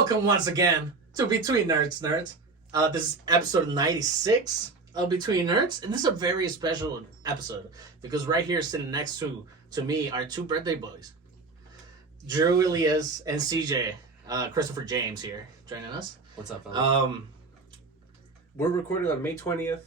Welcome once again to Between Nerds. This is episode 96 of Between Nerds, and this is a very special episode because right here sitting next to me are two birthday boys, Drew Elias and CJ, Christopher James here joining us. What's up, fella? We're recording on May 20th.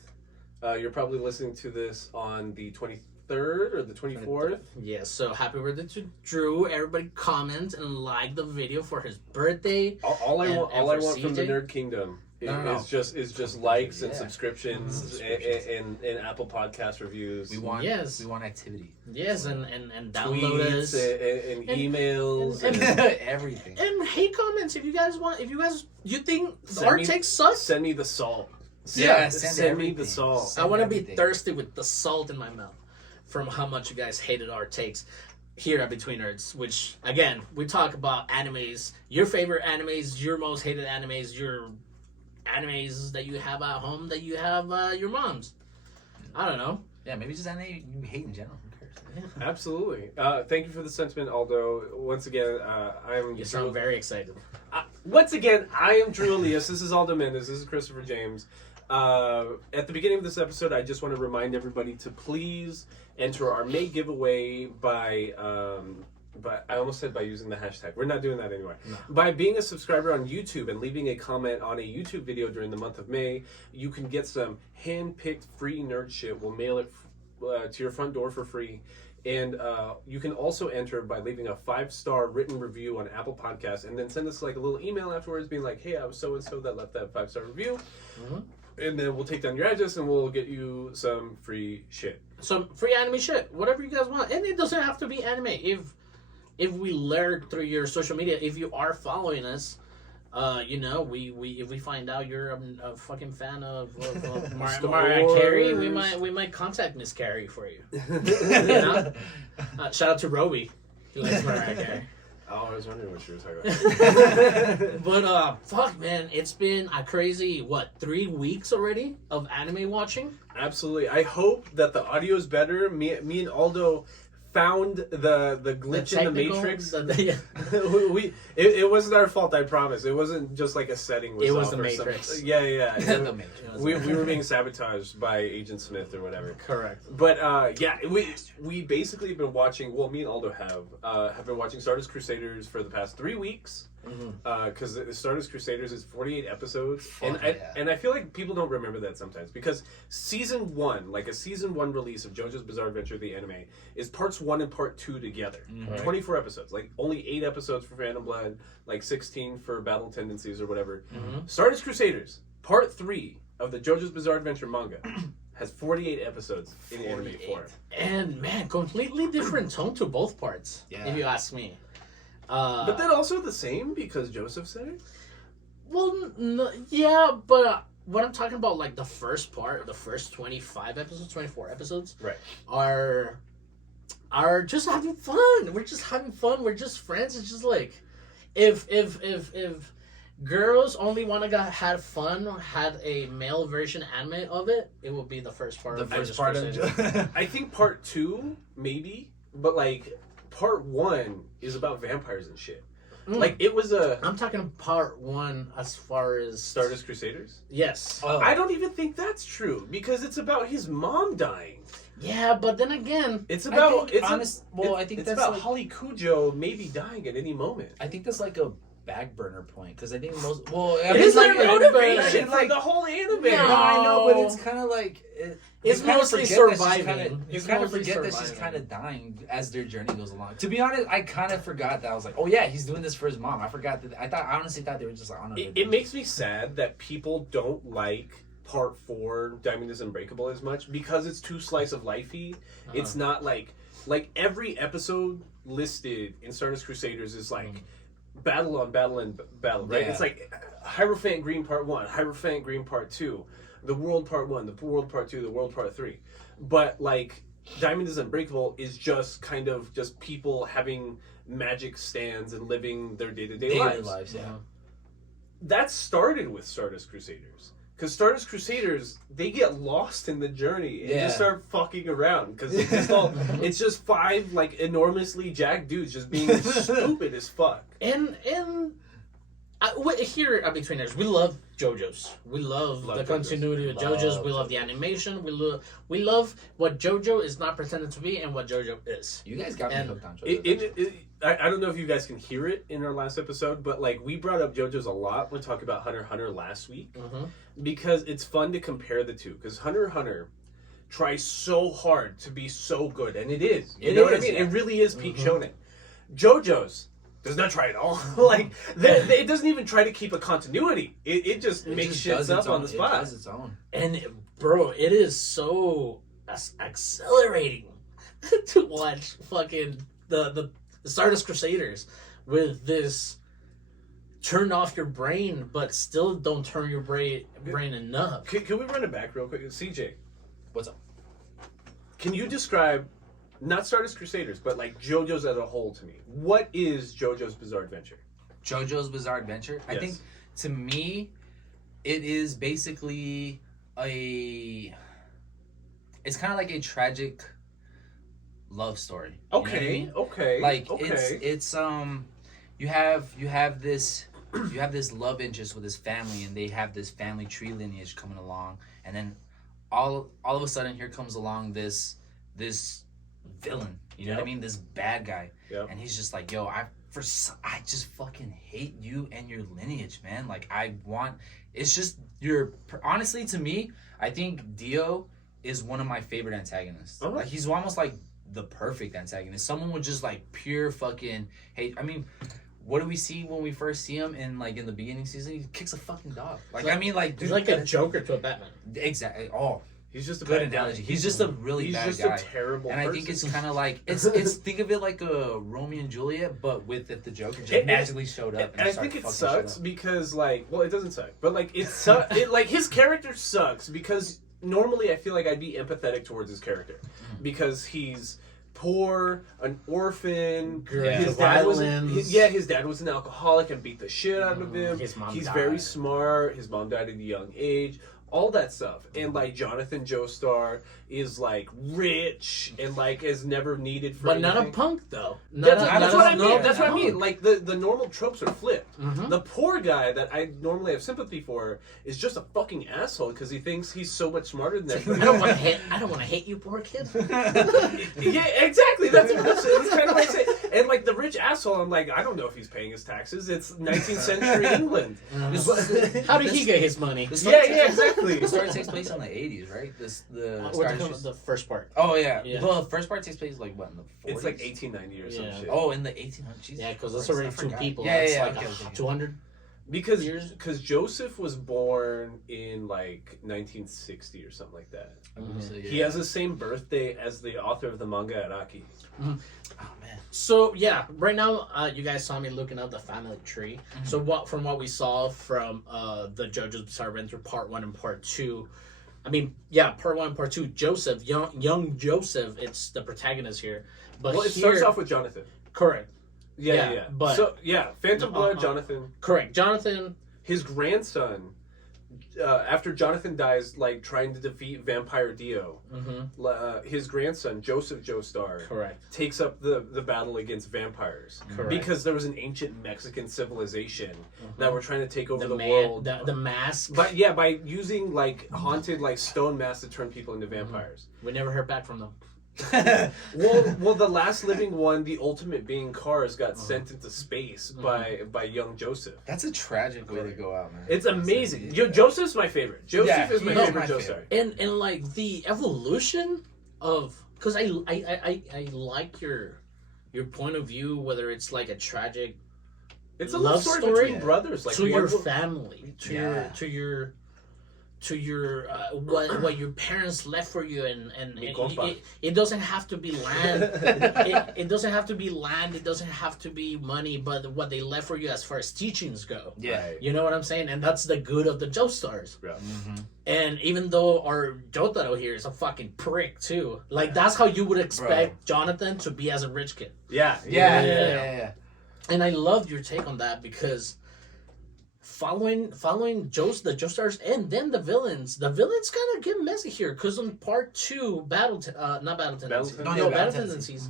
You're probably listening to this on the 23rd or the 24th. Yes, so happy birthday to Drew. Everybody comment and like the video for his birthday. All I want from the CJ? Nerd Kingdom is just likes and subscriptions and Apple Podcast reviews. We want activity. Yes, and download tweets us. and emails and Everything. And hate comments if you guys you think the Send art me- takes sucks. Send me the salt. Yeah, send me the salt. I want to be everything. thirsty with the salt in my mouth from how much you guys hated our takes here at Between Nerds, which, again, we talk about animes, your favorite animes, your most hated animes, your animes that you have at home, that you have your mom's. I don't know. Yeah, maybe just anime you hate in general. Who cares? Absolutely. Thank you for the sentiment, Aldo. Once again, You sound very excited. I am Drew Elias. This is Aldo Mendes. This is Christopher James. At the beginning of this episode, I just want to remind everybody to please enter our May giveaway by I almost said by using the hashtag. We're not doing that anymore. No. By being a subscriber on YouTube and leaving a comment on a YouTube video during the month of May, you can get some hand-picked free nerd shit. We'll mail it to your front door for free. And you can also enter by leaving a 5-star written review on Apple Podcasts, and then send us like a little email afterwards being like, hey, I was so-and-so that left that 5-star review. Mm-hmm. And then we'll take down your address and we'll get you some free shit. Some free anime shit, whatever you guys want. And it doesn't have to be anime. If we learn through your social media, if you are following us, if we find out you're a fucking fan of Mariah Carey, we might contact Miss Carey for you. You know? Shout out to Roby, who likes Mariah Carey. Oh, I was wondering what you were talking about. But fuck, man, it's been a crazy 3 weeks already of anime watching. Absolutely. I hope that the audio is better. Me and Aldo found the glitch in the Matrix. It wasn't our fault, I promise. It wasn't just like a setting. It was off the or Matrix. something. Yeah. The Matrix. We were being sabotaged by Agent Smith or whatever. Correct. But we basically have been watching. Well, me and Aldo have been watching Stardust Crusaders for the past 3 weeks. Because Stardust Crusaders is 48 episodes, and I feel like people don't remember that sometimes because season 1, like a season 1 release of Jojo's Bizarre Adventure the anime, is parts 1 and part 2 together. 24 episodes, like only 8 episodes for Phantom Blood, like 16 for Battle Tendencies or whatever. Stardust Crusaders part 3 of the Jojo's Bizarre Adventure manga has 48 episodes in anime form. And man, completely different tone to both parts. Yeah. If you ask me. But then also the same because Joseph said it? Well, yeah, but what I'm talking about, like the first part, the first 25 episodes, 24 episodes, Right. are just having fun. We're just having fun. We're just friends. It's just like, if girls only want to have fun, had a male version anime of it, it would be the first part. The of first Jojos part Crusaders. of I think part 2, maybe, but like part 1 is about vampires and shit. Like it was I'm talking part 1 as far as Stardust Crusaders. Yes. I don't even think that's true because it's about his mom dying. Yeah, but then again, It's about I think it's that's about like, Holly Cujo maybe dying at any moment. I think that's like a back burner point because I think most It is like their motivation for the whole anime. No. I know, but it's kind of like it's you kinda mostly forget that she's surviving. You It's kind of mostly forget that she's surviving. kind of dying as their journey goes along. To be honest, I kind of forgot that. I was like, oh yeah, he's doing this for his mom. I forgot that. I honestly thought they were just like, on It makes me sad that people don't like part 4 Diamond is Unbreakable as much because it's too slice of lifey. It's not like every episode listed in Stardust Crusaders is like battle on battle and battle, right? Yeah. It's like Hierophant Green Part 1, Hierophant Green Part 2, The World Part 1, The World Part 2, The World Part 3. But like Diamond is Unbreakable is just kind of just people having magic stands and living their day-to-day lives. Yeah. That started with Stardust Crusaders. Because Stardust Crusaders, they get lost in the journey and just start fucking around. Because it's just 5 like enormously jacked dudes just being stupid as fuck. And here at Between Us, we love JoJo's. We love the JoJo's. continuity of JoJo's. We love the animation. We love what JoJo is not pretending to be and what JoJo is. You guys got me hooked on JoJo. I don't know if you guys can hear it in our last episode, but like we brought up JoJo's a lot when talking about Hunter x Hunter last week, because it's fun to compare the two. Because Hunter x Hunter tries so hard to be so good, and it is. You know what I mean? It really is peak shonen. JoJo's does not try at all. Like it doesn't even try to keep a continuity. It just makes shit up on the spot. It does its own. And bro, it is so accelerating to watch fucking the Stardust Crusaders with this turn off your brain, but still don't turn your brain enough. Can we run it back real quick? CJ, what's up? Can you describe, not Stardust Crusaders, but like JoJo's as a whole to me? What is JoJo's Bizarre Adventure? JoJo's Bizarre Adventure? Yes. I think, to me, it is basically it's kind of like a tragic love story. Okay, you know what I mean? okay. Like okay. it's you have this love interest with his family, and they have this family tree lineage coming along, and then all of a sudden here comes along this villain. You know what I mean? This bad guy. Yep. And he's just like, yo, I just fucking hate you and your lineage, man. Like it's just honestly, to me, I think Dio is one of my favorite antagonists. Uh-huh. Like he's almost like the perfect antagonist. Someone with just like pure fucking hate. I mean, what do we see when we first see him in the beginning season? He kicks a fucking dog. Like I mean, like dude, he's like a Joker to a Batman. Exactly. Oh, he's just a good bad guy. analogy. He's just a really bad guy. He's just a terrible and person. I think it's kind of like it's think of it like a Romeo and Juliet, but with if the Joker just magically showed up. And I think it sucks because it doesn't suck, but like his character sucks because normally I feel like I'd be empathetic towards his character because he's poor, an orphan. His dad was an alcoholic and beat the shit out of him. He's very smart. His mom died at a young age. All that stuff. And like Jonathan Joestar is like rich and like is never needed for anything. But not a punk though. That's what I mean. That's what I mean. Like the normal tropes are flipped. Mm-hmm. The poor guy that I normally have sympathy for is just a fucking asshole because he thinks he's so much smarter than everybody. I don't want to hate you, poor kid. Yeah, exactly. That's kind of what I say. And like the rich asshole, I'm like, I don't know if he's paying his taxes. It's 19th century England. How did he get his money? Yeah, exactly. The story takes place in the 80s, right? The first part. Oh yeah. The first part takes place like what in the 40s? It's like 1890 or some shit. Oh, in the 1800s. Yeah, because that's already two people. Yeah, that's okay. 200. Because Joseph was born in like 1960 or something like that. So, He has the same birthday as the author of the manga Araki. Oh man. So yeah, right now you guys saw me looking up the family tree. So from what we saw from the JoJo's Bizarre Adventure Part 1 and Part 2, Part 1 and Part 2, Joseph, young Joseph, it's the protagonist here. But it starts off with Jonathan. Correct. Yeah. But Phantom Blood, Jonathan. Correct. Jonathan. His grandson, after Jonathan dies, like trying to defeat Vampire Dio, his grandson Joseph Joestar, correct, takes up the battle against vampires. Correct. Because there was an ancient Mexican civilization that were trying to take over the world. The mask. But by using like haunted like stone masks to turn people into vampires. We never heard back from them. well, the last living one, the ultimate being Cars, got sent into space by young Joseph. That's a tragic way to go out, man. It's amazing. Joseph's my favorite. Joseph is my favorite Joestar. And like the evolution of, because I like your point of view, whether it's like a tragic, it's a love story between brothers, like to your family, to your what your parents left for you, and it doesn't have to be land. it doesn't have to be land. It doesn't have to be money. But what they left for you as far as teachings go. Yeah, you know what I'm saying. And that's the good of the Joestars. Yeah. And even though our Jotaro here is a fucking prick too, like that's how you would expect Jonathan to be as a rich kid. Yeah. And I loved your take on that because following the Joestars and then the villains kind of get messy here because on Part 2, Battle Tendencies,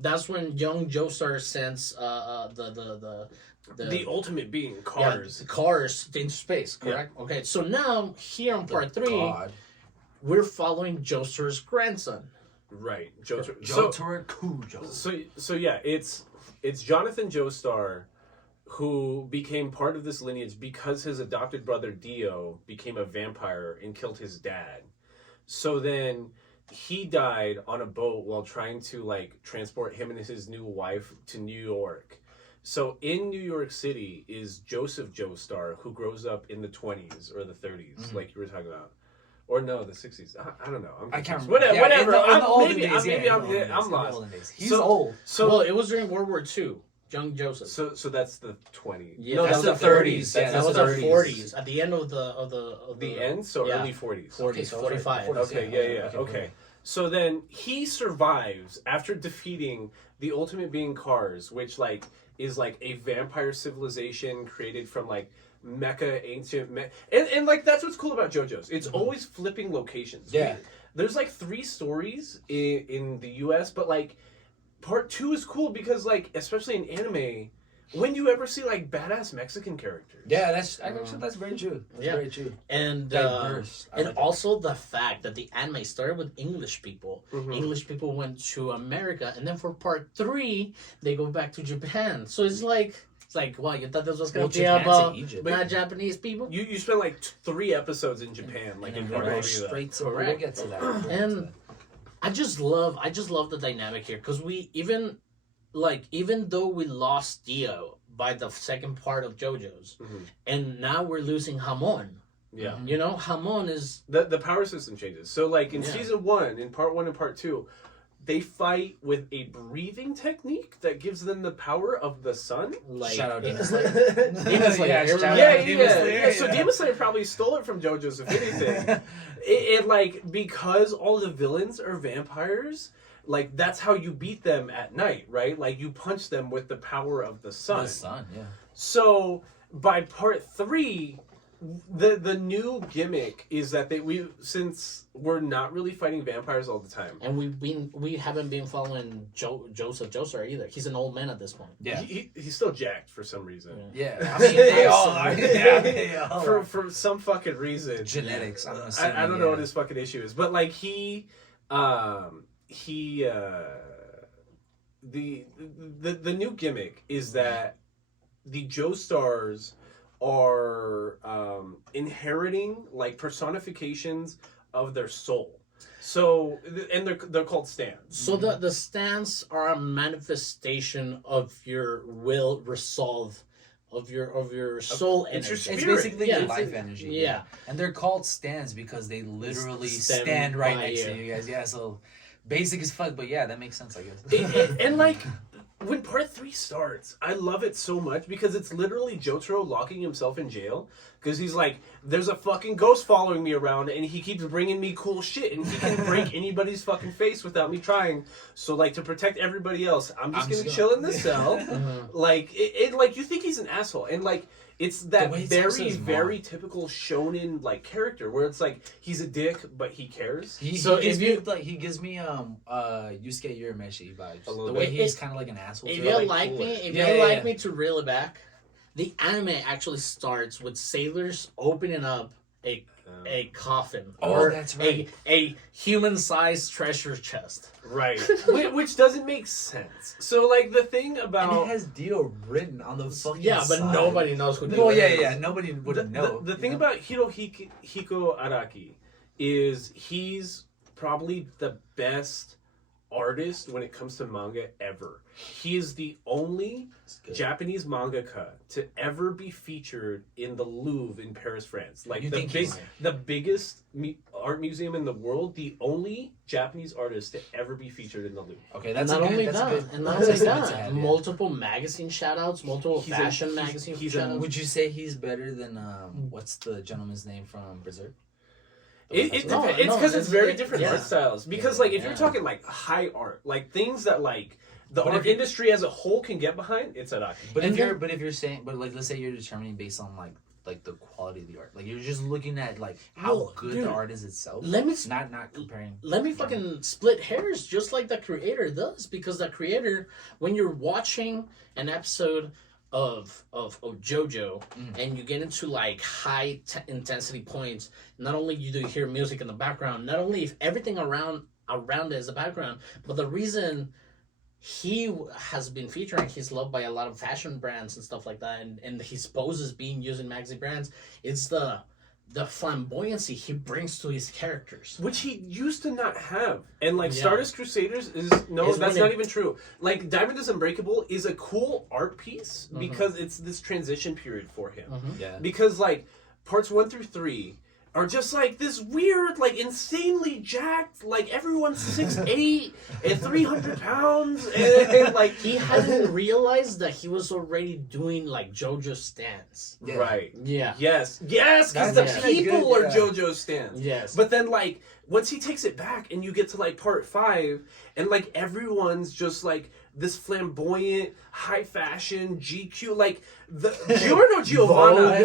that's when young Joestar sends the The ultimate being Cars. Yeah, Cars into space, correct? Yeah. Okay, so now here on part 3, we're following Jotaro's grandson. Right, Jotaro. So yeah, it's Jonathan Joestar who became part of this lineage because his adopted brother Dio became a vampire and killed his dad. So then he died on a boat while trying to like transport him and his new wife to New York. So in New York City is Joseph Joestar, who grows up in the 20s or the 30s, like you were talking about. Or no, the 60s. I don't know. I can't remember. Whatever. Maybe I'm lost. He's old. So well, it was during World War II. Young Joseph. So that's the 20s. Yeah, No, that's that's the 30s. Yeah, that was the 40s. At the end of the end. So early 40s. 40s, 45. Okay. Okay. So then he survives after defeating the ultimate being Cars, which like is like a vampire civilization created from like Mecha, ancient and like that's what's cool about JoJo's. It's always flipping locations. Yeah. There's like 3 stories in the US, but like part 2 is cool because like especially in anime, when you ever see like badass Mexican characters. Yeah, that's very true. That's very true. And also the fact that the anime started with English people. English people went to America, and then for part 3 they go back to Japan. So it's like wow, you thought this was gonna be about not Japanese people? You spent like 3 episodes in Japan, like in part 3. Straight to we'll get to that. And I just love the dynamic here because we even though we lost Dio by the second part of JoJo's, and now we're losing Hamon. Yeah, you know, Hamon is the power system changes. So like in season 1, in part 1 and part 2, they fight with a breathing technique that gives them the power of the sun. Like, shout out Demon Slayer. Yeah. So Demon Slayer probably stole it from JoJo's, if anything. it like because all the villains are vampires. Like that's how you beat them at night, right? Like you punch them with the power of the sun. The sun, yeah. So by part 3, the new gimmick is that since we're not really fighting vampires all the time, and we haven't been following Joseph Joestar either. He's an old man at this point. Yeah, he's still jacked for some reason. Yeah. I mean they all are. Yeah, they all are. For some fucking reason. Genetics. I'm assuming, I don't know what his fucking issue is, but like the new gimmick is that the Joestars are inheriting like personifications of their soul. So and they're called stands. So the stands are a manifestation of your will resolve of your soul energy. It's basically your life energy. Yeah. And they're called stands because they literally stand right next to you guys. Yeah, so basic as fuck, but yeah, that makes sense, I guess. And like when part 3 starts, I love it so much because it's literally Jotaro locking himself in jail because he's like, there's a fucking ghost following me around and he keeps bringing me cool shit and he can break anybody's fucking face without me trying. So like to protect everybody else, I'm just gonna chill in the cell. Like it like you think he's an asshole and like it's that very typical shonen like character where it's like he's a dick but he cares. He gives me Yusuke Urameshi vibes. The way he's kind of like an asshole. If you like me to reel it back, the anime actually starts with sailors opening up a coffin or that's right. a human-sized treasure chest. Right. Which doesn't make sense. So like the thing about and it has Dio written on the fucking but side. nobody knows who Dio is. Nobody would know. The thing about Hirohiko Araki is he's probably the best artist when it comes to manga ever. He is the only Japanese mangaka to ever be featured in the Louvre in Paris, France. Like the biggest art museum in the world, the only Japanese artist to ever be featured in the Louvre. Okay, that's not only that, yeah. multiple magazine shoutouts, multiple fashion magazine shoutouts. Would you say he's better than what's the gentleman's name from Berserk? It's because it's very different art styles. Because like if you're talking like high art, like things that like the art industry as a whole can get behind, it's Araki. But if you're saying, like let's say you're determining based on like the quality of the art, like you're just looking at like how good the art is itself. Not comparing. Let me fucking split hairs just like the creator does, because the creator, when you're watching an episode of Jojo, and you get into like high intensity points, not only do you hear music in the background, not only if everything around it is the background, but the reason he has been featuring, he's loved by a lot of fashion brands and stuff like that, and his poses being used in magazine brands, it's the flamboyancy he brings to his characters, which he used to not have. And like Stardust Crusaders is It's that's not even true. Like Diamond is Unbreakable is a cool art piece because it's this transition period for him. Yeah. Because like parts 1 through 3 are just like this weird, like insanely jacked, like everyone's 6'8" and 300 pounds, and like he hadn't realized that he was already doing like JoJo stance. Yeah. Right. Yeah. Yes, because the people are JoJo's stance. Yes. But then like once he takes it back and you get to like part 5 and like everyone's just like this flamboyant, high fashion, GQ, like the Giorno Giovanna.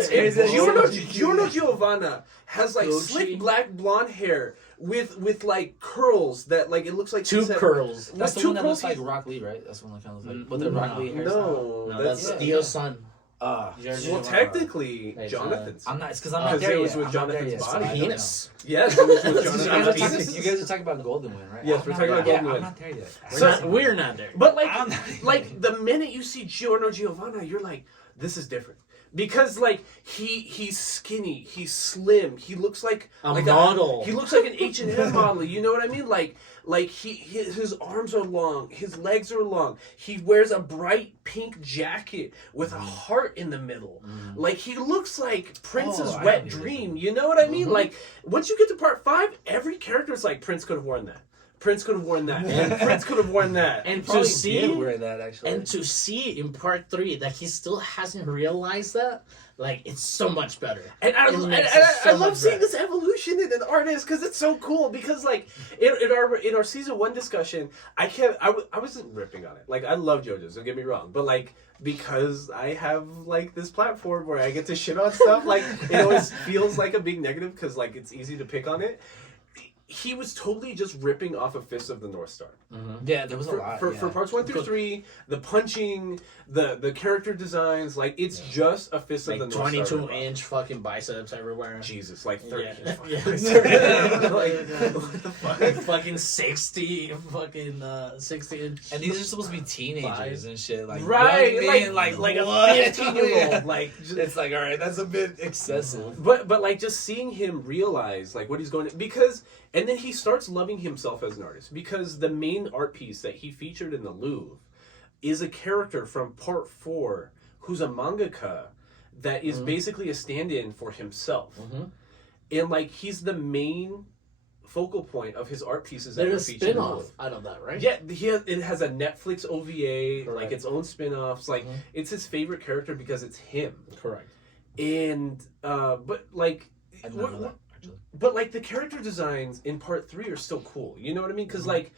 Giorno Giovanna has like slick black blonde hair with like curls that like it looks like two curls. That's the one that looks like Rock Lee, right? That's the one that kind of looks like. But the Rock Lee hairstyle. No, that's Dio's son. Well, technically, Jonathan's. I'm not. It's because I'm not there yet. It was with Jonathan's body. Penis. Yes, it was with Jonathan's penis. You guys are talking about Golden Wind, right? Yes, we're talking about Golden Wind. I'm not there yet. We're not there. But like the minute you see Giorno Giovanna, you're like, this is different. Because like he's skinny, he's slim, he looks like a model. He looks like an H&M model. You know what I mean? Like his arms are long, his legs are long. He wears a bright pink jacket with a heart in the middle. Like he looks like Prince's wet dream. You know what I mean? Like once you get to part 5, every character is like Prince could have worn that. Prince could have worn that. And Prince could have worn that. And to see wear that actually. And to see in part 3 that he still hasn't realized that, like it's so much better. And I love seeing this evolution in an artist because it's so cool. Because like in our season 1 discussion, I wasn't ripping on it. Like I love JoJo's, don't get me wrong, but like because I have like this platform where I get to shit on stuff, like it always feels like a big negative because like it's easy to pick on it. He was totally just ripping off of Fists of the North Star. Yeah, there was a lot. For parts 1 through 3, the punching, the character designs, like it's just a Fist like of the North Star. 22-inch fucking biceps everywhere. Jesus, like 30 inch fucking biceps. Like, what the fuck? Like fucking 60 inch. And these are supposed to be teenagers and shit. Like right, like a what? 15-year-old. Like it's like, all right, that's a bit excessive. But like just seeing him realize like what he's going to, because. And then he starts loving himself as an artist because the main art piece that he featured in the Louvre is a character from part 4 who's a mangaka that is basically a stand-in for himself. And like he's the main focal point of his art pieces that are featured in the Louvre. Out of that, right? Yeah, it has a Netflix OVA, correct. Like its own spin-offs. Like it's his favorite character because it's him. Correct. And but like but like the character designs in part 3 are still cool. You know what I mean? Because like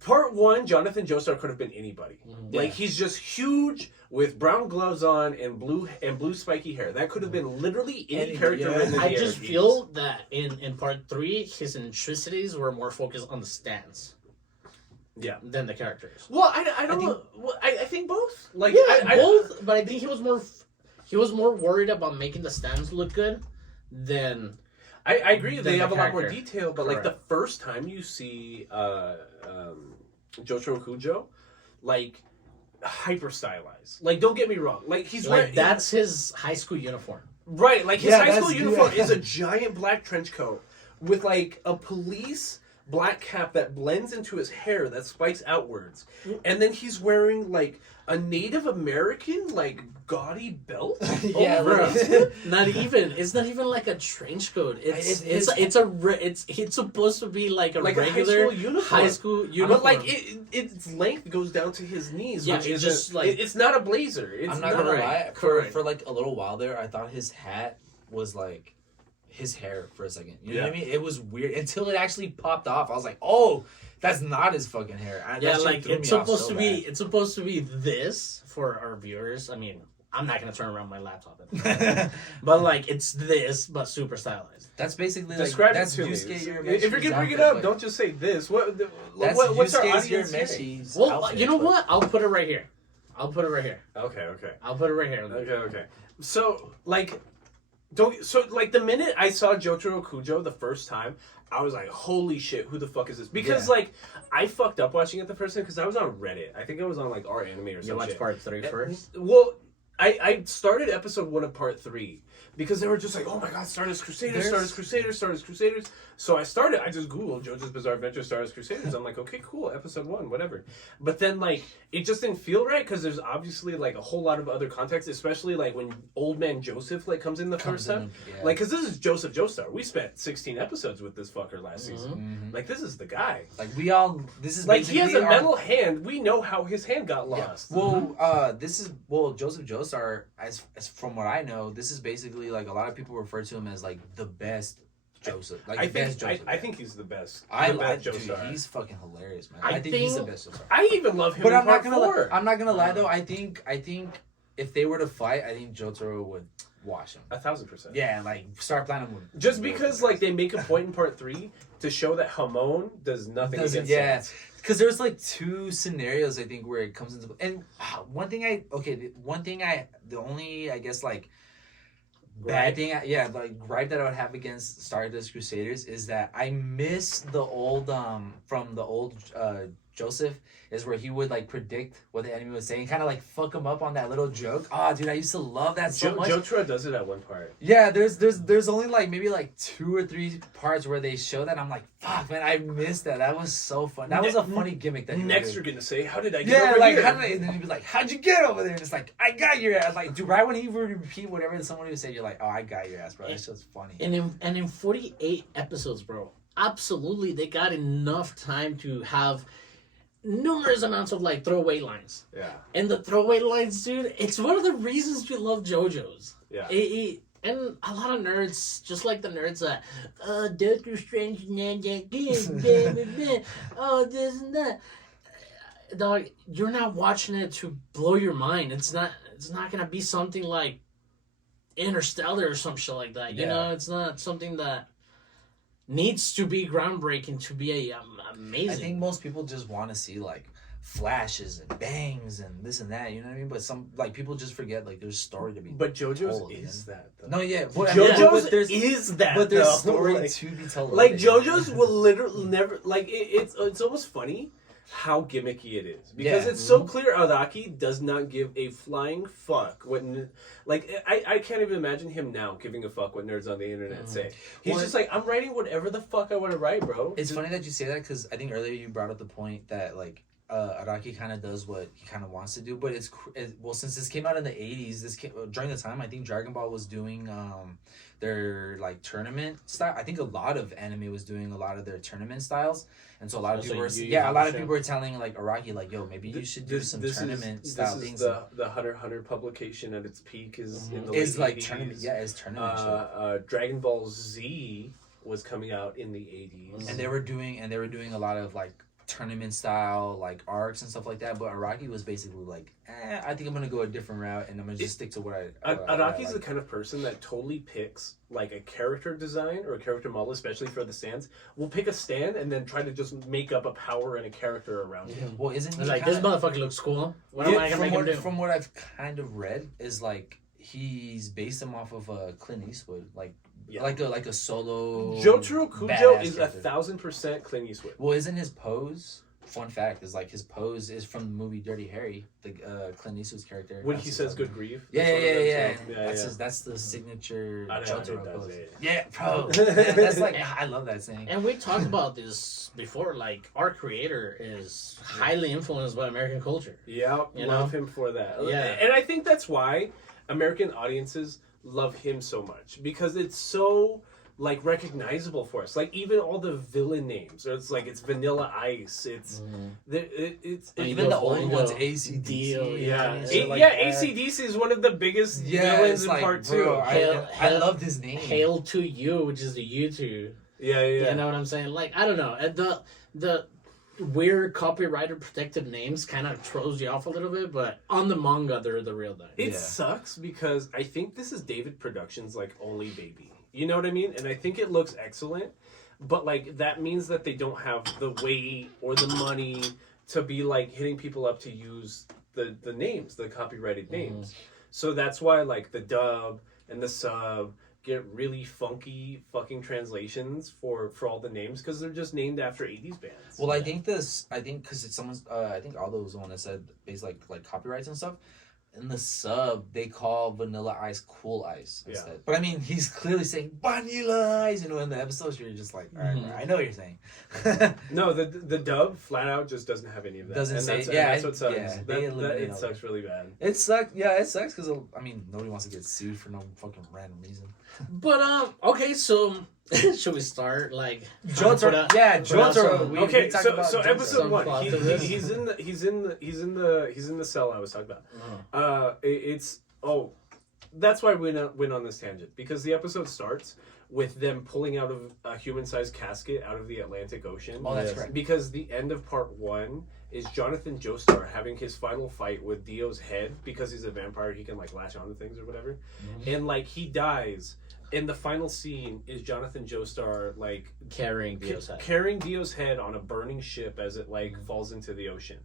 part 1, Jonathan Joestar could have been anybody. Like he's just huge with brown gloves on and blue spiky hair. That could have been literally any character. I just feel that in part 3, his eccentricities were more focused on the stance. Yeah. Than the characters. Well, I don't know. Well, I think both. Like both, but I think he was more worried about making the stands look good than. I agree. They have a lot more detail, but like the first time you see Jotaro Kujo, like hyper stylized. Like don't get me wrong. Like he's like wearing, that's his high school uniform. Right. Like his high school uniform is a giant black trench coat with like a police black cap that blends into his hair that spikes outwards, and then he's wearing like a Native American like gaudy belt. Not even. It's not even like a trench coat. It's supposed to be like a regular high school uniform. But like its length goes down to his knees. Yeah, which is just like it's not a blazer. I'm not gonna lie. For like a little while there, I thought his hat was like his hair for a second. You know what I mean? It was weird until it actually popped off. I was like, oh, that's not his fucking hair. Like it's supposed to be. It's supposed to be this for our viewers. I mean, I'm not gonna turn around my laptop, but like it's this, but super stylized. That's basically describe that's it to Yusuke me. If you're gonna bring it up, don't just say this. What's our audience? Well, you know what? I'll put it right here. I'll put it right here. Okay. I'll put it right here. Okay. So like, the minute I saw Jotaro Kujo the first time, I was like, holy shit, who the fuck is this? Because like, I fucked up watching it the first time because I was on Reddit. I think I was on like our anime or something. You watched part 3 first? Well, I started episode 1 of part 3 because they were just like, oh my god, Stardust Crusaders. So I just Googled JoJo's Bizarre Adventure Stardust Crusaders. I'm like, okay, cool, episode 1, whatever. But then like, it just didn't feel right because there's obviously like a whole lot of other context, especially like when Old Man Joseph like comes in the first time. Yeah. Like, because this is Joseph Joestar. We spent 16 episodes with this fucker last season. Mm-hmm. Like, this is the guy. Like, this is like, he has a metal hand. We know how his hand got lost. Yeah. Well, Joseph Joestar, as from what I know, this is basically like a lot of people refer to him as like the best Joseph. Like I think he's the best. Dude, he's fucking hilarious, man. I think he's the best Joestar. I even love him. But I'm not gonna lie though. I think if they were to fight, I think Jotaro would wash him. 1,000%. Yeah, like Star Platinum would. Just because like they make a point in part 3 to show that Hamon does nothing against him. Because there's like 2 scenarios I think where it comes into, and the only I guess like bad thing, gripe that I would have against Stardust Crusaders is that I miss the old from the old Joseph is where he would like predict what the enemy was saying, kind of like fuck him up on that little joke. Oh, dude, I used to love that so much. Jotaro does it at one part. Yeah, there's only like maybe like 2 or 3 parts where they show that. I'm like, fuck, man, I missed that. That was so fun. That was a funny gimmick. That next you're gonna say, how did I get over here? And then he'd be like, how'd you get over there? And it's like, I got your ass. Like, dude, right when he would repeat whatever someone would say, you're like, oh, I got your ass, bro. That shit's funny. And in 48 episodes, bro, absolutely, they got enough time to have numerous amounts of like throwaway lines. Yeah. And the throwaway lines, dude, it's one of the reasons we love JoJo's. Yeah. And a lot of nerds, just like the nerds that, Doctor Strange, oh, this and that. Dog, you're not watching it to blow your mind. It's not gonna be something like Interstellar or some shit like that. You know, it's not something that needs to be groundbreaking to be amazing. I think most people just want to see like flashes and bangs and this and that, you know what I mean? But some like people just forget like there's story to be. But JoJo's is that though. No, yeah, but JoJo's is that. But there's though. story like, to be told. Like JoJo's will literally never like it's almost funny how gimmicky it is because it's so clear Araki does not give a flying fuck what like I can't even imagine him now giving a fuck what nerds on the internet say. He's just like, I'm writing whatever the fuck I want to write, bro. It's funny that you say that because I think earlier you brought up the point that like Araki kind of does what he kind of wants to do, but well, since this came out in the 80s, during the time I think Dragon Ball was doing their like tournament style. I think a lot of anime was doing a lot of their tournament styles, and so a lot of people were telling like Araki like, yo, maybe you should do some tournament style things. The Hunter x Hunter publication at its peak is in the is late like 80s. tournament, is tournament. Dragon Ball Z was coming out in the 80s, and they were doing a lot of like tournament style like arcs and stuff like that, but Araki was basically like, I think I'm gonna go a different route and I'm gonna just stick to what I Araki's like. The kind of person that totally picks like a character design or a character model, especially for the stands. Will pick a stand and then try to just make up a power and a character around him. Well, isn't he like, this motherfucker looks cool? What am I gonna make him do? From what I've kind of read is like he's based him off of Clint Eastwood, like a solo. Jotaro Kujo is 1,000% Clint Eastwood. Well, isn't his pose? Fun fact is like his pose is from the movie Dirty Harry, the Clint Eastwood's character. When he says "good grief." Yeah. That's the signature Jotaro pose. Yeah, bro. That's like I love that saying. And we talked about this before. Like, our creator is highly influenced by American culture. Yeah, love him for that. Yeah, and I think that's why American audiences love him so much, because it's so like recognizable for us. Like even all the villain names, or it's like it's Vanilla Ice. It's it's even the old ones, AC/DC. AC/DC is one of the biggest villains in part 2. I loved his name. Hail to You, which is the U2. Yeah. You know what I'm saying? Like, I don't know. The weird copyrighted protected names kind of throws you off a little bit, but on the manga they're the real thing. It sucks because I think this is David Productions' like only baby. You know what I mean? And I think it looks excellent, but like that means that they don't have the weight or the money to be like hitting people up to use the names, the copyrighted names. So that's why like the dub and the sub get really funky fucking translations for all the names because they're just named after 80s bands. Well, I think because it's someone's. I think Aldo was the one that said based like copyrights and stuff. In the sub, they call Vanilla Ice Cool Ice instead. But I mean, he's clearly saying Vanilla Ice. You know, in the episodes, you're just like, all right, I know what you're saying. No, the dub flat out just doesn't have any of that. Doesn't and say. that's what sucks. Yeah, It sucks really bad. It sucks. Yeah, it sucks because I mean, nobody wants to get sued for no fucking random reason. But okay, so should we start like Jotaro? Yeah, Jotaro. Okay, so Some episode one, plot to this. he's in the cell I was talking about. That's why we went on this tangent because the episode starts with them pulling out of a human-sized casket out of the Atlantic Ocean. Oh, that's correct. Because the end of part one is Jonathan Joestar having his final fight with Dio's head because he's a vampire. He can like latch onto things or whatever, and like he dies. And the final scene is Jonathan Joestar like carrying Dio's head on a burning ship as it like falls into the ocean.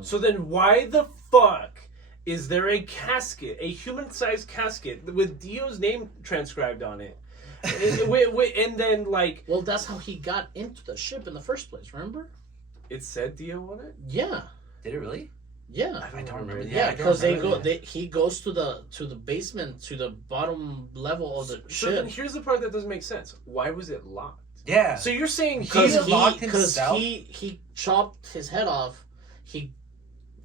So then why the fuck is there a casket, a human-sized casket with Dio's name transcribed on it? And then like, well, that's how he got into the ship in the first place. Remember? It said Dio on it. Yeah. Did it really? Yeah, I don't remember. Yeah, because he goes to the basement, to the bottom level of the ship. So then here's the part that doesn't make sense. Why was it locked? Yeah. So you're saying because he chopped his head off, he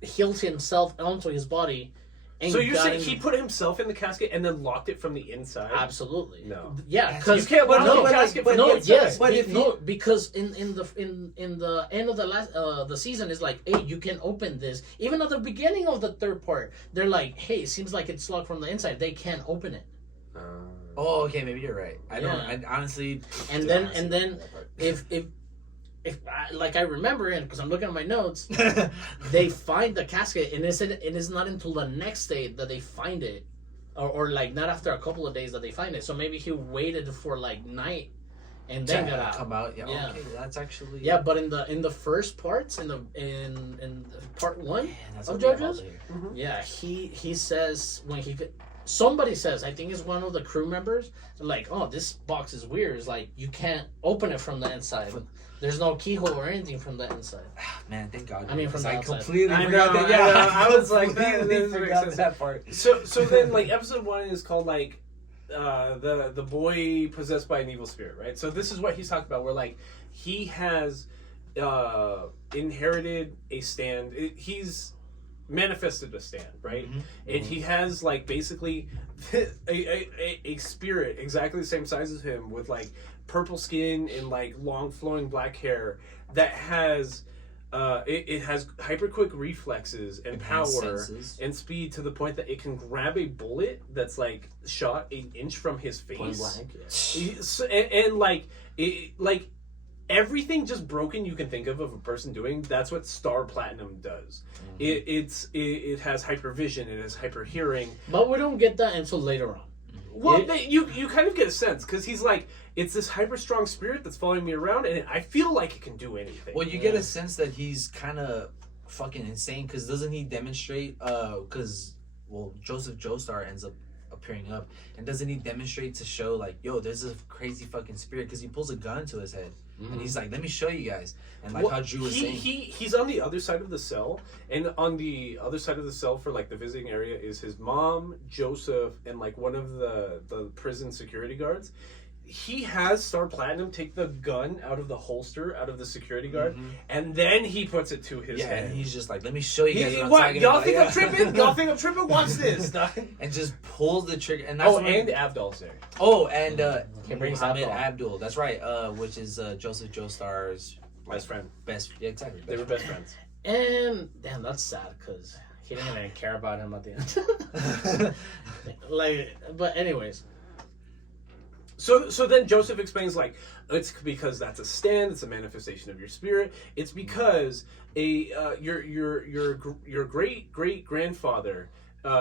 healed himself onto his body. And so you're saying he put himself in the casket and then locked it from the inside? Absolutely. No. Yeah, because you can't lock the casket from the inside. Yes, but because in the end of the last the season is like, hey, you can open this. Even at the beginning of the third part, they're like, hey, it seems like it's locked from the inside. They can't open it. Oh, okay, maybe you're right. I don't. I honestly. And then if like I remember it because I'm looking at my notes, they find the casket and it is not until the next day that they find it, or like not after a couple of days that they find it. So maybe he waited for like night and then got out. Come out. Yeah. Okay, that's actually. Yeah, but in the first parts in part one of Jojos, yeah, he says when somebody says, I think it's one of the crew members, like, oh, this box is weird. It's like you can't open it from the inside. There's no keyhole or anything from the inside. Man, thank God. I mean, from the I outside. completely I forgot know, that. Yeah, I was like, completely forgot that part. So then, like, episode one is called like the boy possessed by an evil spirit, right? So this is what he's talking about. Where like he has inherited a stand. He's manifested a stand, right? And he has like basically a spirit exactly the same size as him with like purple skin and like long flowing black hair that has it has hyper quick reflexes and power and speed to the point that it can grab a bullet that's like shot an inch from his face. And like it, like everything just broken you can think of a person doing, that's what Star Platinum does. It has hypervision, it has hyper hearing, but we don't get that until later on. Well, you kind of get a sense because he's like, it's this hyper strong spirit that's following me around, and I feel like it can do anything. Well, you get a sense that he's kind of fucking insane because doesn't he demonstrate? Because Joseph Joestar ends up appearing up, and doesn't he demonstrate to show like, yo, there's a crazy fucking spirit because he pulls a gun to his head. And he's like, let me show you guys. And like how Drew was saying. He's on the other side of the cell. And on the other side of the cell for like the visiting area is his mom, Joseph, and like one of the prison security guards. He has Star Platinum take the gun out of the holster, out of the security guard, and then he puts it to his head. And he's just like, let me show you guys y'all think I'm tripping? Y'all think I'm tripping? Watch this. And just pulls the trigger. And that's and Abdul's there. Oh, and Mohammed Abdul. That's right. Which is Joseph Joestar's best friend. Yeah, exactly. They were best friends. And damn, that's sad because he didn't even care about him at the end. Like, but anyways. So then Joseph explains like it's because that's a stand, it's a manifestation of your spirit. It's because your great grandfather,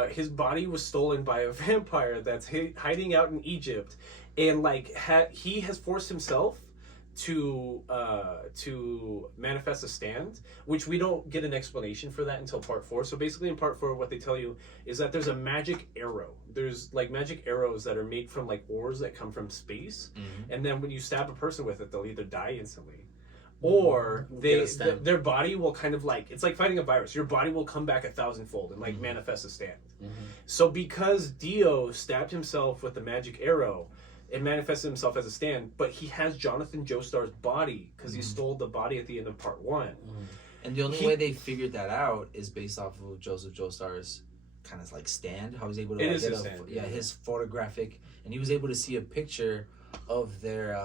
his body was stolen by a vampire that's hiding out in Egypt, and like he has forced himself to manifest a stand, which we don't get an explanation for that until part 4. So basically in part 4, what they tell you is that there's a magic arrow. There's like magic arrows that are made from like ores that come from space, and then when you stab a person with it, they'll either die instantly, or their body will kind of like, it's like fighting a virus. Your body will come back 1,000-fold and like manifest a stand. So because Dio stabbed himself with the magic arrow, it manifested himself as a stand, but he has Jonathan Joestar's body because he stole the body at the end of part 1. And the only way they figured that out is based off of Joseph Joestar's kind of like stand, how he's able to get his photographic, and he was able to see a picture of their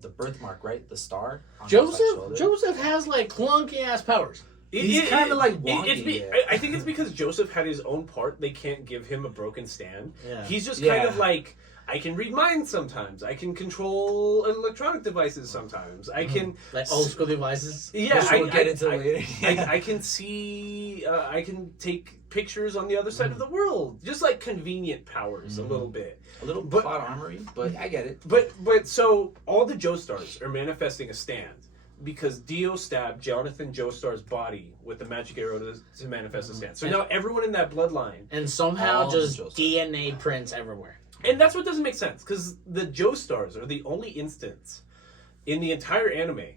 the birthmark, right, the star on Joseph has like clunky ass powers. He's kind of like wonky. I think it's because Joseph had his own part. They can't give him a broken stand. Yeah. He's just kind of like, I can read minds sometimes. I can control electronic devices sometimes. I can like old school devices. Yeah, we'll get into later. I can see. I can take pictures on the other side of the world. Just like convenient powers, a little bit. A little plot armory, but I get it. But so all the Joestars are manifesting a stand because Dio stabbed Jonathan Joestar's body with the magic arrow to manifest a stand. So now everyone in that bloodline, and somehow just DNA prints everywhere. And that's what doesn't make sense, because the Joestars are the only instance in the entire anime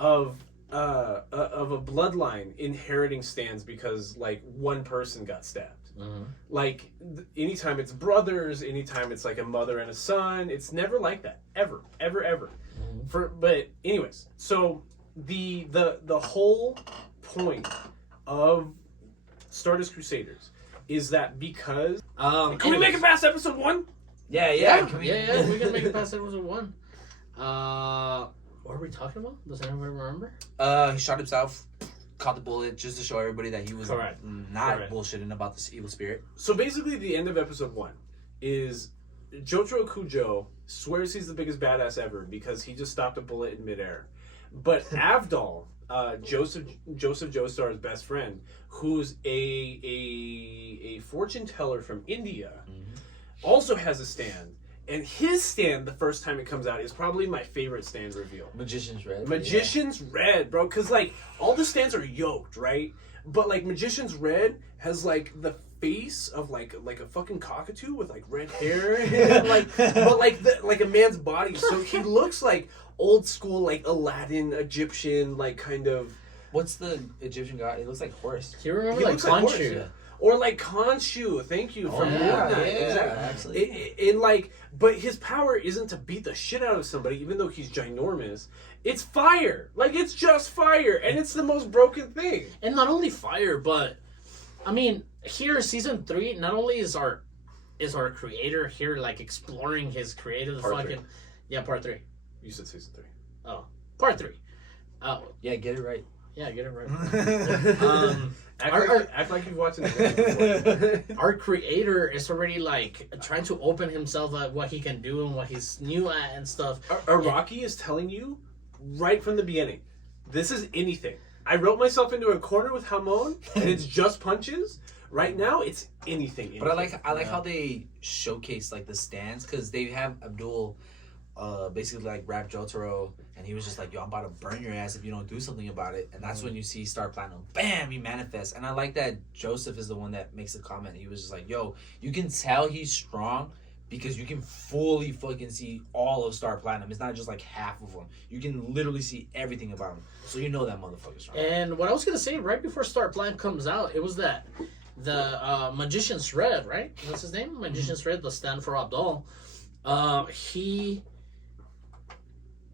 of a bloodline inheriting stands because like one person got stabbed. Like anytime it's brothers, anytime it's like a mother and a son, it's never like that ever. But anyways, so the whole point of Stardust Crusaders is that because can we make it past episode 1? Yeah, we can make it past episode 1. What are we talking about? Does anyone remember? He shot himself, caught the bullet, just to show everybody that he was not bullshitting about this evil spirit. So basically, the end of episode 1 is Jotaro Kujo swears he's the biggest badass ever because he just stopped a bullet in midair. But Avdol, Joseph Joestar's best friend, who's a fortune teller from India, also has a stand. And his stand, the first time it comes out, is probably my favorite stand reveal. Magician's Red. Magician's Red, bro. Because, like, all the stands are yoked, right? But, like, Magician's Red has, like, the face of, like a fucking cockatoo with, like, red hair. And, like a man's body. So he looks like old school, like, Aladdin, Egyptian, like, kind of... What's the Egyptian god? He looks like horse. He looks like Khonshu. Yeah. Or like Khonshu, thank you, from Moon Knight. Exactly. And like, but his power isn't to beat the shit out of somebody, even though he's ginormous. It's fire. Like, it's just fire, and it's the most broken thing. And not only fire, but I mean, here season 3, not only is our creator here like exploring his creative part fucking 3. Part 3. You said season 3. Oh, part 3. Yeah, get it right. Yeah, get it right. Act like you've watched it before. Our creator is already like trying to open himself at what he can do and what he's new at and stuff. Araki is telling you right from the beginning, this is anything. I wrote myself into a corner with Hamon, and it's just punches. Right now, it's anything. But I like how they showcase like the stands, because they have Abdul basically like rap Jotaro, and he was just like, yo, I'm about to burn your ass if you don't do something about it. And that's when you see Star Platinum, bam, he manifests. And I like that Joseph is the one that makes the comment. He was just like, yo, you can tell he's strong because you can fully fucking see all of Star Platinum. It's not just like half of him. You can literally see everything about him. So you know that motherfucker's strong. And what I was going to say, right before Star Platinum comes out, it was that the Magician's Red, right? What's his name? Magician's Red, the stand for Abdul.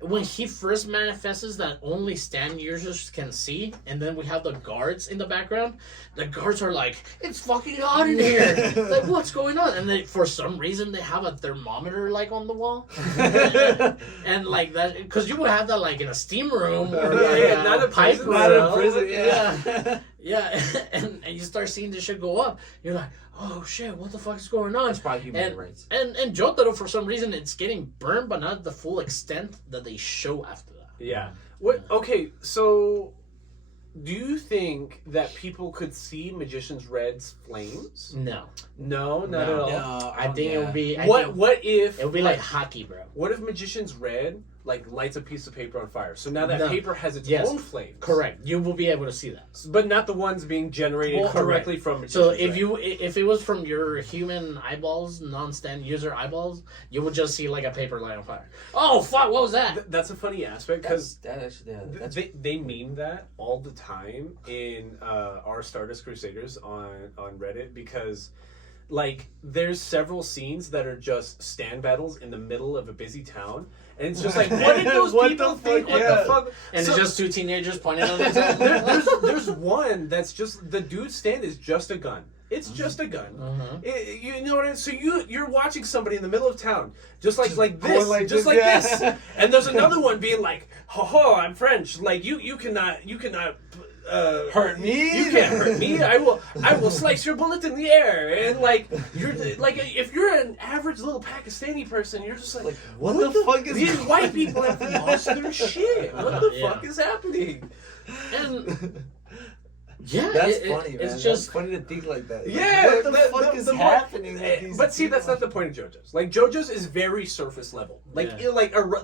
When he first manifests that only stand users can see, and then we have the guards in the background, the guards are like, it's fucking hot in here. Like, what's going on? And then for some reason they have a thermometer like on the wall. And like that, because you would have that like in a steam room or like not a pipe prison, room. not a prison, yeah. Yeah. And you start seeing this shit go up. You're like, oh shit, what the fuck is going on? It's probably human rights. And Jotaro, for some reason, it's getting burned, but not the full extent that they show after that. Yeah. What? Okay, so do you think that people could see Magician's Red's flames? No. No, not at all. No, I think it would be... What if... It would be like hockey, bro. What if Magician's Red like lights a piece of paper on fire. So now that No. paper has its Yes. own flames. Correct. You will be able to see that. But not the ones being generated Well, directly from. So magicians, if it was from your human eyeballs, non-stand user eyeballs, you would just see like a paper light on fire. Oh fuck! What was that? That's a funny aspect because that's they meme that all the time in our Stardust Crusaders on Reddit because. Like, there's several scenes that are just stand battles in the middle of a busy town, and it's just like, what did those What people the think? fuck? What the fuck? And So- it's just two teenagers pointing at themselves. there's one that's just the dude's stand is just a gun. It's just a gun. You know what I mean? So you're watching somebody in the middle of town, just like this, like just this, like yeah. this, and there's another one being like, "Ho ho, I'm French. Like you cannot." Hurt me? You can't hurt me. I will slice your bullet in the air. And like you're like if you're an average little Pakistani person, you're just like What the fuck is these going white people have lost their shit. What the Yeah. fuck is happening? And yeah, That's funny, man. It's just That's funny to think like that. Like, Yeah, what the fuck is happening with these But see, that's people? not the point of JoJo's. Like JoJo's is very surface level. Like Yeah.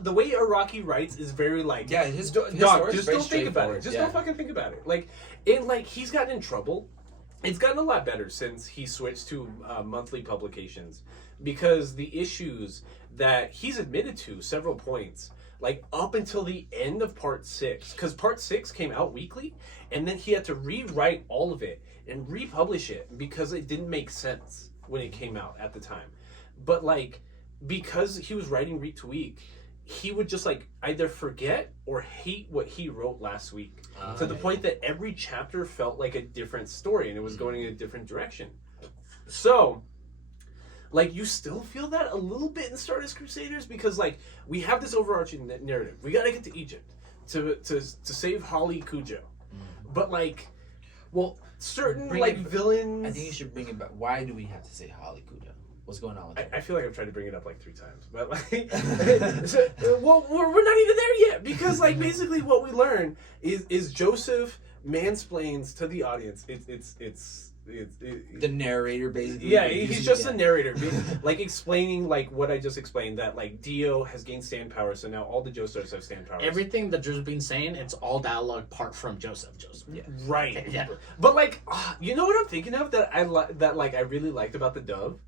the way Araki writes is very like Yeah, his dog. story's Just very don't think about it. straightforward, Just yeah. don't fucking think about it. Like he's gotten in trouble. It's gotten a lot better since he switched to monthly publications because the issues that he's admitted to several points. Like up until the end of part 6, because part 6 came out weekly, and then he had to rewrite all of it and republish it because it didn't make sense when it came out at the time. But like because he was writing week to week, he would just like either forget or hate what he wrote last week to the point that every chapter felt like a different story and it was going in a different direction. So like, you still feel that a little bit in Stardust Crusaders because, like, we have this overarching narrative. We gotta get to Egypt to save Holly Kujo. But, like, well, certain, Bring like, it- villains... I think you should bring it back. Why do we have to say Holly Kujo? What's going on with that? I feel like I've tried to bring it up, like, 3 times. But, like... well, we're not even there yet because, like, basically what we learn is Joseph mansplains to the audience. It's The narrator, basically. Yeah, he's just a narrator, like explaining like what I just explained. That like Dio has gained stand power, so now all the Jostars have stand powers. everything that Drew's been saying. It's all dialogue part from Joseph. Yeah. Right. Yeah. But like, you know what I'm thinking of that I really liked about the dub.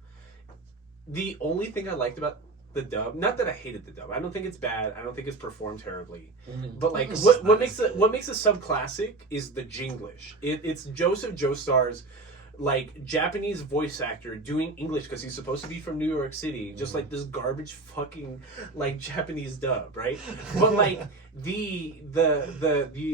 The only thing I liked about the dub, not that I hated the dub. I don't think it's bad. I don't think it's performed terribly. But like, It's what not makes as it what makes it subclassic is the Jinglish. It's Joseph Joestar's like Japanese voice actor doing English because he's supposed to be from New York City, just like this garbage fucking like Japanese dub, right? But like the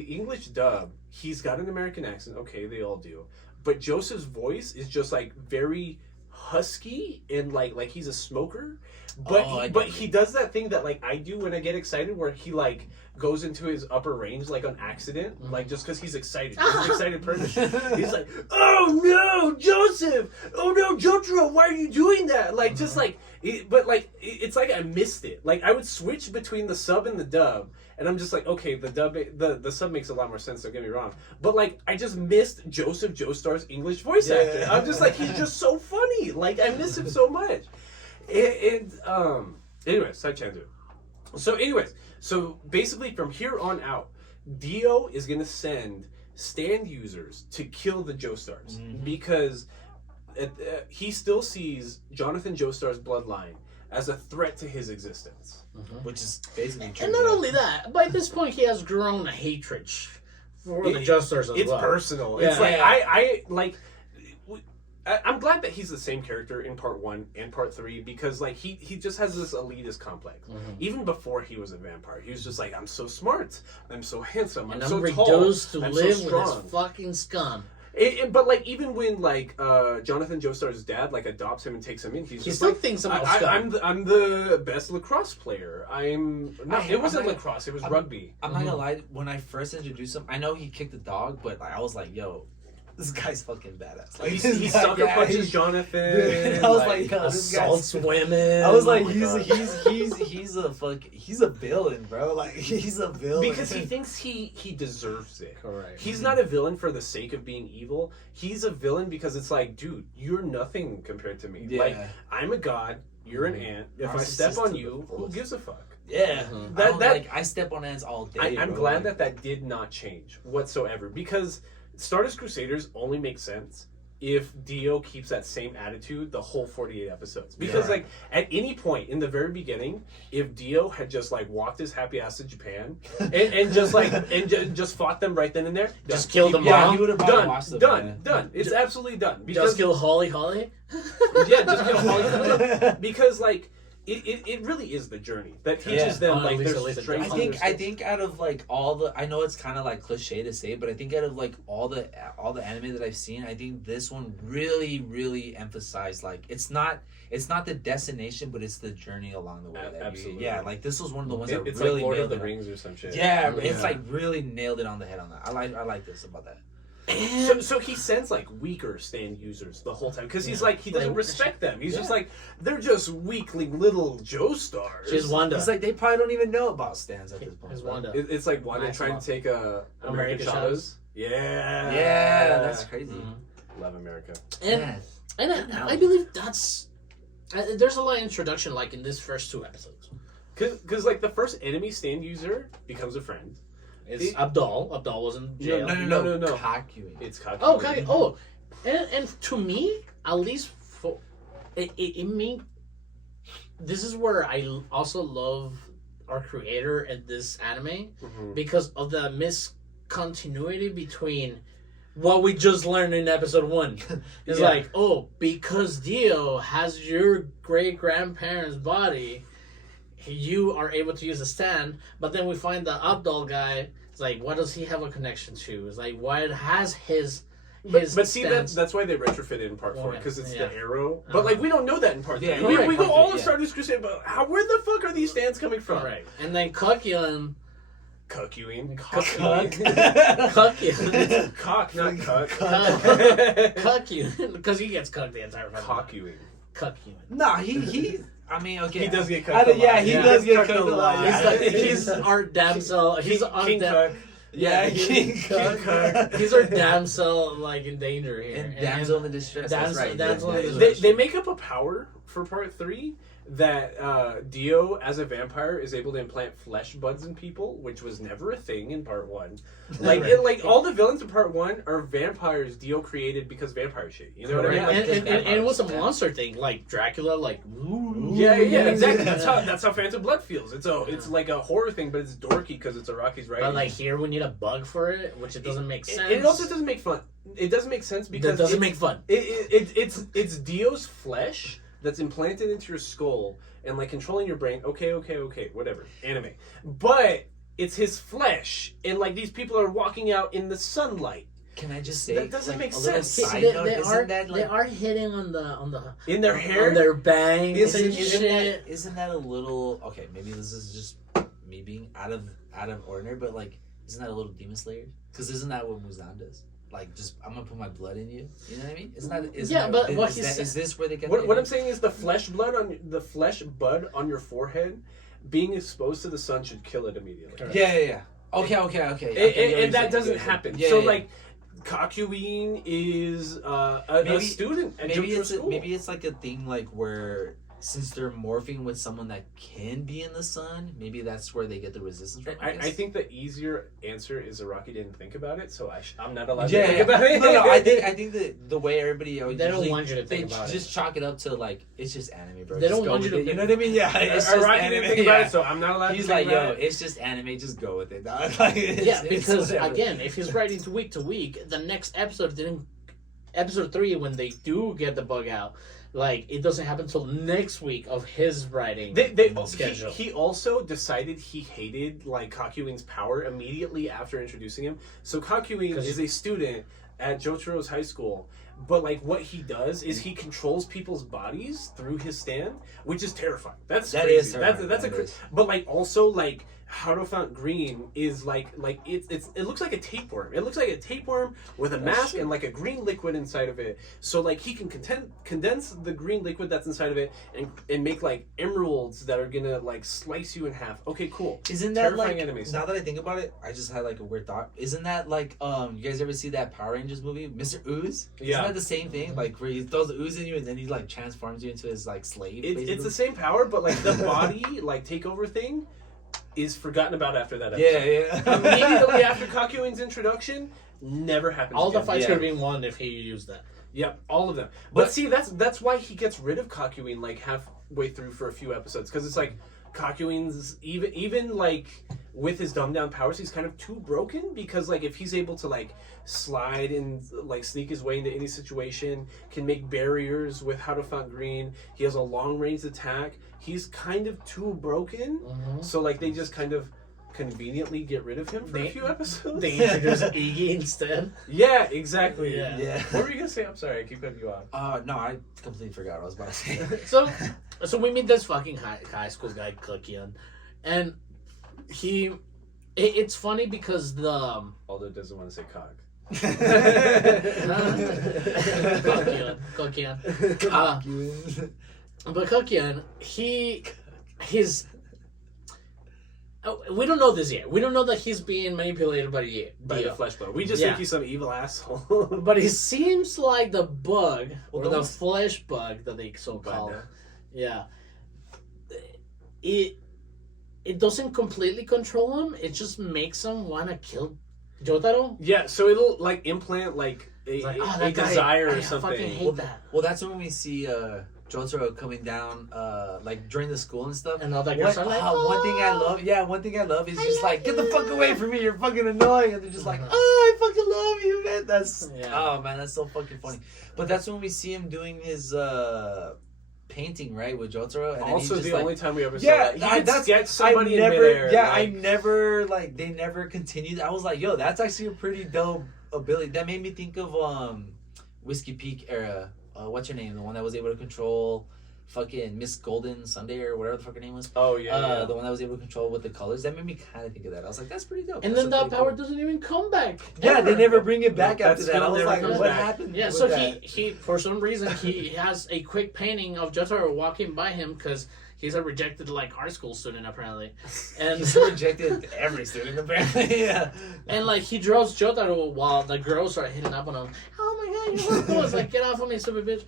English dub, he's got an American accent. Okay, they all do. But Joseph's voice is just like very husky and like he's a smoker. But he does that thing that like I do when I get excited, where he like goes into his upper range like on accident, like just because he's excited. He's an excited person. He's like, "Oh no, Joseph! Oh no, Jotaro! Why are you doing that?" Like just like, it's like I missed it. Like I would switch between the sub and the dub, and I'm just like, okay, the sub makes a lot more sense. Don't get me wrong, but like I just missed Joseph Joestar's English voice actor. I'm just like, he's just so funny. Like I miss him so much. Anyways, side tangent. So basically from here on out, Dio is gonna send stand users to kill the Joestars because he still sees Jonathan Joestar's bloodline as a threat to his existence. Which is basically true. And not yeah. only that, by this point he has grown a hatred for the Justers as It's well. personal. Yeah. It's like Yeah. I like. I'm glad that he's the same character in part 1 and part 3 because like he just has this elitist complex. Even before he was a vampire, he was just like, I'm so smart, I'm so handsome, And I'm I'm so tall, reduced to I'm live so with strong. this fucking scum. But like even when like Jonathan Joestar's dad like adopts him and takes him in, he's He just still like, thinks about scum. I'm the best lacrosse player. It wasn't I'm not- lacrosse, it was rugby. I'm not gonna lie. When I first introduced him, I know he kicked the dog, but like, I was like, "Yo, this guy's fucking badass." Like, He this guy- sucker yeah, punches he- Jonathan. Dude, I was like, "Yo, this guy's." Assaults women. I was like, Oh my he's God. he's a villain, bro. Like, he's a villain Because he thinks he deserves it. Correct. He's not a villain for the sake of being evil. He's a villain because it's like, dude, you're nothing compared to me. Yeah. Like, I'm a god, you're an ant. If I step on Narcissist you, to the who fullest. gives a fuck? Yeah, That I step on ants all day. I'm bro. glad that did not change whatsoever, because Stardust Crusaders only makes sense if Dio keeps that same attitude the whole 48 episodes. Because like at any point in the very beginning, if Dio had just like walked his happy ass to Japan and just like just fought them right then and there, Just killed them Yeah, all. he would have done. It's absolutely done. Because Just kill Holly. yeah, just kill Holly. Because like it really is the journey that teaches them like their strengths. I think out of like all the, I know it's kind of like cliche to say, but I think out of like all the anime that I've seen, I think this one really emphasized like it's not the destination, but it's the journey along the way. Absolutely. Like this was one of the ones that it's really like Lord nailed of the it. Rings or some shit. Yeah, it's like really nailed it on the head on that. I like this about that. So he sends like weaker stand users the whole time because he's like he doesn't respect them. He's just like they're just weakling little Joestars. She's Wanda. It's like they probably don't even know about stands at this point. It's Wanda. It's like Wanda trying to take American shadows. Yeah, that's crazy. Love America. And I believe that's there's a lot of introduction like in this first 2 episodes. Because like the first enemy stand user becomes a friend. It's Abdul. Abdul was in jail. No. Kakuin. It's Kakuin. Oh, okay. Oh, and to me, at least for it made. This is where I also love our creator and this anime because of the miscontinuity between what we just learned in episode 1. It's like, oh, because Dio has your great grandparents' body, you are able to use a stand. But then we find the Abdul guy. It's like, what does he have a connection to? It's like, what has his but see, that's why they retrofit it in part 4 because it's the arrow. But like we don't know that in part 3. We go all of Stardust Crusaders, but where the fuck are these stands coming from? Right. And then Kakuin. Cucking. Cucking. Cock, not cuck. Cucking. Because he gets cucked the entire time. Cockuing. Cucking. No, he. I mean, okay. He does get cucked. He does get cucked a lot. He's our damsel. He's King Cuck. Yeah, King Cuck. He's our damsel, like in danger here. And damsel in distress. That's right. Damsel in distress. They make up a power for part 3 that Dio, as a vampire, is able to implant flesh buds in people, which was never a thing in part 1. Like all the villains in part 1 are vampires Dio created because vampire shit. You know what I mean? Like, and it was a monster thing, like Dracula, like yeah, exactly. That's how Phantom Blood feels. It's like a horror thing, but it's dorky because it's Araki's writing. But like here, we need a bug for it, which it doesn't make sense. It also doesn't make fun. It doesn't make sense because it doesn't make fun. It's Dio's flesh that's implanted into your skull and like controlling your brain. Okay, whatever. Anime. But it's his flesh, and like these people are walking out in the sunlight. Can I just say that doesn't make sense? Side note, they are hitting on the in their hair, on their bangs and shit. Isn't that a little okay? Maybe this is just me being out of ordinary, but like, isn't that a little Demon Slayer? Because isn't that what Muzan does? Like, just I'm gonna put my blood in you. You know what I mean? Is this where they get? What I'm saying is the flesh bud on your forehead being exposed to the sun should kill it immediately. Yeah. Okay. And that doesn't happen. So like, Kakuin is a student at Jojo school. Maybe it's like a thing like where since they're morphing with someone that can be in the sun, maybe that's where they get the resistance from. I think the easier answer is Araki didn't think about it, so I'm not allowed to think about it. No, I think the way everybody they don't want you to think about it. They just chalk it up to like it's just anime, bro. They don't want you to. You know what I mean? Yeah, it's just Araki anime. didn't think about it, so I'm not allowed. He's to think like, about it. it's just anime. Just go with it. Because again, if he's writing to week, the next episode episode 3 when they do get the bug out. Like, it doesn't happen until next week of his writing schedule. He also decided he hated, like, Kakuin's power immediately after introducing him. So Kakuin is a student at Jotaro's high school, but, like, what he does is he controls people's bodies through his stand, which is terrifying. That's crazy. Is terrifying. But, like, also, like, Harrowfount Green is like it looks like a tapeworm. It looks like a tapeworm with a mask and like a green liquid inside of it. So like he can condense the green liquid that's inside of it and make like emeralds that are gonna like slice you in half. Okay, cool. Isn't that Terrifying like enemies. now that I think about it, I just had like a weird thought. Isn't that like you guys ever see that Power Rangers movie, Mr. Ooze? Yeah. Isn't that the same thing? Like where he throws the ooze in you and then he like transforms you into his like slave. It's the same power, but like the body like takeover thing is forgotten about after that episode. yeah. Immediately after Kakuin's introduction, never happens All the again. fights Yeah. could have been won if he used that. Yep, all of them. But But- see, that's why he gets rid of Kakuin like halfway through for a few episodes, because it's like Kakuin's even like with his dumbed down powers, he's kind of too broken, because like if he's able to like slide and like sneak his way into any situation, can make barriers with Harrowfount Green, he has a long range attack, he's kind of too broken. So like they just kind of conveniently get rid of him for a few episodes. They introduced Iggy instead. Yeah, exactly. Yeah. What were you gonna say? I'm sorry, I keep cutting you off. No, I completely forgot what I was about to say. So we meet this fucking high school guy, Cookian, and it's funny because the Aldo doesn't want to say cock. Cookian. But Cookian, we don't know this yet. We don't know that he's being manipulated by The flesh blow. We just think he's some evil asshole. But he seems like the bug, or the those- flesh bug that they so call. Banda. Yeah. It doesn't completely control him. It just makes him want to kill Jotaro. Yeah, so it'll like implant like a, Like, a that guy, desire I or something. fucking hate that. Well, that's when we see Jotaro coming down, like during the school and stuff. And all that girls are like, one thing I love is just like, get the fuck away from me, you're fucking annoying. And they're just like, I fucking love you, man. Oh man, that's so fucking funny. But that's when we see him doing his painting, right, with Jotaro. And Also, then he the just, only time we ever saw yeah, that. He could that's sketch somebody I in never, midair. yeah, like, I never like they never continued. I was like, yo, that's actually a pretty dope ability. That made me think of Whiskey Peak era. What's her name? The one that was able to control fucking Miss Golden Sunday or whatever the fuck her name was. Oh yeah. The one that was able to control with the colors. That made me kind of think of that. I was like, that's pretty dope. and That's then that pretty power cool. doesn't even come back. Yeah, ever. they never bring it back No, after that that. I skill was never like, comes what back. happened? Yeah, with so that? he for some reason he has a quick painting of Jotaro walking by him because he's a rejected like art school student apparently, and He's rejected every student apparently. Yeah. and like he draws Jotaro while the girls are hitting up on him. Oh my god, you're so cool! It's like, get off of me, stupid bitch.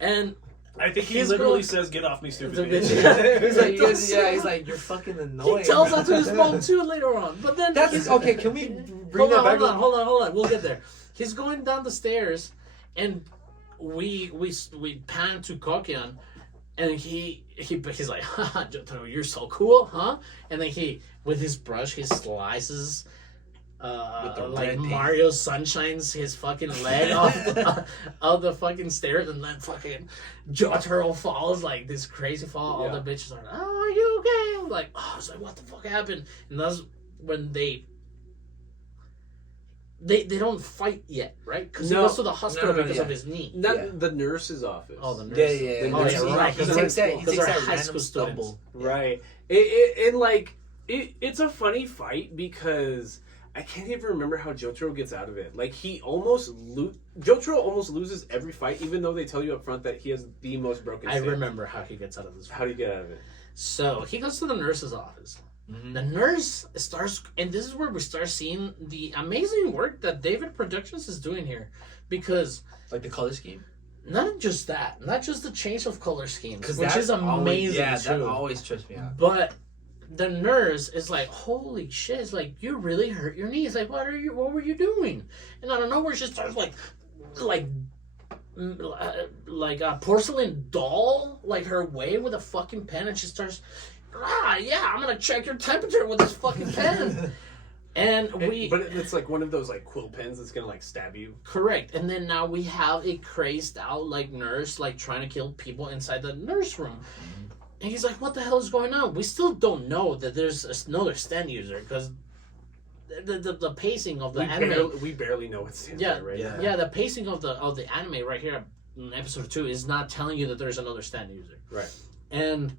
And I think he he's literally going- says, "Get off me, stupid Stupid bitch." bitch. He's like, you guys, yeah, he's like, you're fucking annoying. he tells that to his mom too later on. But then That's he's- okay. Can we bring hold that back? hold on. We'll get there. He's going down the stairs, and we pan to Kokian, and he's like, haha, Jotaro, you're so cool, huh? And then he, with his brush, he slices With the like red paint. Mario Sunshine's his fucking leg off the fucking stairs, and then fucking Jotaro falls like this crazy fall. All Yeah. the bitches are like, oh, are you okay? I'm like, oh, I was like, what the fuck happened? And that's when they don't fight yet, right? Because he No. goes to the hospital No, because yeah. of his knee. Not Yeah. the nurse's office. Oh, the nurse. Yeah, yeah, The yeah. Oh, nurse yeah, is right. off. He Because takes that. He because takes they're that high random school students. stumble. Right. And like it's a funny fight because I can't even remember how Jotaro gets out of it. Like Jotaro almost loses every fight, even though they tell you up front that he has the most broken. I stance. remember how he gets out of this. How do you get out of it? So he goes to the nurse's office. Mhm. The nurse starts, and this is where we start seeing the amazing work that David Productions is doing here, because Like the color scheme. not just that, not just the change of color schemes, Because which is amazing Yeah, that too. always trips me out. But the nurse is like, "Holy shit!" It's like, "You really hurt your knee." It's like, "What were you doing?" And out of nowhere, she starts like a porcelain doll, like her way with a fucking pen, and she starts, yeah, I'm gonna check your temperature with this fucking pen. But it's like one of those like quill pens that's gonna like stab you. Correct. And then now we have a crazed out like nurse like trying to kill people inside the nurse room. And he's like, what the hell is going on? We still don't know that there's another stand user because the pacing of the anime. We barely know what's in Yeah, there, right? yeah. Yeah, the pacing of the anime right here in episode 2 is not telling you that there's another stand user. Right. And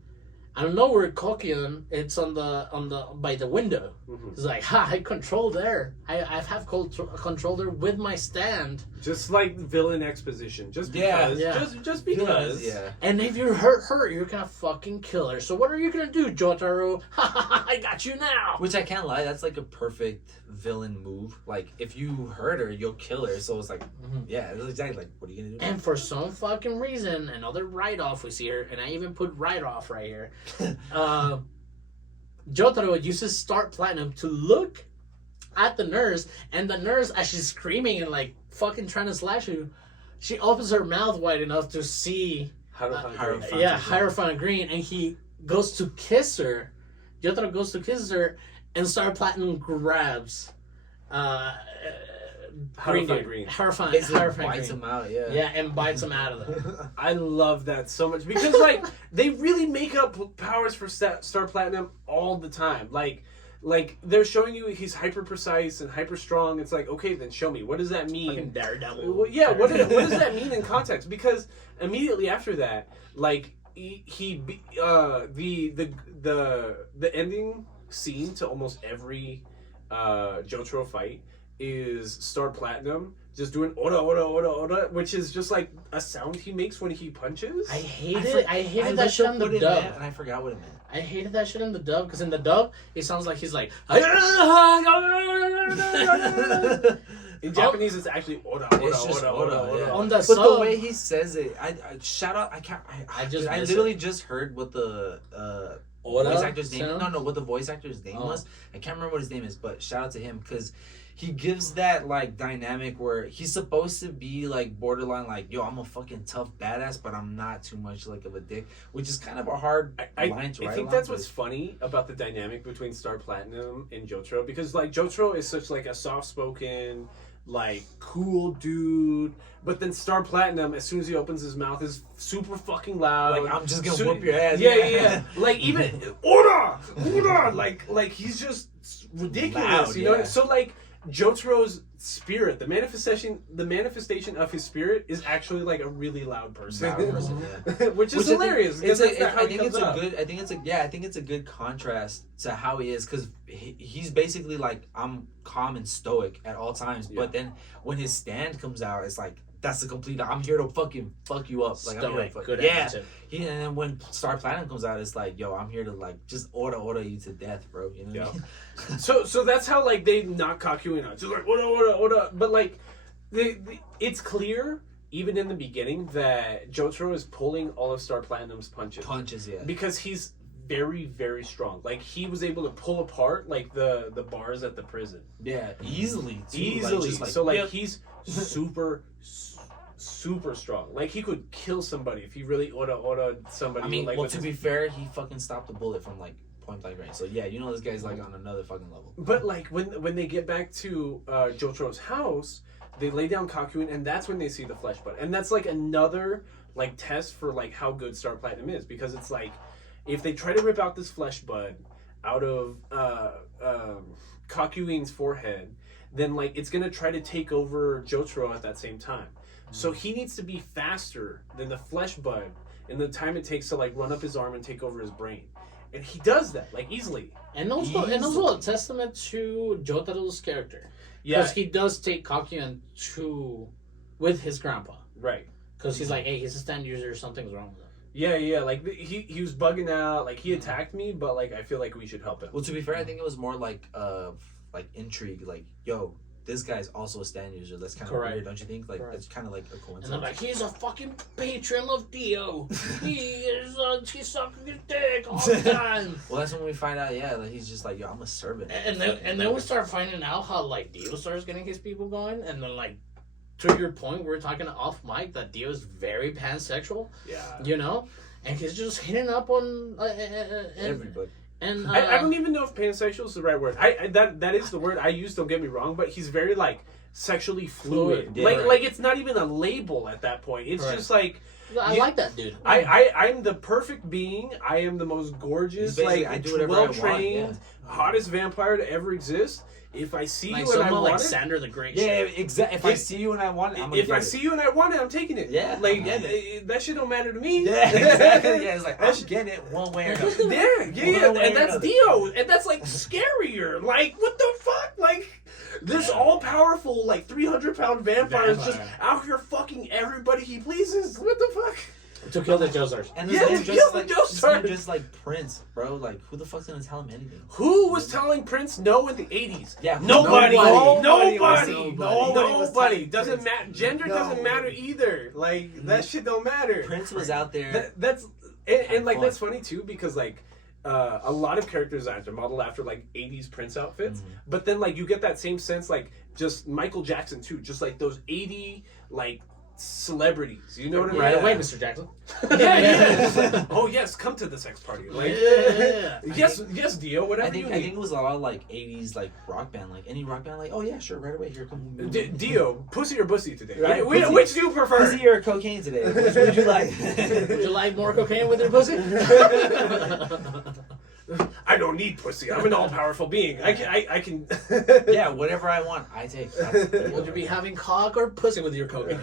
I know where Kokion. It's on the by the window. Mm-hmm. It's like, ha! I control there. I have control there with my stand. Just like villain exposition. Just because. Just because. Yeah. And if you hurt her, you're gonna fucking kill her. So what are you gonna do, Jotaro? I got you now. Which I can't lie, that's like a perfect villain move. Like, if you hurt her, you'll kill her. So it's like, yeah, it's exactly like, what are you gonna do? And for some fucking reason, another write-off we see here, and I even put write-off right here. Jotaro uses Star Platinum to look at the nurse, and the nurse, as she's screaming and like fucking trying to slash you, she opens her mouth wide enough to see Hierophant Green, and he goes to kiss her. Jotaro goes to kiss her, and Star Platinum grabs Hierophant bites him out, yeah, and bites him out of there. I love that so much because like they really make up powers for Star Platinum all the time. Like they're showing you he's hyper precise and hyper strong. It's like, okay, then show me, what does that mean? Fucking Daredevil. Well, yeah, what does that mean in context? Because immediately after that, like the ending scene to almost every Jotaro fight is Star Platinum just doing ora ora ora ora, which is just like a sound he makes when he punches. I hated that shit in the dub, and I forgot what it meant. I hated that shit in the dub, because in the dub it sounds like he's like. In Japanese, it's actually ora ora It's just ora ora, ora. yeah. On the But sub, the way he says it, I shout out. I literally just heard what the voice actor's name. sound? No, what the voice actor's name was. I can't remember what his name is, but shout out to him because he gives that like dynamic where he's supposed to be like borderline, like, yo, I'm a fucking tough badass, but I'm not too much like of a dick, which is kind of a hard line to write. I think that's what's funny about the dynamic between Star Platinum and Jotaro, because like Jotaro is such like a soft-spoken, like cool dude, but then Star Platinum, as soon as he opens his mouth, is super fucking loud. Like, I'm just gonna whoop your ass. Yeah. Like even ora, like he's just ridiculous, Loud, you know. yeah. So like Jotaro's spirit, the manifestation of his spirit is actually like a really loud person, which is hilarious. I think it's a good contrast to how he is, because he's basically like, I'm calm and stoic at all times, but then when his stand comes out, it's like, that's the complete, I'm here to fucking fuck you up. Like, Stoic, good yeah. attitude. And then when Star Platinum comes out, it's like, yo, I'm here to like just order you to death, bro. You know what I mean? So that's how like they knock Kakuin out. Just like ora. But like it's clear even in the beginning that Jotaro is pulling all of Star Platinum's punches. Yeah. Because he's very, very strong. Like he was able to pull apart like the bars at the prison. Yeah, easily. Like, he's super strong. Like he could kill somebody if he really ora somebody. I mean, like, well, to be fair, he fucking stopped a bullet from like point blank range. So yeah, this guy's like on another fucking level. But like when they get back to Jotaro's house, they lay down Kakuin, and that's when they see the flesh bud. And that's like another like test for like how good Star Platinum is, because it's like if they try to rip out this flesh bud out of Kakuin's forehead, then like it's gonna try to take over Jotaro at that same time. So he needs to be faster than the flesh bud in the time it takes to like run up his arm and take over his brain. And he does that like easily. And also a testament to Jotaro's character. Because he does take Kakuin with his grandpa. Right. Because he's like, hey, he's a stand user, something's wrong with him. Yeah, like he was bugging out, like he attacked me, but like I feel like we should help him. Well, to be fair, I think it was more like intrigue, like, yo, this guy's also a stand user. That's kind of weird, don't you think? Like, it's kind of like a coincidence. And I'm like, he's a fucking patron of Dio. He's sucking his dick all the time. Well, that's when we find out, like, he's just like, yo, I'm a servant. And then we start finding out how like Dio starts getting his people going, and then like, to your point, we were talking off mic that Dio is very pansexual. Yeah. You know, and he's just hitting up on everybody. And I don't even know if pansexual is the right word. That is the word I use. Don't get me wrong, but he's very like sexually fluid. Yeah, like it's not even a label at that point. It's just like I like that dude. I'm the perfect being. I am the most gorgeous, like I do whatever I want, well-trained, hottest vampire to ever exist. if I see Like you and I someone want like it, Sander the Great. Yeah, shit. exactly. If I see you and I want it, I'm gonna if get I it. see you and I want it, I'm taking it. Yeah, like I'm getting that shit don't matter to me. Yeah, exactly. Yeah, it's like I'm getting it one way or another. Yeah, One way and or that's another. Dio, and that's like scarier. Like, what the fuck? Like, this all-powerful, like 300-pound vampire is just out here fucking everybody he pleases. What the fuck? To kill the Jotars. And Yeah, this to man kill the like, Jotars. this man just like Prince, bro. Like, who the fuck's gonna tell him anything? Who was telling Prince no in the 80s? Yeah, Nobody. Nobody was Nobody. telling Doesn't Prince. matter. Gender doesn't matter either. Like, that shit don't matter. Prince was out there. That's and like that's funny too, because like a lot of character designs are modeled after like 80s Prince outfits, but then like you get that same sense like just Michael Jackson too, just like those 80 like celebrities, you know what I mean? Right away, Mr. Jackson. Yeah. Oh yes, come to the sex party. Like yes, Dio, whatever I think you it need. was a lot of like 80s like rock band, like any rock band, like oh yeah, sure, right away, here come Dio, pussy or bussy today? Right, Which pussy. do you prefer? pussy or cocaine today. Which would you like? Would you like more cocaine with your pussy? I don't need pussy. I'm an all-powerful being. I can. Yeah, whatever I want, I take. Would you be having cock or pussy with your cocaine?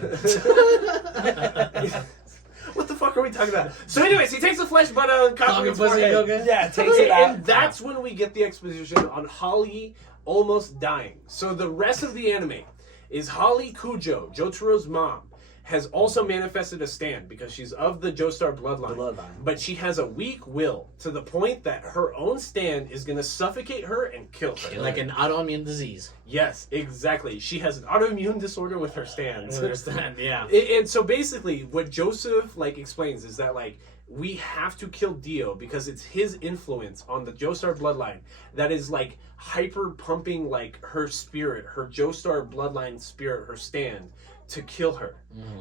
What the fuck are we talking about? So, anyways, he takes the flesh, but Cock and pussy, forehead. okay? Yeah, takes it out. And that's when we get the exposition on Holly almost dying. So the rest of the anime is Holly Kujo, Jotaro's mom, has also manifested a stand because she's of the Joestar bloodline. But she has a weak will to the point that her own stand is going to suffocate her and kill her. Like an autoimmune disease. Yes, exactly. She has an autoimmune disorder with her stands. Understand? Yeah. And so basically, what Joseph like explains is that like we have to kill Dio because it's his influence on the Joestar bloodline that is like hyper pumping like her spirit, her Joestar bloodline spirit, her stand to kill her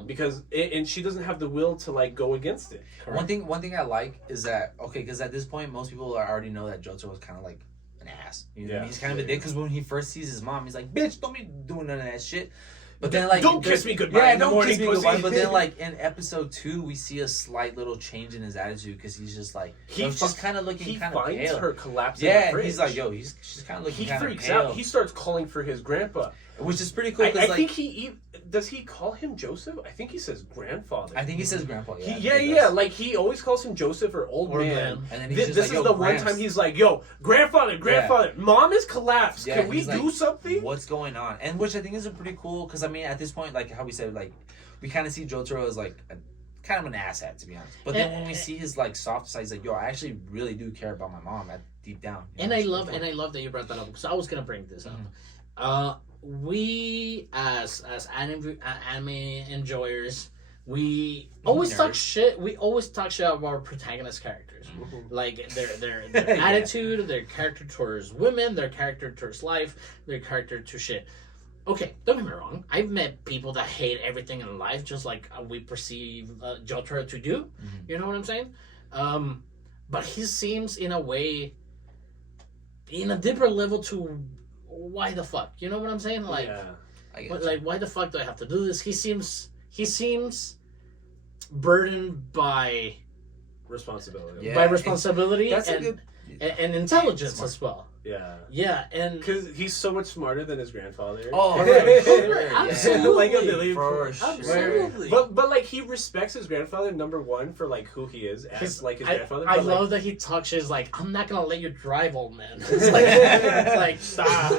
because and she doesn't have the will to like go against it. One thing I like is that because at this point most people already know that Jotaro was kind of like an ass. You know what I mean? He's kind of a dick because when he first sees his mom, he's like, "Bitch, don't be doing none of that shit." But then like, don't kiss me goodbye. Yeah, in the don't morning, kiss me pussy. goodbye. But then like in episode 2, we see a slight little change in his attitude because he's just like he's just kind of looking kind of pale. He finds her collapsing. Yeah, in the and fridge. he's like, she's kind of looking He kind of freaks pale. out. He starts calling for his grandpa. Which is pretty cool. I Like, think does he call him Joseph? I think he says grandfather. I think he says grandpa. Yeah, Yeah. Like he always calls him Joseph or old man. And then he's This just like, is "Yo, the Gramps." one time he's like, "Yo, grandfather, mom is collapsed. Yeah, Can we he's like, do something?" What's going on? And which I think is a pretty cool because I mean at this point, like how we said, like we kind of see Jotaro as like kind of an asshat to be honest. But then when we see his like soft side, he's like, "Yo, I actually really do care about my mom at deep down." You know, And I it's love that you brought that up because I was gonna bring this up. We as anime enjoyers, we always talk shit. We always talk shit about our protagonist characters, like their attitude, their character towards women, their character towards life, their character to shit. Okay, don't get me wrong. I've met people that hate everything in life, just like we perceive Jotaro to do. You know what I'm saying? But he seems in a way, in a deeper level to why the fuck? You know what I'm saying? Like, like why the fuck do I have to do this? He seems burdened by responsibility. Yeah. by responsibility That's a and good- and intelligence as well. Yeah, and because he's so much smarter than his grandfather. Oh, Right. sure, Absolutely. Like a million For Absolutely. But like he respects his grandfather number one for like who he is as like his grandfather. I but, love like, that he talks shit. He's like, I'm not gonna let you drive, old man. It's like stop.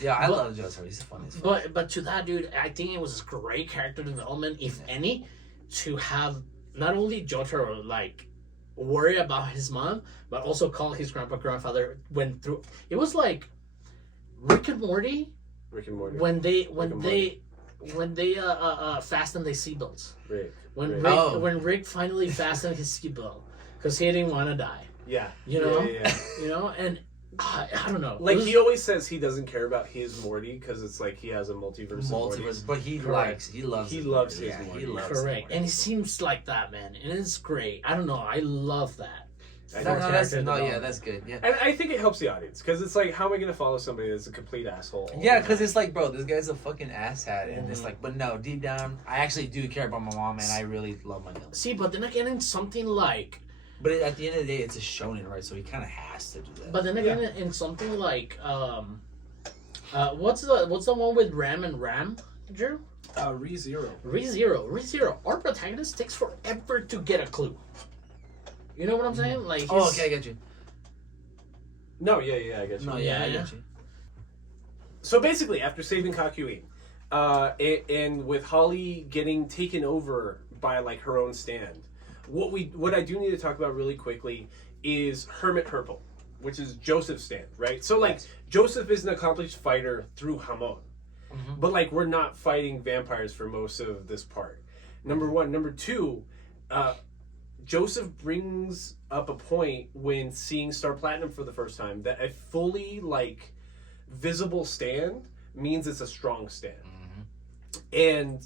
Yeah, I love Jotaro. He's funny. But to that dude, I think it was great character development, if any, to have not only Jotaro like worry about his mom, but also call his grandfather when through. It was like Rick and Morty when they fastened their seatbelts. When Rick finally fastened his seatbelt because he didn't want to die. Yeah, You know, yeah. you know, and I don't know. Like It was- he always says he doesn't care about his Morty because it's like he has a multiverse. Of Mortys. But he Correct. loves He his loves Morty. his Yeah, Morty. he loves correct, his and he seems like that, man, and it's great. I don't know. I love that. I No, know. that's good. Yeah. And I think it helps the audience because it's like, how am I going to follow somebody that's a complete asshole? Yeah, because it's like, bro, this guy's a fucking asshat, and it's like, but no, deep down, I actually do care about my mom, and I really love my mom. See, but then again, in something like But at the end of the day, it's a shonen, right? So he kind of has to do that. But then again, in something like what's the one with Ram and Ram, Drew? ReZero. ReZero. Our protagonist takes forever to get a clue. You know what I'm saying? Like, Oh, okay, I get you. No, yeah, I get you. No, yeah, I get you. So basically, after saving Kakyoin, and with Holly getting taken over by like her own stand, what I do need to talk about really quickly is Hermit Purple, which is Joseph's stand, right? So like Joseph is an accomplished fighter through Hamon, but like we're not fighting vampires for most of this part. Number one, number two, Joseph brings up a point when seeing Star Platinum for the first time that a fully like visible stand means it's a strong stand. And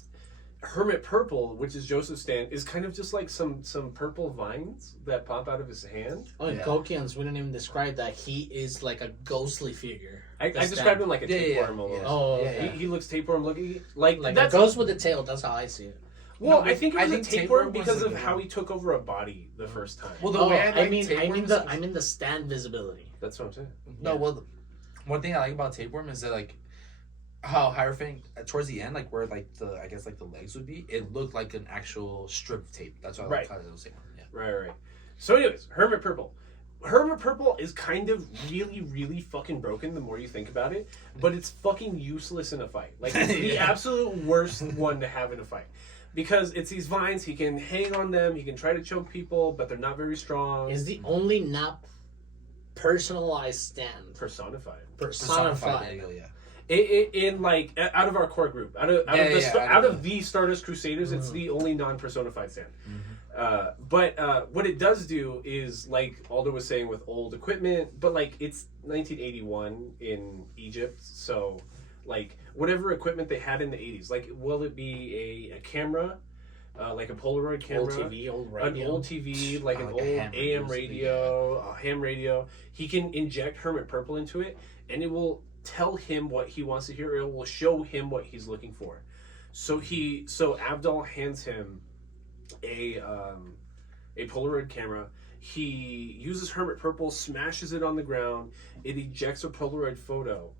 Hermit Purple, which is Joseph's stand, is kind of just like some purple vines that pop out of his hand. Oh, in Kokians, we didn't even describe that. He is like a ghostly figure. I described him like a tapeworm almost. Oh, okay. He looks tapeworm looking. Like a ghost with a tail. That's how I see it. Well, No, I think it was I a think tapeworm tapeworm was because like of how he took over a body the first time. Well, the Oh, way I mean tapeworms- the stand visibility. That's what I'm saying. No, well, one thing I like about tapeworm is that like how Hierophant towards the end, like where like the I guess like the legs would be, it looked like an actual strip of tape. That's why I like how it was tapeworm. Yeah. Right. So, anyways, Hermit Purple. Hermit Purple is kind of really, really fucking broken the more you think about it, but it's fucking useless in a fight. Like, it's the absolute worst one to have in a fight. Because it's these vines, he can hang on them, he can try to choke people, but they're not very strong. Is the only not personalized stand. Personified. Personified. There you go, yeah. In like out of our core group, out of the Stardust Crusaders, it's the only non-personified stand. But what it does do is, like Aldo was saying, with old equipment, but like it's 1981 in Egypt, so like whatever equipment they had in the 80s, like will it be a camera, like a Polaroid camera, Old TV, old radio. an old TV, like an like old a ham AM radio, radio, a ham radio. He can inject Hermit Purple into it, and it will tell him what he wants to hear, or it will show him what he's looking for. So Abdal hands him a Polaroid camera. He uses Hermit Purple, smashes it on the ground. It ejects a Polaroid photo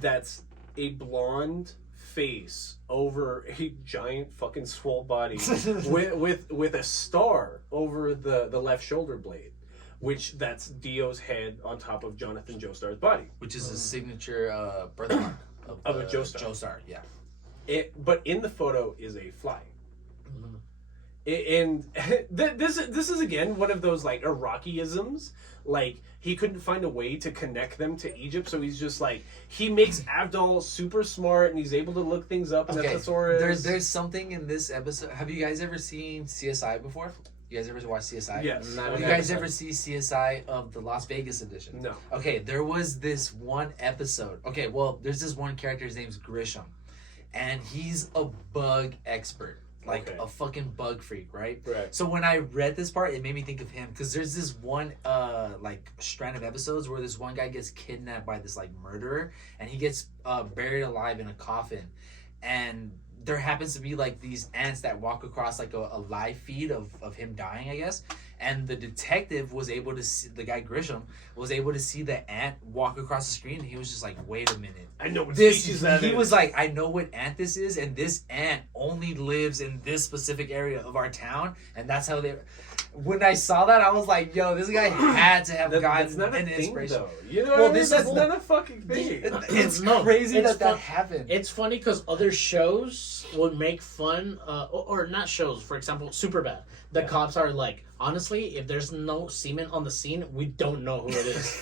that's a blonde face over a giant fucking swole body with a star over the left shoulder blade, which that's Dio's head on top of Jonathan Joestar's body, Which is a signature birthmark of a Joestar. Joestar, yeah. But in the photo is a fly. And this is again one of those like Iraqi-isms. Like he couldn't find a way to connect them to Egypt, so he's just like he makes Abdal super smart and he's able to look things up in the thesaurus. There's something in this episode. Have you guys ever seen CSI before? You guys ever watch CSI? Yes. Have you guys ever see CSI of the Las Vegas edition? No. Okay, there was this one episode. Okay, well, there's this one character. His name's Grisham, and he's a bug expert. Like a fucking bug freak, right? Right. So when I read this part, it made me think of him because there's this one like strand of episodes where this one guy gets kidnapped by this like murderer, and he gets buried alive in a coffin, and there happens to be like these ants that walk across like a live feed of him dying, I guess. And the detective was able to see, the guy Grisham was able to see the ant walk across the screen, and he was just like, wait a minute. I know what This species that he is. was like, I know what ant this is, and this ant only lives in this specific area of our town, and that's how they. When I saw that, I was like, "Yo, this guy had to have gotten that's not a an thing, inspiration." though. You know Well, what I mean? this That's is- not a fucking thing. It's No, crazy it's that fun- happened. It's funny because other shows would make fun, or not shows. For example, Superbad. The cops are like, honestly, if there's no semen on the scene, we don't know who it is.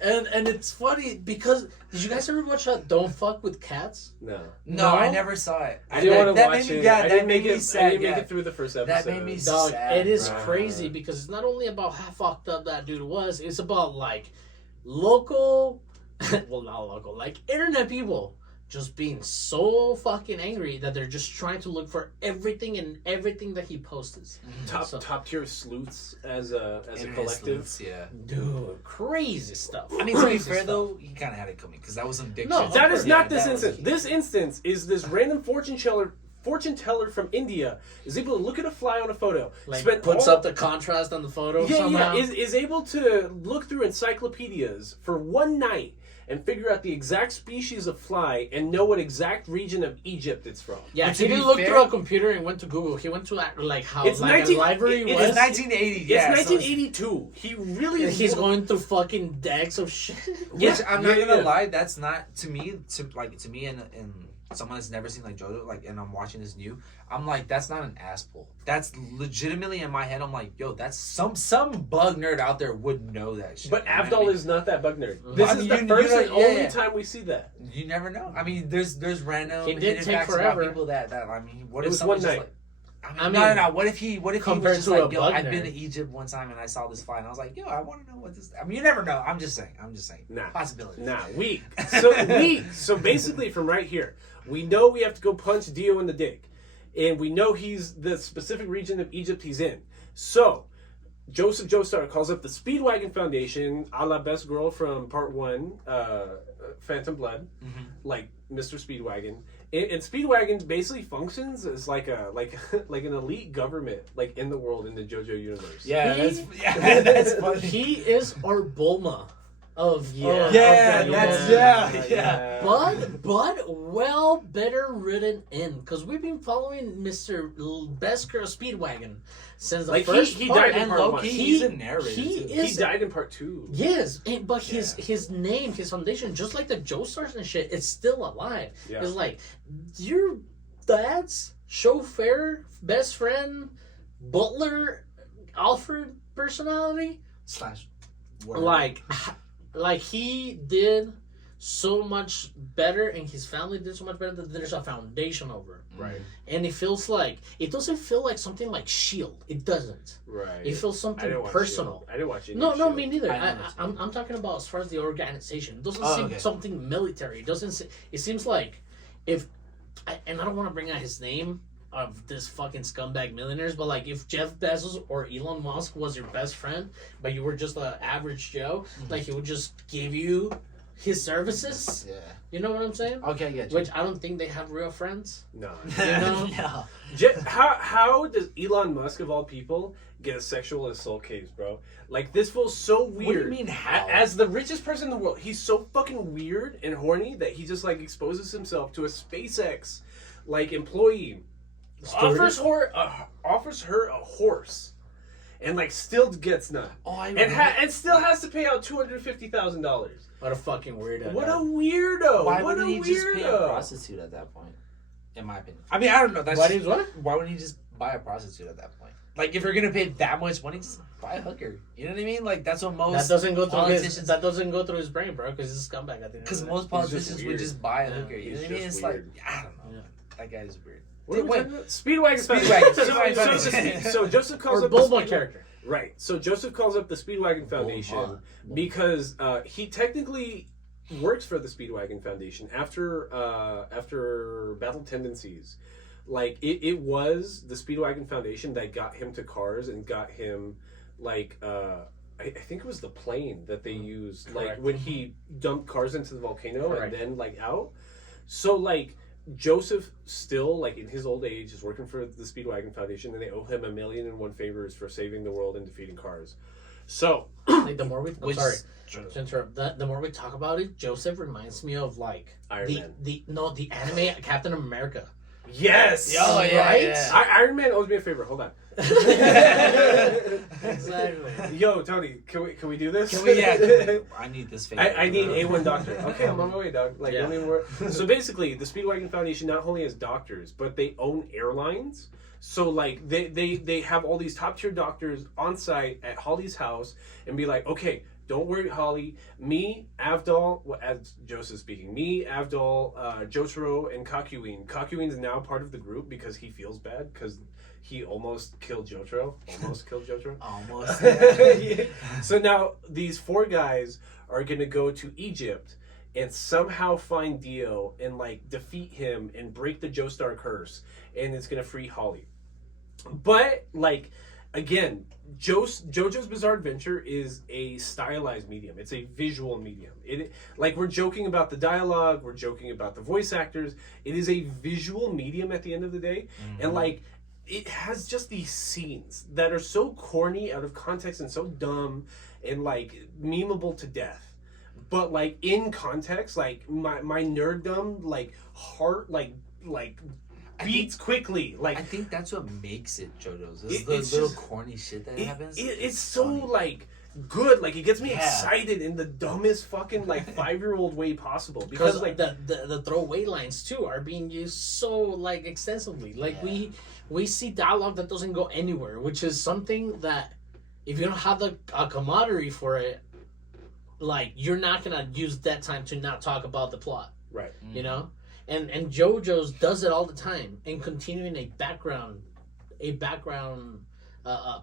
and it's funny because did you guys ever watch Don't Fuck with Cats? No. No, I never saw it. I didn't want to that watch made me, it. Yeah, I that didn't made me make it. sad. I didn't make yeah. it through the first episode. That made me Dog, sad. it is Right. crazy because it's not only about how fucked up that dude was, it's about like local, well, not local, like internet people just being so fucking angry that they're just trying to look for everything and everything that he posts. Top tier sleuths as a Internet collective. sleuths, yeah. Dude, crazy stuff. I mean, to be Crazy fair stuff. though, he kind of had it coming because that was some dick No, shit. That is not Yeah, this that was- instance. This instance is this random fortune teller fortune teller from India is able to look at a fly on a photo, Like puts up the contrast on the photo somehow. is able to look through encyclopedias for one night and figure out the exact species of fly and know what exact region of Egypt it's from. Yeah, But he didn't look through a computer and went to Google. He went to like how It's like 19 a library it- was. It's 1980. It's Yeah, 1982. He really is. He's going through fucking decks of shit. Which I'm not Yeah, gonna yeah. lie, that's not to me and someone that's never seen like Jojo, like, and I'm watching this new, I'm like, that's not an ass pull. That's legitimately in my head. I'm like, yo, that's some bug nerd out there would know that shit. But You know what I Avdol mean? is not that bug nerd. Mhm. This I is mean, the you first know, and yeah, only yeah. time we see that. You never know. I mean, there's random He did hidden take facts forever. about people that I mean, what It if was someone's one just night. like, I no. mean, What if he was compared just to a like, yo, bug I've been nerd. to Egypt one time and I saw this fly and I was like, yo, I want to know what this. I mean, you never know. I'm just saying. Nah. Possibilities. Nah, weak. So basically, from right here, we know we have to go punch Dio in the dick, and we know he's the specific region of Egypt he's in. So Joseph Joestar calls up the Speedwagon Foundation, a la Best Girl from Part 1, Phantom Blood, like Mr. Speedwagon. And Speedwagon basically functions as like an elite government, like in the world in the JoJo universe. Yeah, He- that's funny. He is our Bulma of Yeah. Yeah. But well better written in because we've been following Mr. Best Girl Speedwagon since the Like, first he part. died in and part low-key, one. He's a narrator, He too. He is died in Part 2. Yes, but his name, his foundation, just like the Joestars and shit, it's still alive. Yeah. It's like your dad's chauffeur, best friend, butler, Alfred personality. / whatever. Like he did so much better, and his family did so much better that there's a foundation over it. Right. And it doesn't feel like something like Shield. It doesn't. Right. It feels I something didn't watch personal. Shield. I didn't watch any No, Shield. me neither. I haven't seen I'm talking about as far as the organization. It doesn't Oh, seem okay. something military. It doesn't. It seems like and I don't want to bring out his name of this fucking scumbag millionaires, but like if Jeff Bezos or Elon Musk was your best friend, but you were just an average Joe, like he would just give you his services. Yeah. You know what I'm saying? Okay, I get you. Which I don't think they have real friends. No. You know? No. How does Elon Musk of all people get a sexual assault case, bro? Like, this feels so weird. What do you mean, how? As the richest person in the world, he's so fucking weird and horny that he just like exposes himself to a SpaceX like employee, offers her a horse, and like still gets none, and still has to pay out $250,000. What a fucking weirdo. What a dog. weirdo! Why what a wouldn't he just pay a weirdo! prostitute at that point? In my opinion. I mean, I don't know. That's Why did what? Why wouldn't he just buy a prostitute at that point? Like, if you're gonna pay that much money, just buy a hooker. You know what I mean? Like, that's what most That doesn't go through politicians. that doesn't go through his brain, bro, because he's a scumbag. I think. Because most politicians would weird. just buy a Yeah, hooker. You know he's what I mean? just It's like, weird. I don't know. Yeah. That guy's weird. What are we Wait, talking about? Speedwagon. Speedwagon. So Joseph calls or up the Bulma Speedwagon- character. Right. So Joseph calls up the Speedwagon Foundation Bulma. because he technically works for the Speedwagon Foundation after Battle Tendencies. Like it was the Speedwagon Foundation that got him to Cars and got him like I think it was the plane that they used like Correct. when he dumped Cars into the volcano Correct. and then like out. So like Joseph still like in his old age is working for the Speedwagon Foundation and they owe him 1,000,001 favors for saving the world and defeating Cars. So Like the more we, Which- sorry to interrupt. The more we talk about it, Joseph reminds me of like Iron Man. the anime Captain America. yes. Oh, yeah, Right? yeah. Iron Man owes me a favor. Hold on. Exactly. Yo, Tony, can we do this? Can we? Yeah. I need this favor. I need A1 doctor. Okay, I'm on my way, dog. Like, Yeah. don't even worry. So basically, the Speedwagon Foundation not only has doctors, but they own airlines. So like they have all these top tier doctors on site at Holly's house and be like, okay, don't worry, Holly. Me, Avdol, well, as Joseph speaking, me, Avdol, Jotaro, and Kakuin. Kakuin is now part of the group because he feels bad because he almost killed Jotaro. Almost. Yeah. So now these 4 guys are gonna go to Egypt and somehow find Dio and like defeat him and break the Joestar curse, and it's gonna free Holly. But like again, JoJo's Bizarre Adventure is a stylized medium. It's a visual medium. Like, we're joking about the dialogue, we're joking about the voice actors. It is a visual medium at the end of the day, and like, it has just these scenes that are so corny, out of context, and so dumb, and like memeable to death. But like, in context, like my nerddom, like heart, like beats quickly. Like, I think that's what makes it JoJo's. It's The little just- corny shit that happens. It's so funny. like good. Like, it gets me Yeah. excited in the dumbest fucking like 5-year-old way possible. Because Because like the throwaway lines too are being used so like extensively. Like we see dialogue that doesn't go anywhere, which is something that if you don't have a camaraderie for it, like, you're not gonna use that time to not talk about the plot. right. You know, and JoJo's does it all the time, and continuing a background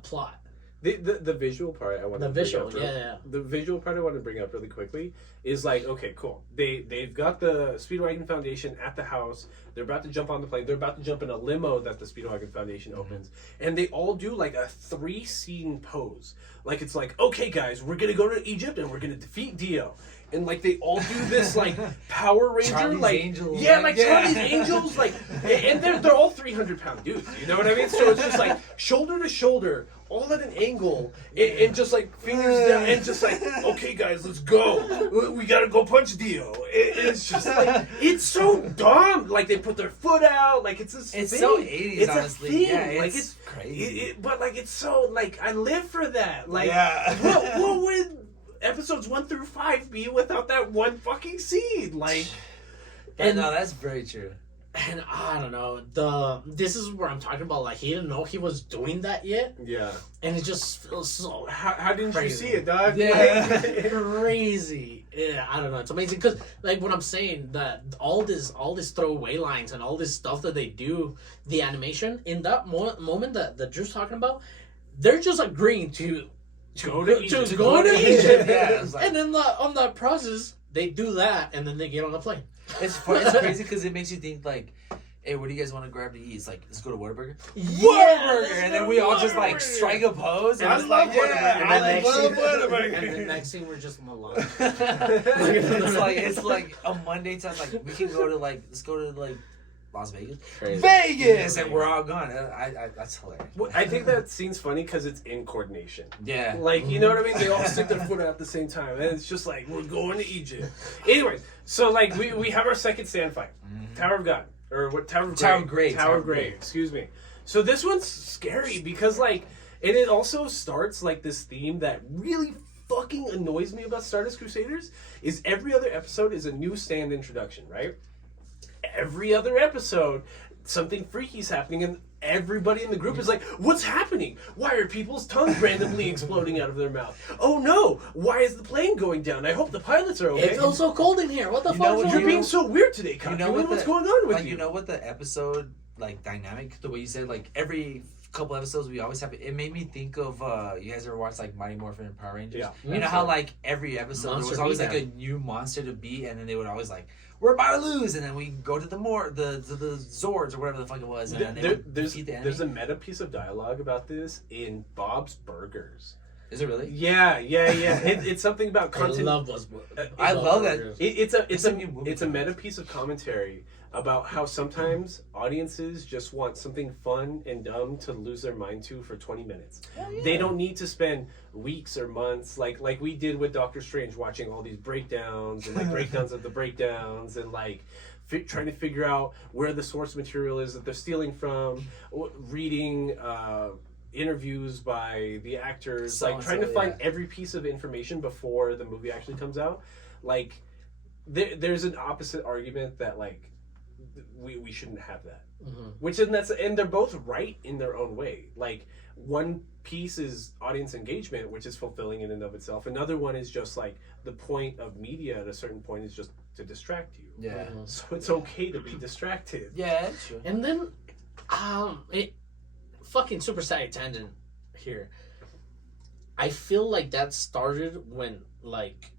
plot. The visual part I want The to visual, bring up yeah. The visual part I want to bring up really quickly is like, okay, cool. They've got the Speedwagon Foundation at the house. They're about to jump on the plane. They're about to jump in a limo that the Speedwagon Foundation opens, and they all do like a 3-scene pose. Like, it's like, okay, guys, we're gonna go to Egypt and we're gonna defeat Dio. And like, they all do this like Power Ranger, Charlie's like Angels. yeah, like Yeah. Charlie's Angels, like, and they're all 300-pound dudes. You know what I mean? So it's just like shoulder to shoulder, all at an angle, and just like fingers down, and just like, okay, guys, let's go. We gotta go punch Dio. It's just like, it's so dumb. Like, they put their foot out, like, it's this. It's thing. so 80s, It's honestly. A thing. Yeah, like, it's crazy. but like, it's so like, I live for that. Like, Yeah. what would episodes 1 through 5 be without that one fucking scene? Like, And no, that's very true. And I don't know, this is where I'm talking about, like, he didn't know he was doing that yet, yeah. and it just feels so How didn't Crazy. you see it, dog? Yeah. crazy. Yeah, I don't know. It's amazing because, like, what I'm saying, that all this throwaway lines and all this stuff that they do, the animation in that moment that Drew's talking about, they're just agreeing to Go to Egypt. to go to Egypt. Yeah, it's like- And then on that process, they do that, and then they get on the plane. It's fun. It's crazy because it makes you think like, hey, what do you guys want to grab to eat? It's like, let's go to Whataburger. Whataburger! And then we all just like strike a pose. And I it's love like, Whataburger. yeah, I I love love Whataburger. And the next thing, we're just on the lawn. it's like a Monday time. Like, we can go to let's go to like Las Vegas, Crazy. Vegas, and we're all gone. I that's hilarious. Well, I think that scene's funny because it's in coordination. Yeah. Like, you know what I mean? They all stick their foot out at the same time, and it's just like, we're going to Egypt. Anyways, so like, we have our second stand fight, Tower of God, or what? Tower of Grey. Tower of Grey. Excuse me. So this one's scary because like, and it also starts like this theme that really fucking annoys me about Stardust Crusaders is every other episode is a new stand introduction, right? Every other episode, something freaky's happening, and everybody in the group is like, what's happening? Why are people's tongues randomly exploding out of their mouth? Oh no, why is the plane going down? I hope the pilots are okay. It feels so cold in here. What the You fuck? know what, is You're going being on? so weird today, Kyle. You know what What's the- going on with like, you? you know what the episode like dynamic, the way you said, like every couple episodes we always have it made me think of you guys ever watched like Mighty Morphin and Power Rangers? Yeah. You know how like every episode there Monster was always like a beatdown. new monster to beat, and then they would always like, we're about to lose, and then we go to the Zords or whatever the fuck it was, and then they would There's defeat the enemy. there's a meta piece of dialogue about this in Bob's Burgers. Is it really? Yeah. It's something about I content. love those. I love that. It's a It's a new movie it's a coming. meta piece of commentary about how sometimes audiences just want something fun and dumb to lose their mind to for 20 minutes. They don't need to spend weeks or months like we did with Doctor Strange, watching all these breakdowns and like breakdowns of the breakdowns, and like trying to figure out where the source material is that they're stealing from, reading interviews by the actors, like trying to find every piece of information before the movie actually comes out. Like there's an opposite argument that like we shouldn't have that, which and they're both right in their own way. Like, one piece is audience engagement, which is fulfilling in and of itself. Another one is just like the point of media at a certain point is just to distract you. Yeah. So it's okay to be distracted. Yeah, that's true. And then, it fucking super side tangent here. I feel like that started when like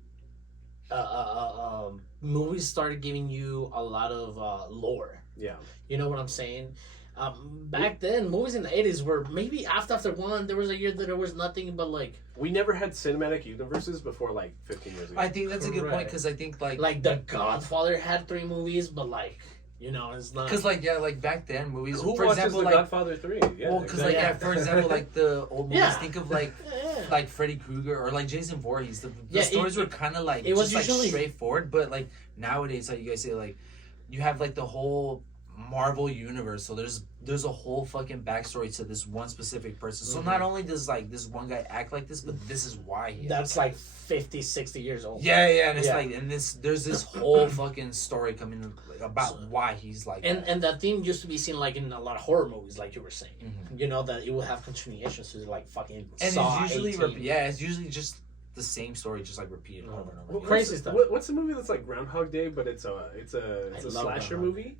movies started giving you a lot of lore. Yeah. You know what I'm saying? Back then, movies in the 80s were maybe after one. There was a year that there was nothing but like. We never had cinematic universes before like 15 years ago. I think that's a good point because I think like The Godfather had 3 movies, but like. You know, it's not because like back then movies. Who for watches example, The like Godfather 3? Yeah, well, because exactly. for example, like the old movies. Yeah. Think of like Freddy Krueger or like Jason Voorhees. The Yeah, stories were kind of like it was just usually like straightforward, but like nowadays, how you guys say like you have like the whole Marvel universe. So there's a whole fucking backstory to this one specific person. So not only does like this one guy act like this, but this is why he. That's like 50, 60 years old. Yeah, and it's like there's this whole fucking story coming about why he's like and that theme used to be seen like in a lot of horror movies, like you were saying. Mm-hmm. You know that it will have continuations to like fucking. And Saw it's usually 18. it's usually just the same story, just like repeated over and over. Well, again. Crazy stuff. What's the movie that's like Groundhog Day, but it's a slasher movie?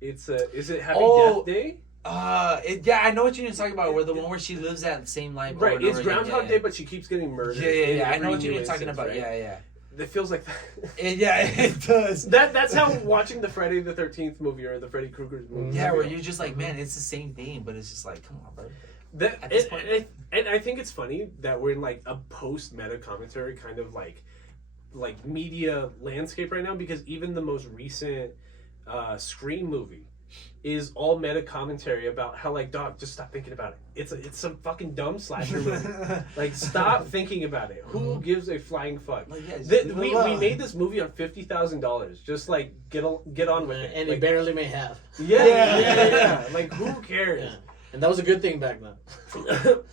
Is it Happy Death Day? I know what you're talking about. Where the one where she lives that same life. Right, over and it's over again. Groundhog Day, but she keeps getting murdered. Yeah. I in know what every you're new talking instance, about. right? Yeah. It feels like that. It does. That's how watching the Friday the 13th movie or the Freddy Krueger's movie. Yeah, where you're just like, man, it's the same thing, but it's just like, come on, bro. At this point. And I think it's funny that we're in like a post meta commentary kind of like media landscape right now, because even the most recent Scream movie is all meta commentary about how like, dog, just stop thinking about it. It's some fucking dumb slasher movie. Like, stop thinking about it. Who gives a flying fuck? Like, yeah, we made this movie on $50,000. Just like get on with it. And like, it barely may have. Yeah. Like, who cares? Yeah. And that was a good thing back then.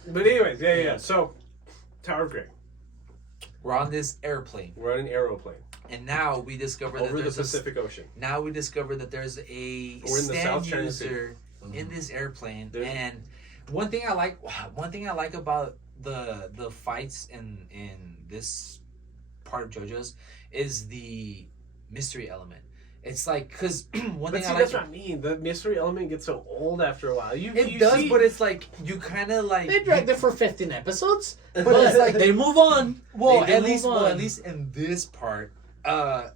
But anyways, yeah. So, Tower of Grey. We're on this airplane, We're on an aeroplane and now we discover over that the there's Pacific Ocean. Now we discover that there's a We're in the stand South China user in this airplane, There's- and one thing I like about the fights in this part of JoJo's is the mystery element. It's like, because one But thing see, I like, that's what I mean. The mystery element gets so old after a while. You does, see, but it's like you kind of like They dragged it for 15 episodes, but it's like they move on. at least in this part,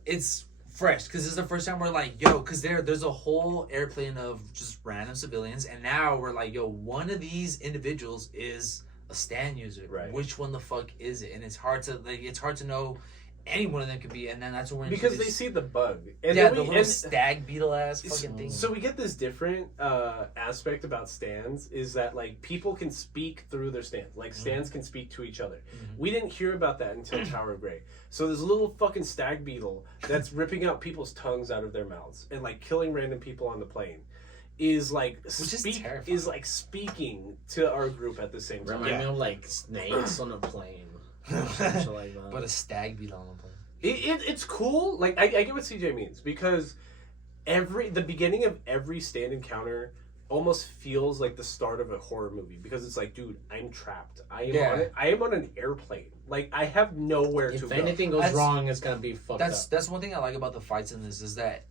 it's fresh because this is the first time we're like, yo, because there's a whole airplane of just random civilians, and now we're like, yo, one of these individuals is a stand user. Right. Which one the fuck is it? And it's hard to know. Any one of them could be, and then that's when we're because they see the bug. And the then little stag beetle ass fucking thing. So we get this different aspect about stands is that like people can speak through their stands. Like stands can speak to each other. We didn't hear about that until Tower of Grey. So there's a little fucking stag beetle that's ripping out people's tongues out of their mouths and like killing random people on the plane. Is like is like speaking to our group at the same time. Remind me of like snakes on a plane. Something like that. But a stag beetle on the plane. It's cool. Like I get what CJ means, because the beginning of every stand encounter almost feels like the start of a horror movie, because it's like, dude, I'm trapped. I am on an airplane. Like, I have nowhere to go. If anything goes wrong, it's gonna be fucked up. That's one thing I like about the fights in this is that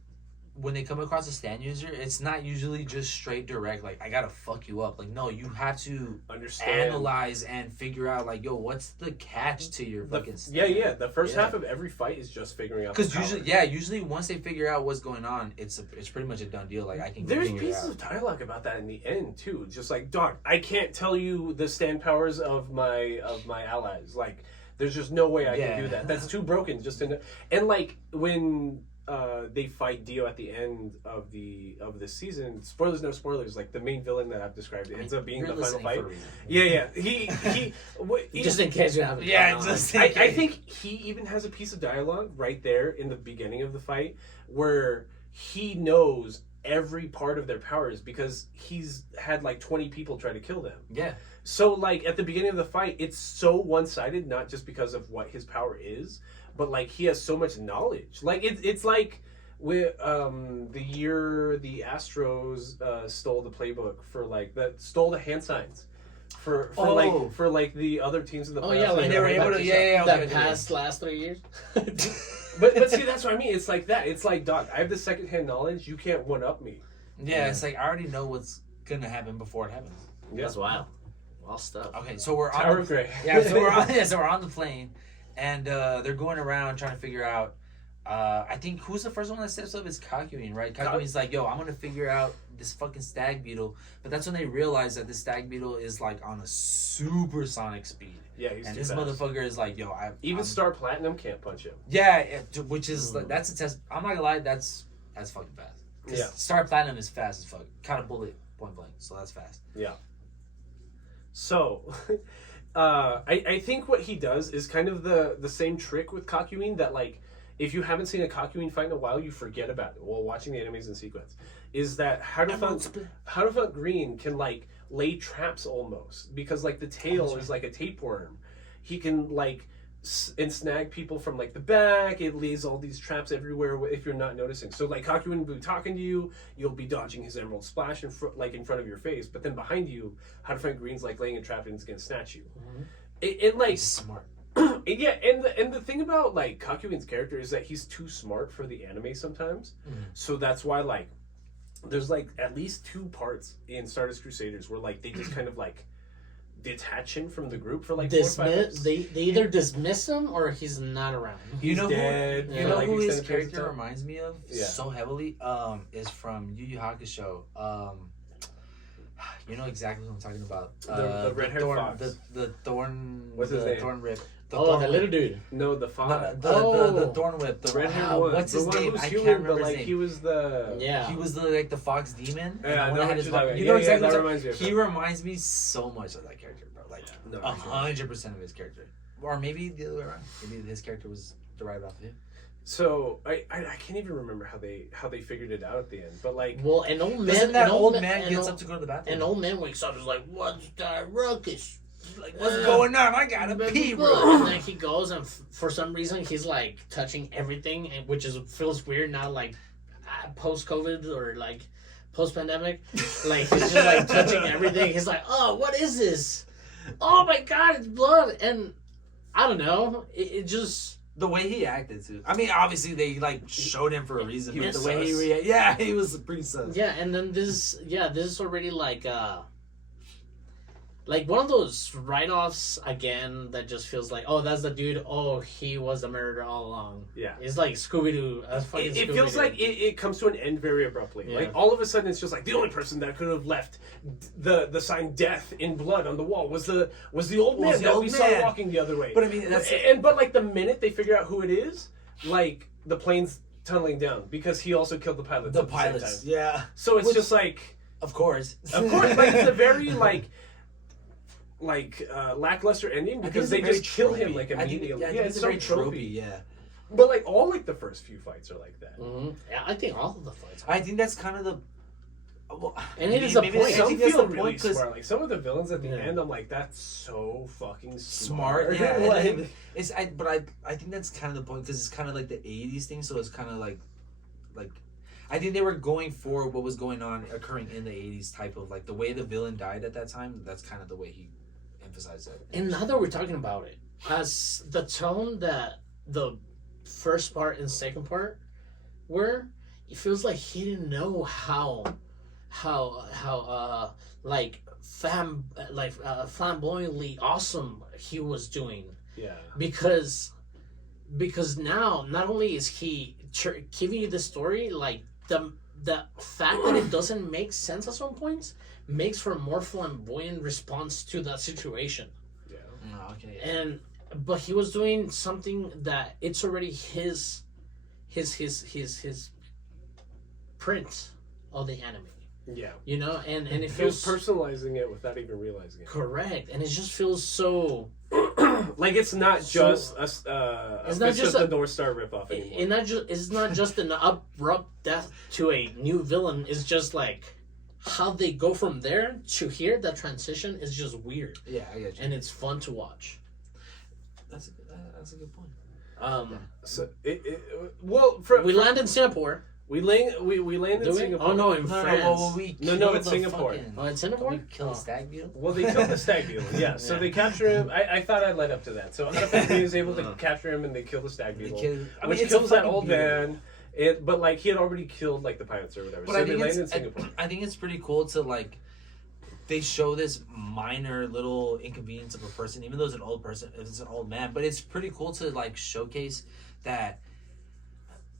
when they come across a stand user, it's not usually just straight direct, like, I gotta fuck you up. Like, no, you have to understand, analyze, and figure out, like, yo, what's the catch to your fucking stand? Yeah. The first half of every fight is just figuring out. Because usually once they figure out what's going on, it's pretty much a done deal. Like, I can. There's pieces of dialogue about that in the end too. Just like, dog, I can't tell you the stand powers of my allies. Like, there's just no way I can do that. That's too broken. And like when. They fight Dio at the end of the season. Spoilers, no spoilers. Like the main villain that I've described ends up being the final fight. Yeah. He just in case you haven't. I think he even has a piece of dialogue right there in the beginning of the fight where he knows every part of their powers because he's had like 20 people try to kill them. Yeah. So like at the beginning of the fight, it's so one-sided, not just because of what his power is, but like he has so much knowledge. Like it's like with the year the Astros stole the playbook stole the hand signs for the other teams in the playoffs. Oh yeah, like they were able to past last 3 years. but see, that's what I mean. It's like that. It's like, dog, I have the secondhand knowledge. You can't one up me. Yeah, it's like I already know what's gonna happen before it happens. Yeah. That's wild. Wild stuff. Okay, so we're on Tower of Grey. Yeah, so we're on the plane, and they're going around trying to figure out I think who's the first one that steps up is Kakyoin, right? Kakyoin's like, yo, I'm gonna figure out this fucking stag beetle. But that's when they realize that the stag beetle is like on a supersonic speed. Yeah, he's and too this fast. motherfucker is like, yo, Even Star Platinum can't punch him. yeah, which is like, that's a test. I'm not gonna lie, that's fucking fast. Yeah. Star Platinum is fast as fuck. Kind of bullet point blank, so that's fast. Yeah. So, I think what he does is kind of the same trick with Kakyoin that, like, if you haven't seen a Kakyoin fight in a while, you forget about it while watching the animes in sequence. Is that Harufant Green can, like, lay traps almost, because, like, the tail is like a tapeworm. He can, like, and snag people from, like, the back. It lays all these traps everywhere if you're not noticing. So, like, Kakyoin will be talking to you, you'll be dodging his Emerald Splash in front of your face, but then behind you, Harufant Green's, like, laying a trap and it's gonna snatch you. Mm-hmm. It like... He's smart. Yeah, and the thing about, like, Kakyoin's character is that he's too smart for the anime sometimes. Mm-hmm. So that's why, like, there's, like, at least 2 parts in Stardust Crusaders where, like, they just kind of, like, detach him from the group for, like, 4 or 5 minutes. They either dismiss him or he's not around. He's dead. You know like, who his character reminds me of Yeah. so heavily? Is from Yu Yu Hakusho. You know exactly what I'm talking about. The red-haired fox. The thorn. What's his name? Thorn whip. The little dude. No, the fox. The thorn whip. The red-haired one. What's his the one name? Who's I human, can't remember but, like, his name. he was the... Yeah. He was the fox demon. Yeah, I know what you're talking about. You know exactly that what reminds me of he him. reminds me so much of that character, bro. Like, No, 100% of his character. Or maybe the other way around. Maybe his character was derived off of him. So I can't even remember how they figured it out at the end, but, like, Well, an old man. Doesn't that old man gets up to go to the bathroom? An old man wakes up and is like, "What's that ruckus? Like, what's going on? I gotta pee, bro." And then he goes and for some reason he's like touching everything, which feels weird now, like post COVID or like post pandemic. Like he's just like touching everything. He's like, "Oh, what is this? Oh my god, it's blood!" And I don't know. It just. The way he acted too. I mean, obviously they like showed him for a reason, He but was the way he sus. reacted, he was pretty sus. Yeah, and then this is already like one of those write-offs again that just feels like, oh, that's the dude. Oh, he was the murderer all along. Yeah. It's like Scooby-Doo. It feels like it comes to an end very abruptly. Yeah. Like, all of a sudden, it's just like the only person that could have left the sign death in blood on the wall was the old man that we saw walking the other way. But I mean, that's but like the minute they figure out who it is, like the plane's tunneling down because he also killed the pilot. the at same pilots. time. Yeah, So it's just like, of course, like it's a very lackluster ending because they just kill him like immediately. I think it's a so very tropey. Yeah, But like all like the first few fights are like that. Mm-hmm. Yeah, I think all of the fights. I think that's kind of the. Well, And it is a point. Some think that's feel the really point 'cause- smart. Like some of the villains at the Yeah. end, I'm like, that's so fucking smart. smart. Yeah, Like, I think that's kind of the point because it's kind of like the '80s thing, so it's kind of like I think they were going for what was going on occurring in the '80s type of like the way the villain died at that time. That's kind of the way he emphasized it. And now that we're talking about it, as the tone that the first part and second part were, it feels like he didn't know how flamboyantly awesome he was doing. yeah. Because now not only is he giving you the story, like the fact that it doesn't make sense at some points makes for a more flamboyant response to that situation. Yeah. Oh, okay. Yeah. But he was doing something that it's already his print of the anime. Yeah. You know, and it He was feels personalizing it without even realizing it. correct, and it just feels so. Like it's not So- just it's it's not not just just a- the North Star ripoff anymore. It's not just an abrupt death to a new villain. It's just like how they go from there to here. That transition is just weird, Yeah, I get you. and it's fun to watch. That's a good point. So We land in Singapore. we land in Do we? Singapore. Oh no, in France. No, it's Singapore. Oh, in Singapore? We kill Oh. a stag beetle. Well, they killed the stag beetle. Yeah, so Yeah. they capture him. I thought I'd led up to that. So Harufant is able to capture him, and they kill the stag beetle, which it's kills a that fucking old beetle. man. But like he had already killed like the pilots or whatever. But so I they think land in it's Singapore. I think it's pretty cool to like they show this minor little inconvenience of a person, even though it's an old person, if it's an old man. But it's pretty cool to like showcase that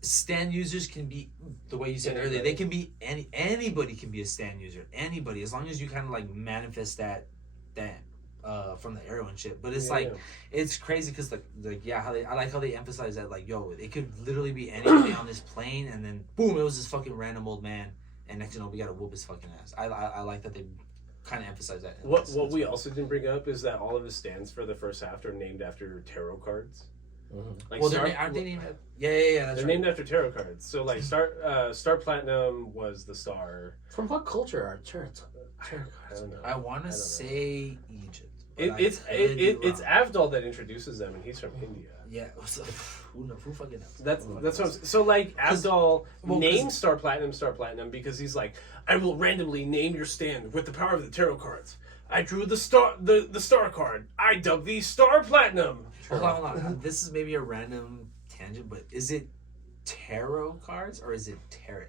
stand users can be the way you said earlier. They can be anybody can be a stand user. Anybody, as long as you kind of like manifest that from the arrow and shit. But it's it's crazy because I like how they emphasize that like, yo, it could literally be anybody on this plane, and then boom, it was this fucking random old man, and next thing you know, we gotta whoop his fucking ass. I like that they kind of emphasize that. What we also didn't bring up is that all of his stands for the first half are named after tarot cards. Mm-hmm. Like well, aren't they named? Yeah. That's they're named after tarot cards. So like Star Platinum was the star. From what culture are tarot cards? I don't know. I want to say Egypt. It's Avdol that introduces them, and he's from India. Yeah. Who fucking knows? That's what I'm saying. So like Avdol named Star Platinum because he's like, I will randomly name your stand with the power of the tarot cards. I drew the star card. I dubbed thee Star Platinum. Hold on. This is maybe a random tangent, but is it tarot cards or is it tarot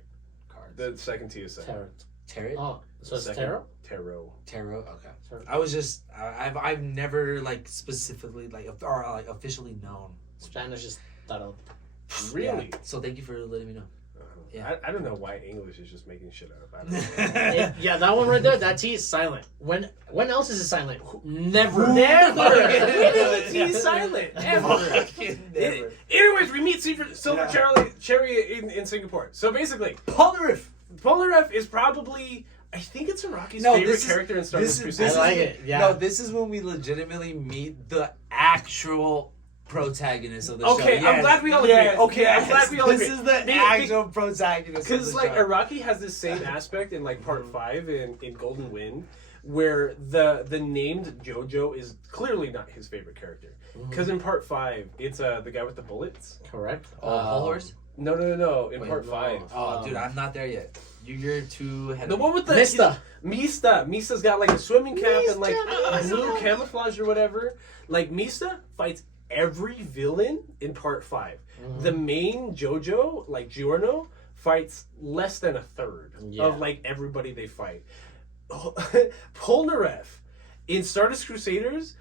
cards? The second T is second. Tarot. Oh, so it's Second, tarot? Tarot. Okay. Tarot. I was just I've never like specifically like officially known. Spanish is tarot. Really? Yeah. So thank you for letting me know. Yeah. I don't know why English is just making shit up. I don't know. Yeah, that one right there, that T is silent. When else is it silent? Never. The T is silent. Ever. Never. Anyways, we meet Silver Cherry in Singapore. So basically, Polnareff is probably, I think it's Araki's favorite character in Stardust Crusaders. I like it. Yeah. No, this is when we legitimately meet the actual protagonist of the show. Okay, I'm glad we all agree. Okay, I'm glad we all agree. This is the actual protagonist. Because like Araki has this same aspect in like part 5 in Golden Wind, where the named Jojo is clearly not his favorite character. Because in part 5, it's the guy with the bullets. Correct. Whole horse? No. In part 5. Oh, dude, I'm not there yet. You're too ahead. The one with the Mista. Mista's got like a swimming cap and like blue camouflage or whatever. Like Mista fights every villain in part 5. The main Jojo, like Giorno, fights less than a third of like everybody they fight. Polnareff in Stardust Crusaders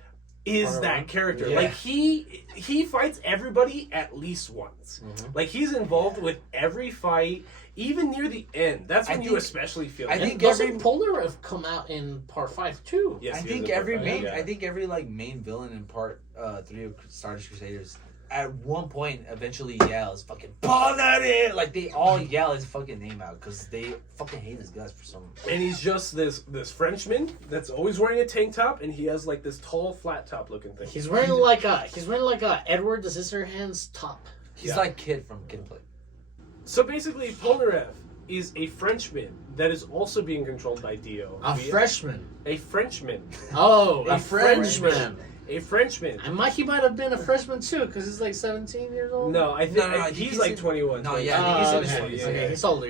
is that character. Like he fights everybody at least once. Like he's involved with every fight, even near the end. That's when you especially feel. I think every Polnareff come out in part 5 too. Yes, I think every like main villain in part 3 of Stardust Crusaders at one point eventually yells fucking Polnareff. Like they all yell his fucking name out because they fucking hate his guts for some. And he's just this Frenchman that's always wearing a tank top, and he has like this tall flat top looking thing. He's wearing like a Edward the Scissorhands top. He's like Kid from Kid and Play. So basically, Polnareff is a Frenchman that is also being controlled by Dio. A freshman. A Frenchman. Oh, a Frenchman. A Frenchman. And he might have been a freshman too, because he's like 17 years old. No, I think he's like 21. No, 22. yeah, he's in his 20s. Okay, he's older.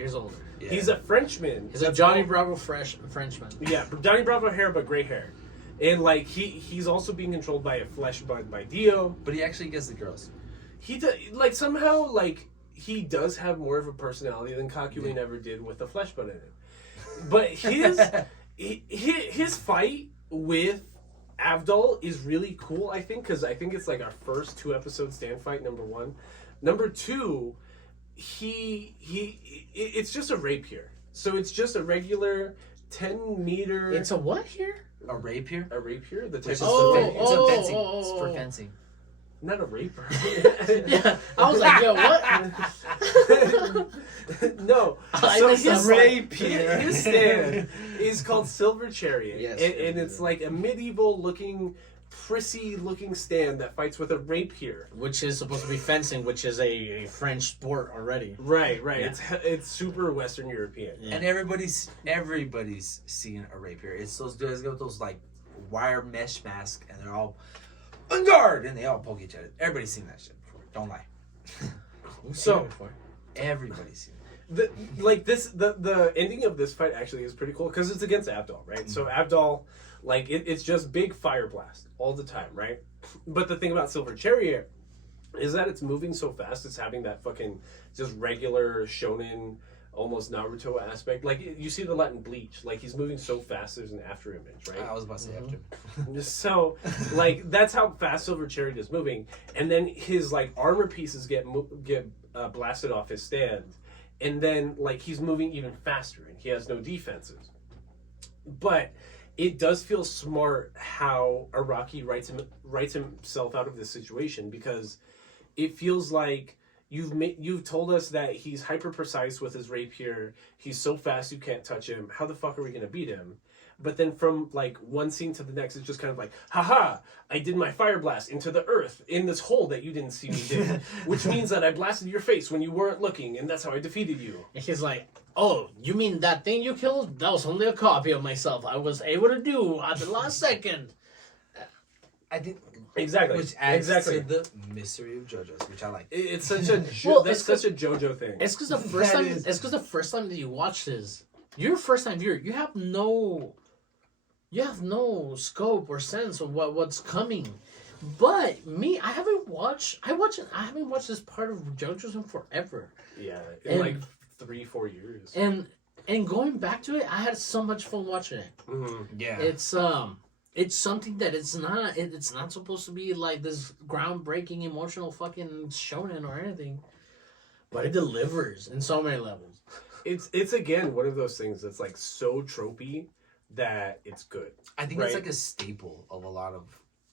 Yeah. He's a Frenchman. He's a Johnny Bravo Frenchman. Yeah, Johnny Bravo hair, but gray hair. And like he's also being controlled by a flesh bug by Dio. But he actually gets the girls. He like somehow like he does have more of a personality than Kakyoin ever did with the flesh bud in it. But his fight with Avdol is really cool, I think, because I think it's like our first 2-episode stand fight, number 1. Number 2, it's just a rapier. So it's just a regular 10-meter... It's a what here? A rapier? A rapier? The type It's of fencing. It's for fencing. Not a raper. Yeah, I was like, yo, what? No. So his rapier. His stand is called Silver Chariot. Yes, and it's like a medieval-looking, prissy-looking stand that fights with a rapier. Which is supposed to be fencing, which is a French sport already. Right. Yeah. It's super Western European. Yeah. And everybody's seeing a rapier. It's those guys got those like wire mesh masks, and they're all on guard, and they all poke each other. Everybody's seen that shit before. Don't lie. So everybody's seen it. The ending of this fight actually is pretty cool because it's against Avdol, right? Mm-hmm. So Avdol, like it's just big fire blast all the time, right? But the thing about Silver Chariot is that it's moving so fast. It's having that fucking just regular shonen almost Naruto aspect. Like you see the lot in Bleach, like he's moving so fast. There's an after image, right? I was about to say after. So, like that's how fast Silver Chariot is moving, and then his like armor pieces get blasted off his stand, and then like he's moving even faster, and he has no defenses. But it does feel smart how Araki writes himself out of this situation, because it feels like you've told us that he's hyper precise with his rapier. He's so fast you can't touch him. How the fuck are we gonna beat him? But then from like one scene to the next, it's just kind of like, haha, I did my fire blast into the earth in this hole that you didn't see me do, which means that I blasted your face when you weren't looking, and that's how I defeated you. And he's like, oh, you mean that thing you killed? That was only a copy of myself. I was able to do at the last second. I think exactly, which adds exactly to the mystery of JoJo's, which I like. It's such a that's such a JoJo thing. It's because the first time that you watch this, you're a first time viewer. You have no scope or sense of what's coming. But me, I haven't watched this part of JoJo's in forever. Yeah, in like 3-4 years. And going back to it, I had so much fun watching it. Mm-hmm. Yeah, it's something that it's not supposed to be like this groundbreaking emotional fucking shonen or anything, but it delivers in so many levels. It's again one of those things that's like so tropey that it's good. I think right? it's like a staple of a lot of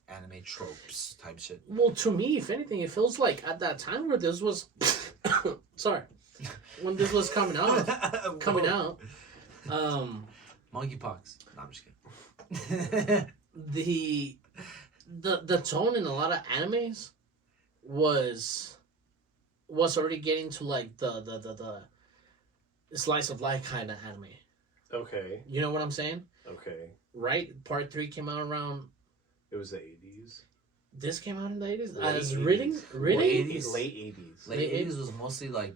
anime tropes type shit. Well, to me, if anything, it feels like at that time where this was sorry, when this was coming out, Monkeypox. No, I'm just kidding. the tone in a lot of animes was already getting to like the slice of life kind of anime. Okay. You know what I'm saying? Okay. Right? Part 3 came out around. It was the 80s. This came out in the 80s? Late 80s. Reading? Late 80s. Late 80s was mostly like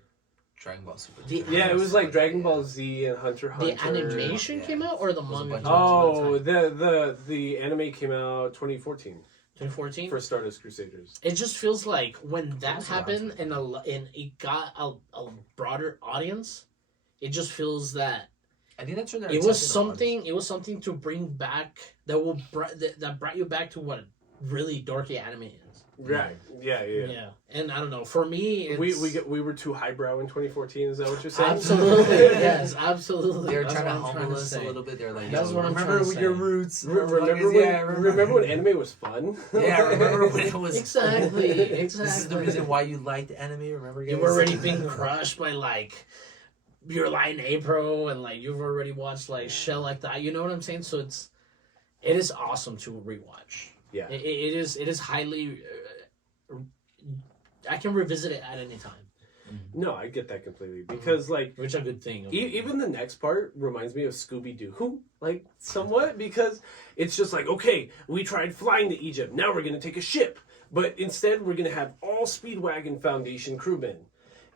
Dragon Ball Super. Yeah, it was like Dragon Ball Z and Hunter x Hunter. The animation came out or the manga? Oh, the anime came out 2014. 2014 for Stardust Crusaders. It just feels like when that happened and it got a broader audience, it just feels that I think that's what it was something. It was something to bring back that brought you back to what really dorky anime is. Right. Yeah. And I don't know. For me, we were too highbrow in 2014. Is that what you're saying? Absolutely. Yes. Absolutely. They were trying to humble us a little bit. They're like, that's what I'm trying to say. Your roots. Remember when anime was fun? Yeah. Remember when it was exactly. This is the reason why you liked anime. Remember, you were already being crushed by like your Line April, and like you've already watched like Shell like that. You know what I'm saying? So it is awesome to rewatch. Yeah. It is highly. I can revisit it at any time. No, I get that completely because like, which is a good thing. Even the next part reminds me of Scooby-Doo, like somewhat, because it's just like, okay, we tried flying to Egypt, now we're gonna take a ship, but instead we're gonna have all Speedwagon Foundation crewmen,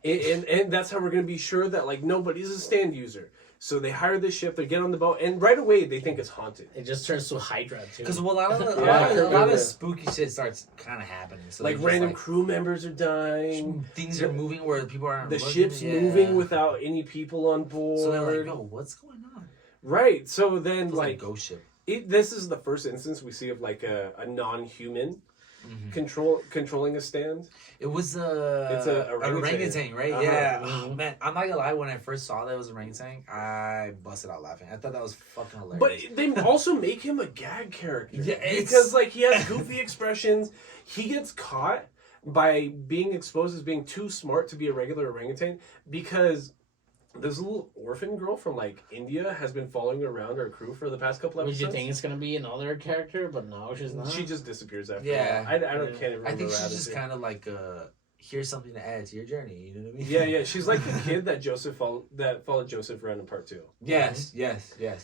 and that's how we're gonna be sure that like nobody's a stand user. So they hire this ship, they get on the boat, and right away they think it's haunted. It just turns to Hydra too. Because a lot of spooky shit starts kind of happening. So like random crew members are dying. Things are moving where people aren't. The ship's moving without any people on board. So they're like, "Yo, what's going on?" Right. So then, like ghost ship. This is the first instance we see of like a non-human controlling a stand. It was it's a orangutan, right? Yeah. Oh, man, I'm not gonna lie. When I first saw that it was an orangutan, I busted out laughing. I thought that was fucking hilarious. But they also make him a gag character. Yeah, because like he has goofy expressions. He gets caught by being exposed as being too smart to be a regular orangutan because this little orphan girl from like India has been following around our crew for the past couple episodes. Would you think it's gonna be another character, but no, she's not. She just disappears after. Yeah, I can't remember. I think she's just kind of like here's something to add to your journey. You know what I mean? Yeah. She's like the kid that followed Joseph around in part 2. Yes.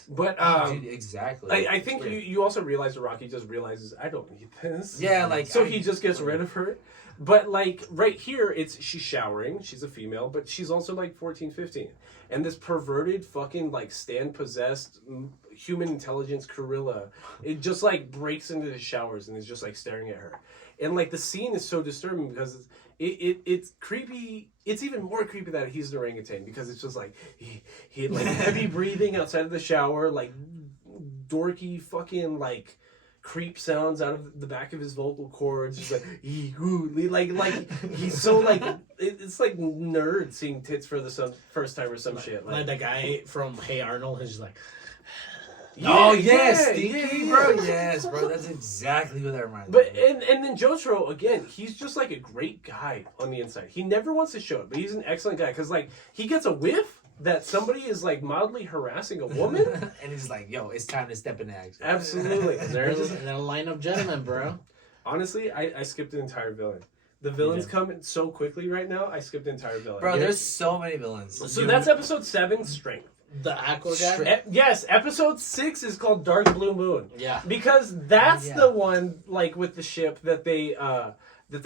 But dude, exactly. I think you also realize that Rocky just realizes I don't need this. Yeah, like so he just gets rid of her. But like right here, she's showering. She's a female, but she's also like 14, 15. And this perverted fucking like stand possessed human intelligence gorilla, it just like breaks into the showers and is just like staring at her. and like the scene is so disturbing because it's creepy. It's even more creepy that he's an orangutan because it's just like he like heavy breathing outside of the shower, like dorky fucking like creep sounds out of the back of his vocal cords. He's like he's so like it's like nerd seeing tits for the first time or some shit. Like the guy from Hey Arnold is like. Oh yes, Stinky, bro. Yes, bro. That's exactly what that reminds me. But and then Jotaro again, he's just like a great guy on the inside. He never wants to show it, but he's an excellent guy because like he gets a whiff that somebody is like mildly harassing a woman, and he's like, "Yo, it's time to step in action." Absolutely, There's a line of gentlemen, bro. Honestly, I skipped the entire villain. The villains come in so quickly right now. I skipped the entire villain. Bro, there's so many villains. So that's episode 7, Strength. The Aqua guy? Yes, episode 6 is called Dark Blue Moon. Yeah. Because that's the one, like, with the ship that they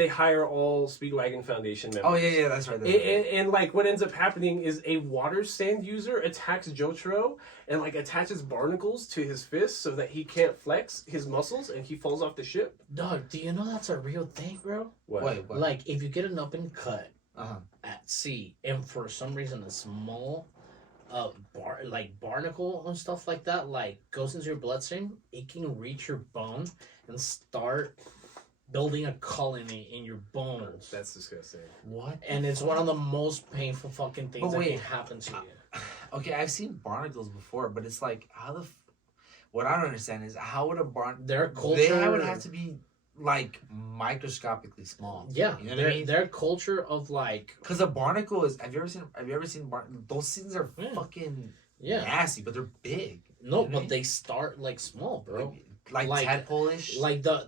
hire all Speedwagon Foundation members. Oh, yeah, that's right. And, like, what ends up happening is a water stand user attacks Jotaro and, like, attaches barnacles to his fists so that he can't flex his muscles and he falls off the ship. Dog, do you know that's a real thing, bro? What? Wait. Like, if you get an open cut Uh-huh. at sea and for some reason a small... barnacle and stuff like that, like goes into your bloodstream, it can reach your bone and start building a colony in your bones. That's disgusting. What? And it's one of the most painful fucking things that can happen to you. Okay, I've seen barnacles before, but it's like, what I don't understand is how would a their culture... They would have to be like microscopically small. Yeah, you know what I mean? Their culture of like, because a barnacle is. Have you ever seen those things are fucking nasty, but they're big. No, but they start like small, bro. Like tadpole-ish? Like the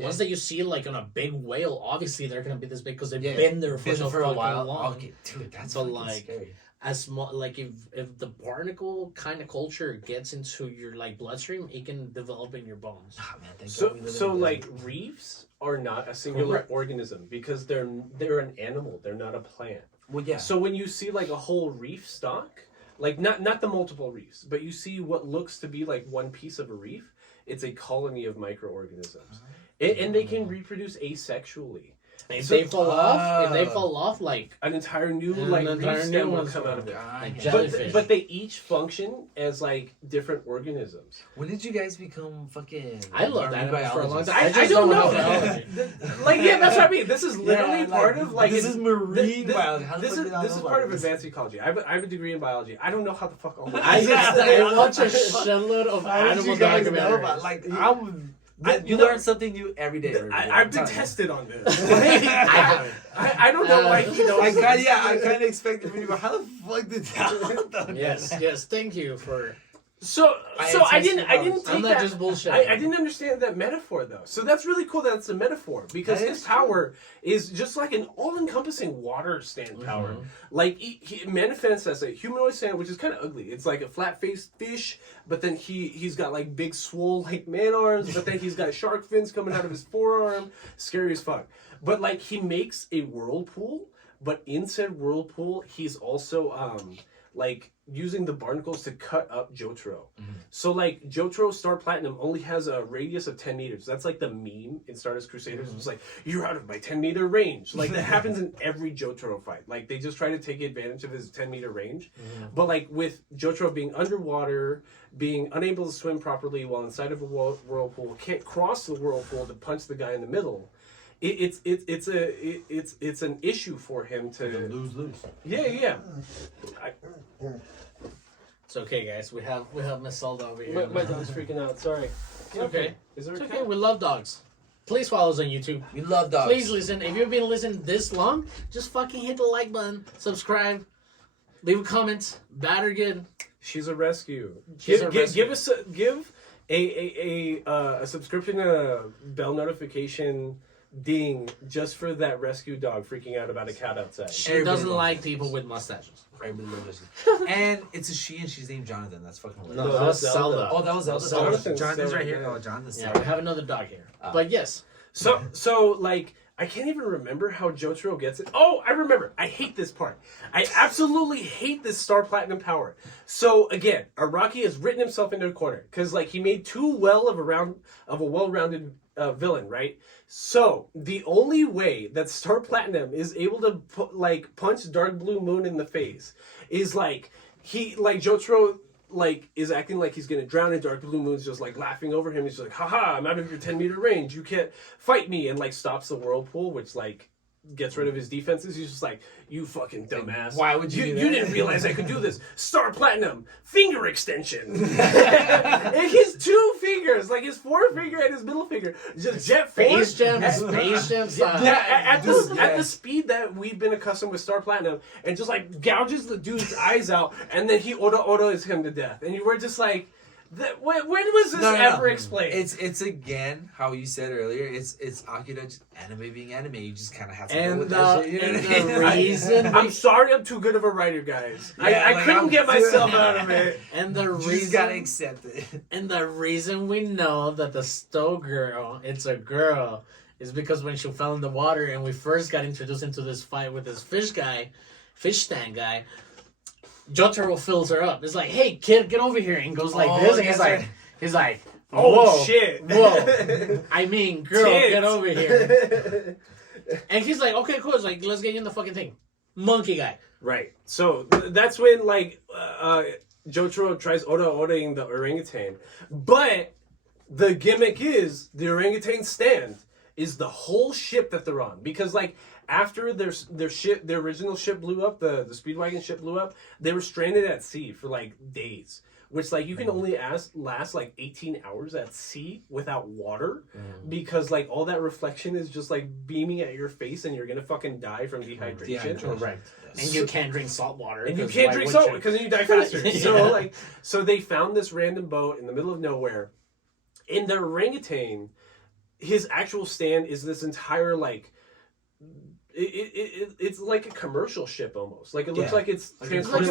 ones that you see like on a big whale. Obviously, they're gonna be this big because they've been there for a while. Long. Okay, dude, that's but like scary. As small, like if the barnacle kind of culture gets into your like bloodstream, it can develop in your bones. Oh, man, so like reefs are not a singular organism because they're an animal. They're not a plant. Well, yeah. So when you see like a whole reef stock, like not the multiple reefs, but you see what looks to be like one piece of a reef, it's a colony of microorganisms, and they can reproduce asexually. If they fall off, like an entire new reef stem will come out of it. Like jellyfish. But they each function as like different organisms. When did you guys become fucking? I love that for a long time. I don't know. That's what I mean. This is literally part of like this is marine biology. This is part of advanced ecology. I have a degree in biology. I don't know how the fuck all this. I watch a shitload of animal documentaries. Like you learn something new every day. I've been tested on this. I don't know why he knows. I kind of expected from you, but how the fuck did that? Yes. Thank you for. So I didn't take I'm not that. just bullshit. I didn't understand that metaphor though. So that's really cool that it's a metaphor because his power is just like an all-encompassing water stand power. Mm-hmm. Like he manifests as a humanoid stand, which is kind of ugly. It's like a flat-faced fish, but then he's got like big swole like man arms, but then he's got shark fins coming out of his forearm. Scary as fuck. But like he makes a whirlpool, but in said whirlpool he's also like using the barnacles to cut up Jotaro. Mm-hmm. So like Jotaro Star Platinum only has a radius of 10 meters. That's like the meme in Stardust Crusaders. Mm-hmm. It's like, you're out of my 10-meter range. Like that happens in every Jotaro fight. Like they just try to take advantage of his 10-meter range. Mm-hmm. But like with Jotaro being underwater, being unable to swim properly while inside of a whirlpool, can't cross the whirlpool to punch the guy in the middle. It's an issue for him to lose. Yeah. It's okay, guys. We have Miss Aldo over here. My dog's freaking out. Sorry. It's okay. Is there it's a okay. cat? We love dogs. Please follow us on YouTube. We love dogs. Please listen. If you've been listening this long, just fucking hit the like button, subscribe, leave a comment, bad or good. She's a rescue. Give us Give a subscription and a bell notification ding just for that rescue dog freaking out about a cat outside. She doesn't like people with mustaches. And it's a she and she's named Jonathan. That's fucking hilarious. No, that was Zelda. Oh, that was Zelda. Jonathan's Jonathan's so right here. good. Oh, Jonathan's Yeah, we have another dog here. But yes. So like I can't even remember how Jotaro gets it. Oh, I remember. I hate this part. I absolutely hate this Star Platinum power. So again, Araki has written himself into a corner because like he made too well of a well-rounded villain, right? So the only way that Star Platinum is able to punch Dark Blue Moon in the face is Jotaro is acting like he's gonna drown, and Dark Blue Moon's just laughing over him. He's just haha, I'm out of your 10-meter range. You can't fight me, and stops the whirlpool, which gets rid of his defenses. He's just you fucking dumbass. Why would you do that? You didn't realize I could do this. Star Platinum, finger extension. And his 2 fingers, his forefinger and his middle finger, just jet forward. Space Jam style. At the speed that we've been accustomed with Star Platinum, and just gouges the dude's eyes out, and then he is him to death. And you were just when was this ever explained? It's again how you said earlier. It's Akira, just anime being anime. You just kind of have to And go with that shit. You know what I mean? the reason I'm sorry, I'm too good of a writer, guys. I couldn't get myself out of it. and the You reason just gotta accept it. and the reason we know that the Stowe girl, it's a girl, is because when she fell in the water and we first got introduced into this fight with this fish stand guy. Jotaro fills her up. It's hey kid, get over here, and goes this. And he's like, oh shit, whoa. I mean, girl, Tits. get over here. And he's like, okay, cool. It's let's get you in the fucking thing. Monkey guy. Right. So that's when Jotaro tries Oda-ing the orangutan, but the gimmick is the orangutan stand is the whole ship that they're on, because after their ship, the original ship blew up, the Speedwagon ship blew up, they were stranded at sea for days, which you can only last 18 hours at sea without water, because all that reflection is just beaming at your face, and you're gonna fucking die from dehydration. Right. And you can't drink salt water. And you can't drink salt because then you die faster. Yeah. So they found this random boat in the middle of nowhere, and the orangutan, his actual stand is this entire it's like a commercial ship almost. It looks like it's transported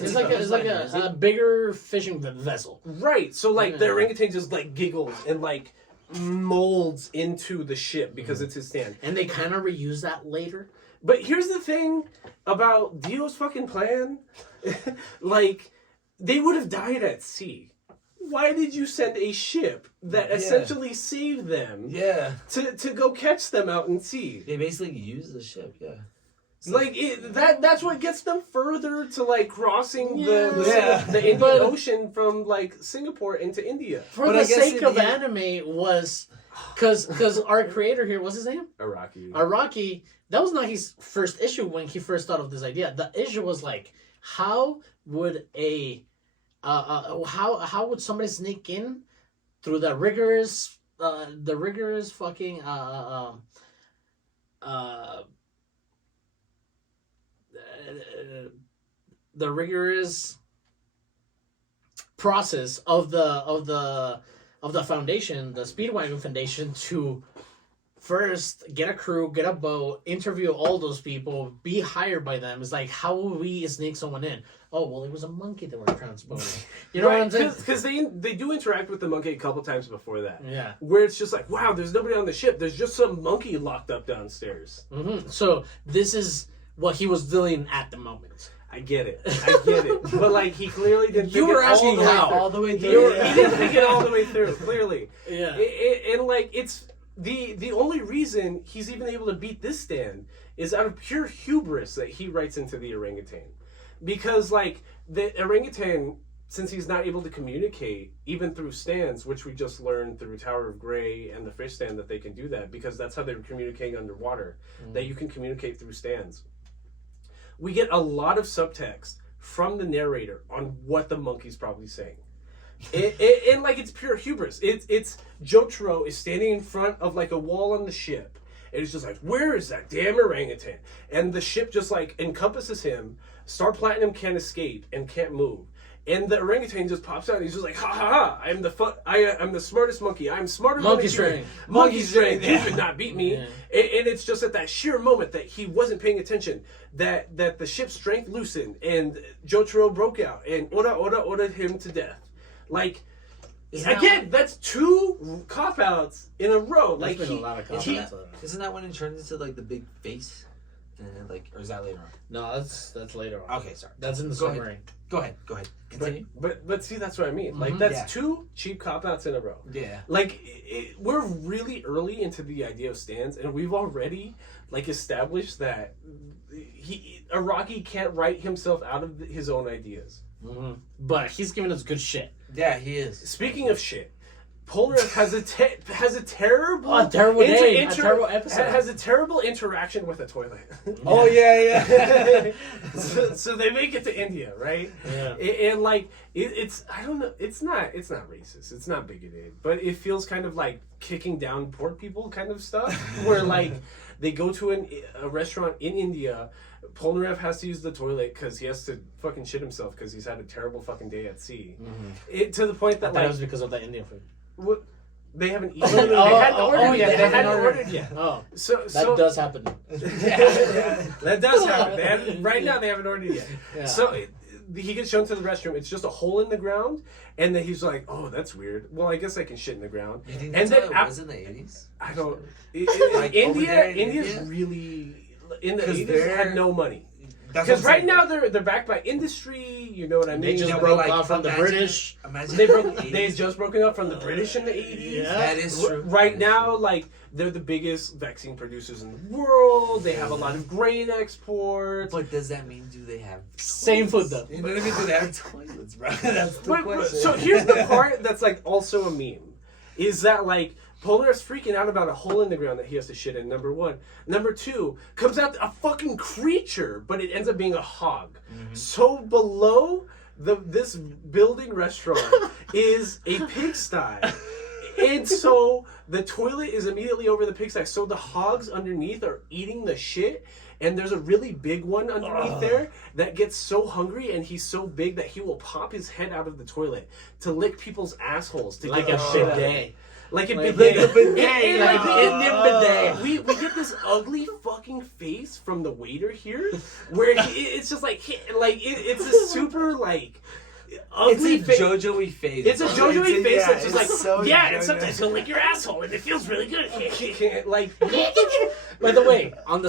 it's like a bigger fishing vessel. Right. So the orangutan just giggles and molds into the ship because it's his stand. And they kind of reuse that later. But here's the thing about Dio's fucking plan. They would have died at sea. Why did you send a ship that essentially saved them? Yeah. To go catch them out in sea. They basically use the ship. Yeah. That's what gets them further to crossing the Indian Ocean from Singapore into India. For the sake of anime was because our creator here, what's his name? Araki. That was not his first issue when he first thought of this idea. The issue was how would how would somebody sneak in through the rigorous fucking the rigorous process of the foundation, the Speedwagon Foundation, to first get a crew, get a boat, interview all those people, be hired by them. It's how will we sneak someone in? Oh, well, it was a monkey that we're transporting. You know what I'm saying? Because they do interact with the monkey a couple times before that. Yeah. Where it's just wow, there's nobody on the ship. There's just some monkey locked up downstairs. Mm-hmm. So this is what he was doing at the moment. I get it. But he clearly didn't. You were asking how all the way through. He didn't think it all the way through. Clearly. Yeah. And it's the only reason he's even able to beat this stand is out of pure hubris that he writes into the orangutan, because the orangutan, since he's not able to communicate even through stands, which we just learned through Tower of Grey and the fish stand that they can do that, because that's how they were communicating underwater, that you can communicate through stands. We get a lot of subtext from the narrator on what the monkey's probably saying. And it's pure hubris. It's Jotaro is standing in front of a wall on the ship, and it's just where is that damn orangutan? And the ship just encompasses him. Star Platinum can't escape and can't move, and the orangutan just pops out, and he's just ha ha ha! I'm the smartest monkey. I'm smarter than Monkey strength. Monkey strength. You could not beat me. Yeah. And it's just at that sheer moment that he wasn't paying attention that the ship's strength loosened and Jotaro broke out and Oda him to death. That's 2 cop-outs in a row. There's been a lot of cop-outs. Isn't that when it turns into the big face? Like, or is that later on? No, that's later on. Okay, sorry. That's in the Go ahead. submarine. Go ahead. Continue. But see, that's what I mean. Like, Mhm. that's Yeah. 2 cheap cop-outs in a row. Yeah. Like, we're really early into the idea of stands, and we've already, like, established that Araki can't write himself out of his own ideas. Mm-hmm. But he's giving us good shit. Yeah, he is. Speaking of shit, Polnareff has a terrible, terrible day, a terrible episode. Has a terrible interaction with a toilet. Oh yeah. so they make it to India, right? Yeah. And like it's I don't know. It's not racist. It's not bigoted, but it feels kind of like kicking down poor people kind of stuff. Where like they go to a restaurant in India. Polnareff has to use the toilet because he has to fucking shit himself because he's had a terrible fucking day at sea. Mm-hmm. To the point that I thought it like was because of that Indian food. what they haven't eaten. Oh, they hadn't oh, ordered oh, yet. they They haven't hadn't ordered. ordered yet. Oh, So that does happen. that does happen. Right now they haven't ordered yet. Yeah. So he gets shown to the restroom. It's just a hole in the ground, and then he's like, "Oh, that's weird. Well, I guess I can shit in the ground." You think And that's then how it was in the 80s? I don't. Like, over there in India's India? really in the 'Cause 80s they're- had no money. That's Because what I'm right saying. now they're backed by industry. You know what I mean? They just Yeah, but broke like, off from the imagine- British. Imagine They the broke. 80s. They just broken up from the British in the 80s. Yeah. That is true. Right That is now, true. like they're the biggest vaccine producers in the world. They have a lot of grain exports. But does that mean do they have Same food, toilets? though. You know what I mean? Do they have toilets, bro? That's the question. So here's the part that's like also a meme, is that like Polnareff's freaking out about a hole in the ground that he has to shit in. Number 1. Number 2, comes out a fucking creature, but it ends up being a hog. So below this building restaurant is a pigsty. And so the toilet is immediately over the pigsty. So the hogs underneath are eating the shit. And there's a really big one underneath there that gets so hungry, and he's so big that he will pop his head out of the toilet to lick people's assholes to Like get a the shit out of it. bidet. Like a Like bidet. a bidet, And like the an Indian bidet. We get this ugly fucking face from the waiter here, where it's just like it's a super like ugly It's a face. Jojo-y face. It's a Jojo-y face that's just like, so yeah, and Jojo. sometimes he'll lick your asshole, and it feels really good. Like, By the way, on the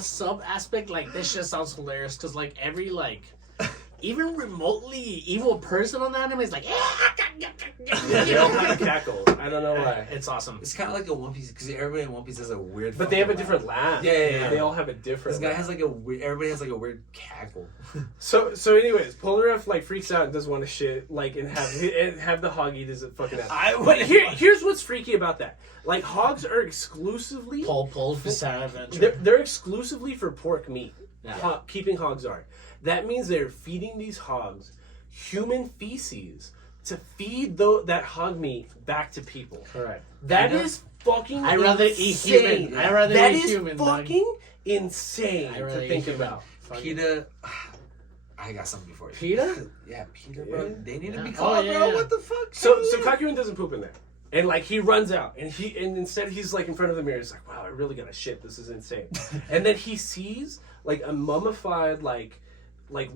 sub aspect, like this shit sounds hilarious because like every like even remotely evil person on the anime is like, they all kind of cackle. I don't know why. it's awesome. It's kind of like a One Piece because everybody in One Piece has a weird. But they have a fucking different laugh. Yeah. They all have a laugh. different This guy laugh. has like a weird. Everybody has like a weird cackle. So anyways, Polnareff like freaks out and doesn't want to shit like and have the hog eat his fucking ass. But here's what's freaky about that. Like hogs are exclusively Pole Bizarre Adventure. they're exclusively for pork meat. Yeah. Keeping hogs are. That means they're feeding these hogs human feces to feed that hog meat back to people. Correct. That You know, is fucking I'd rather eat insane. human. I'd rather That eat is human, dog. fucking insane I'd rather to eat think human. about. PETA. I got something before you. PETA? Yeah, PETA, bro. Yeah. They need to be Yeah. called, Oh, yeah, bro. yeah. What the fuck? So Kakyoin doesn't poop in there. And like he runs out and instead he's like in front of the mirror. He's like, wow, I really gotta shit. This is insane. And then he sees like a mummified like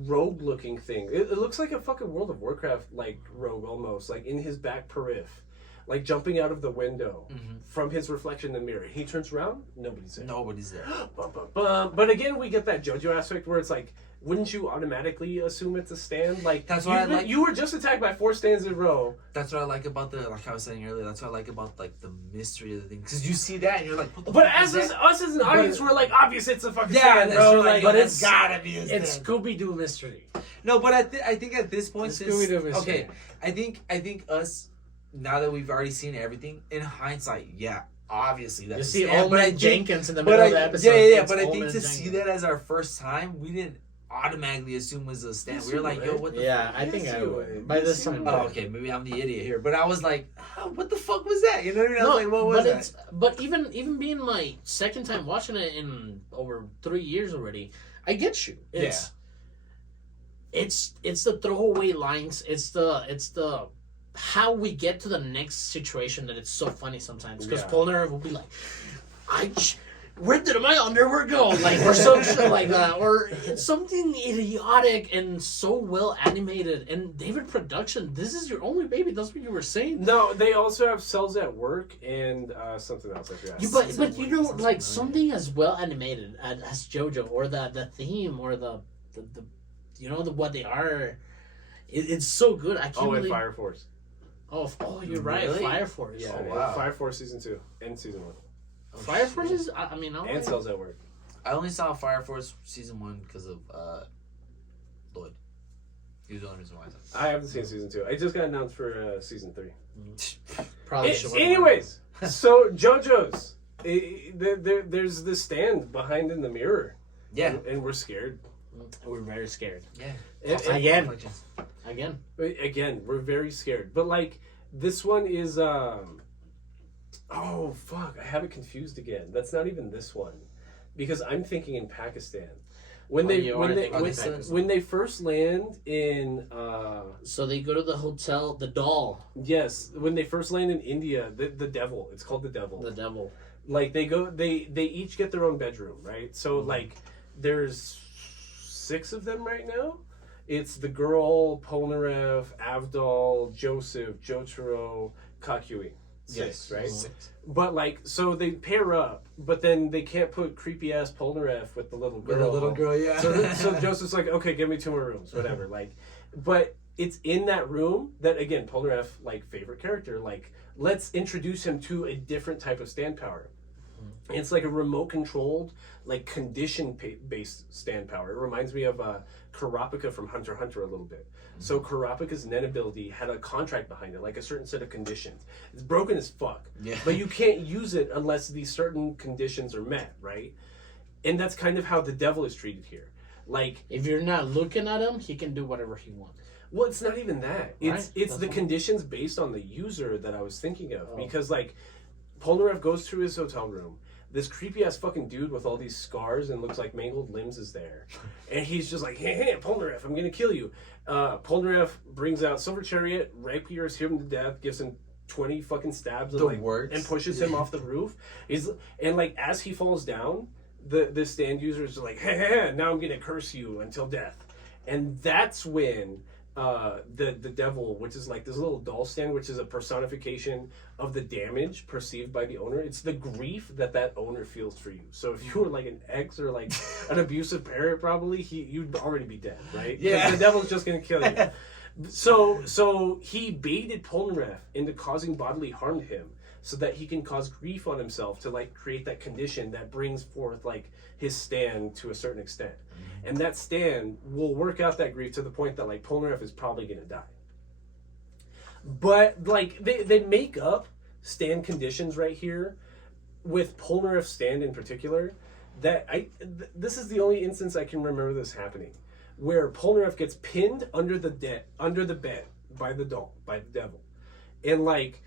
rogue looking thing. It looks like a fucking World of Warcraft like rogue almost, like in his back periph, like jumping out of the window from his reflection in the mirror. He turns around, nobody's there. Nobody's there. Bum, bum, bum. But again, we get that JoJo aspect where it's like, wouldn't you automatically assume it's a stand? Like That's why you were just attacked by 4 stands in a row. That's what I like about like I was saying earlier. That's what I like about like the mystery of the thing. Because you see that and you're like, what the But fuck as is us that? as an audience, we're like, obviously it's a fucking Yeah, stand, that's bro. true, Like, but it's it's gotta be a stand. It's Scooby Doo mystery. No, but I think at this point, It's since, Scooby-Doo mystery. okay, I think us now that we've already seen everything in hindsight, yeah, obviously that's You a see stand, Old but I Man think- Jenkins in the but middle I- of the episode. Yeah. It's But I Old think Man to see Jenkins. that as our first time, we didn't automatically assume it was a stand. We were like, yo, what the Yeah, fuck? I think Yes, I you would. would. By Yes, this you time. would. Oh, okay, maybe I'm the idiot here, but I was like, oh, what the fuck was that? You know what I mean? I was No, like, what was but that? but even being my second time watching it in over 3 years already, I get you. It's the throwaway lines. It's the how we get to the next situation that it's so funny sometimes because Yeah. Polnareff will be like, where did my underwear go? Like, or some shit like that. Or it's something idiotic and so well animated. And David Production, this is your only baby. That's what you were saying. No, they also have Cells at Work and something else I forgot. But you know, like, something as well animated as JoJo, or the theme, or the you know, what they are. It's so good. I can't believe... and Fire Force. Oh, you're right. Really? Fire Force. Yeah, wow. Fire Force Season 2 and Season 1. Fire Force is... I mean... And Cells at Work. I only saw Fire Force Season 1 because of Lloyd. He was the only reason why I saw it. I haven't seen Season 2. It just got announced for Season 3. Probably should. Anyways, so JoJo's. There's this stand behind in the mirror. Yeah. And we're scared. We're very scared. Yeah. Again, we're very scared. But, like, this one is... Oh, fuck. I have it confused again. That's not even this one. Because I'm thinking in Pakistan. When they first land in... So they go to the hotel, the doll. Yes. When they first land in India, the devil. It's called the devil. The devil. Like, they each get their own bedroom, right? So, like, there's 6 of them right now. It's the girl, Polnareff, Avdol, Joseph, Jotaro, Kakui. 6, right? 6. But, like, so they pair up, but then they can't put creepy-ass Polnareff with the little girl. With the little girl, yeah. So Joseph's like, okay, give me 2 more rooms, whatever. Like, but it's in that room that, again, Polnareff, like, favorite character, like, let's introduce him to a different type of stand power. It's like a remote-controlled, like, condition-based stand power. It reminds me of Kurapika from Hunter x Hunter a little bit. So Kurapika's Nen ability had a contract behind it, like a certain set of conditions. It's broken as fuck. Yeah. But you can't use it unless these certain conditions are met, right? And that's kind of how the devil is treated here. Like, if you're not looking at him, he can do whatever he wants. Well, it's not even that. It's That's the conditions based on the user that I was thinking of. Because, like, Polnareff goes to his hotel room. This creepy ass fucking dude with all these scars and looks like mangled limbs is there, and he's just like, hey, Polnareff, I'm gonna kill you. Polnareff brings out Silver Chariot, rapiers him to death, gives him 20 fucking stabs, and pushes him off the roof. And like as he falls down, the stand user is like, hey, now I'm gonna curse you until death, and that's when. The devil, which is like this little doll stand, which is a personification of the damage perceived by the owner. It's the grief that owner feels for you. So if you were like an ex or like an abusive parent, probably you'd already be dead, right? Yeah, the devil's just gonna kill you. So he baited Polnareff into causing bodily harm to him, so that he can cause grief on himself to like create that condition that brings forth like his stand to a certain extent. And that stand will work out that grief to the point that like Polnareff is probably gonna die. But like they make up stand conditions right here with Polnareff's stand in particular. That this is the only instance I can remember this happening, where Polnareff gets pinned under the bed by the doll, by the devil, and like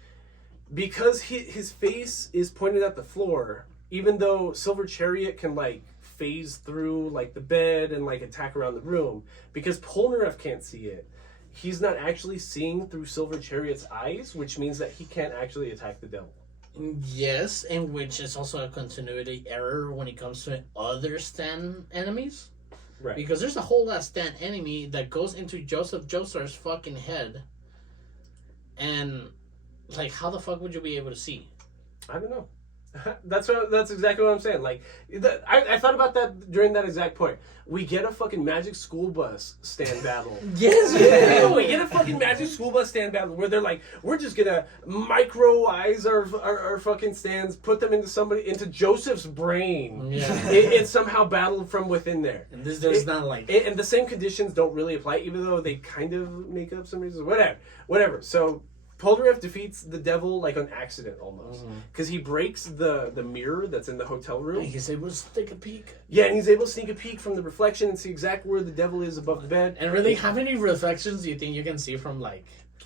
because his face is pointed at the floor, even though Silver Chariot can like phase through like the bed and like attack around the room, because Polnareff can't see it, he's not actually seeing through Silver Chariot's eyes, which means that he can't actually attack the devil. Yes, and which is also a continuity error when it comes to other stand enemies. Right. Because there's a whole lot stand enemy that goes into Joseph Joestar's fucking head. And like, how the fuck would you be able to see? I don't know. That's exactly what I'm saying. Like, I thought about that during that exact point. We get a fucking magic school bus stand battle. Yes, we get a fucking magic school bus stand battle where they're like, we're just gonna micro-eyes our fucking stands, put them into Joseph's brain. Yeah. It's somehow battled from within there. And there's not like... And the same conditions don't really apply, even though they kind of make up some reasons. Whatever. So Polnareff defeats the devil like on accident almost, because he breaks the mirror that's in the hotel room. He's able to sneak a peek. Yeah, and he's able to sneak a peek from the reflection and see exactly where the devil is above the bed. And really, how many reflections do you think you can see from like...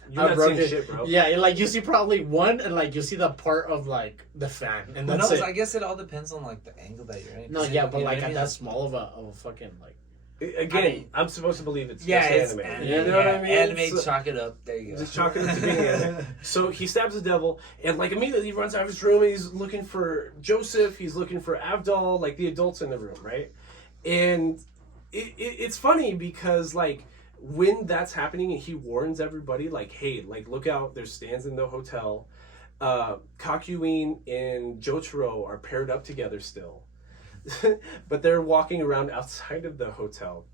You're not seeing shit, bro. Yeah, like you see probably one, and like you see the part of like the fan, and that's it. I guess it all depends on like the angle that you're in. No, yeah, but like at that small of a fucking like... Again, I'm supposed to believe it's Yeah, just it's anime. anime. You know what I mean? Anime, chalk it up. There you go. Just chalk it up to being anime. So he stabs the devil, and like immediately he runs out of his room, and he's looking for Joseph, he's looking for Avdol, like the adults in the room, right? And it's funny because like when that's happening and he warns everybody like, hey, like look out, there's stands in the hotel. Kakuin and Jotaro are paired up together still. But they're walking around outside of the hotel.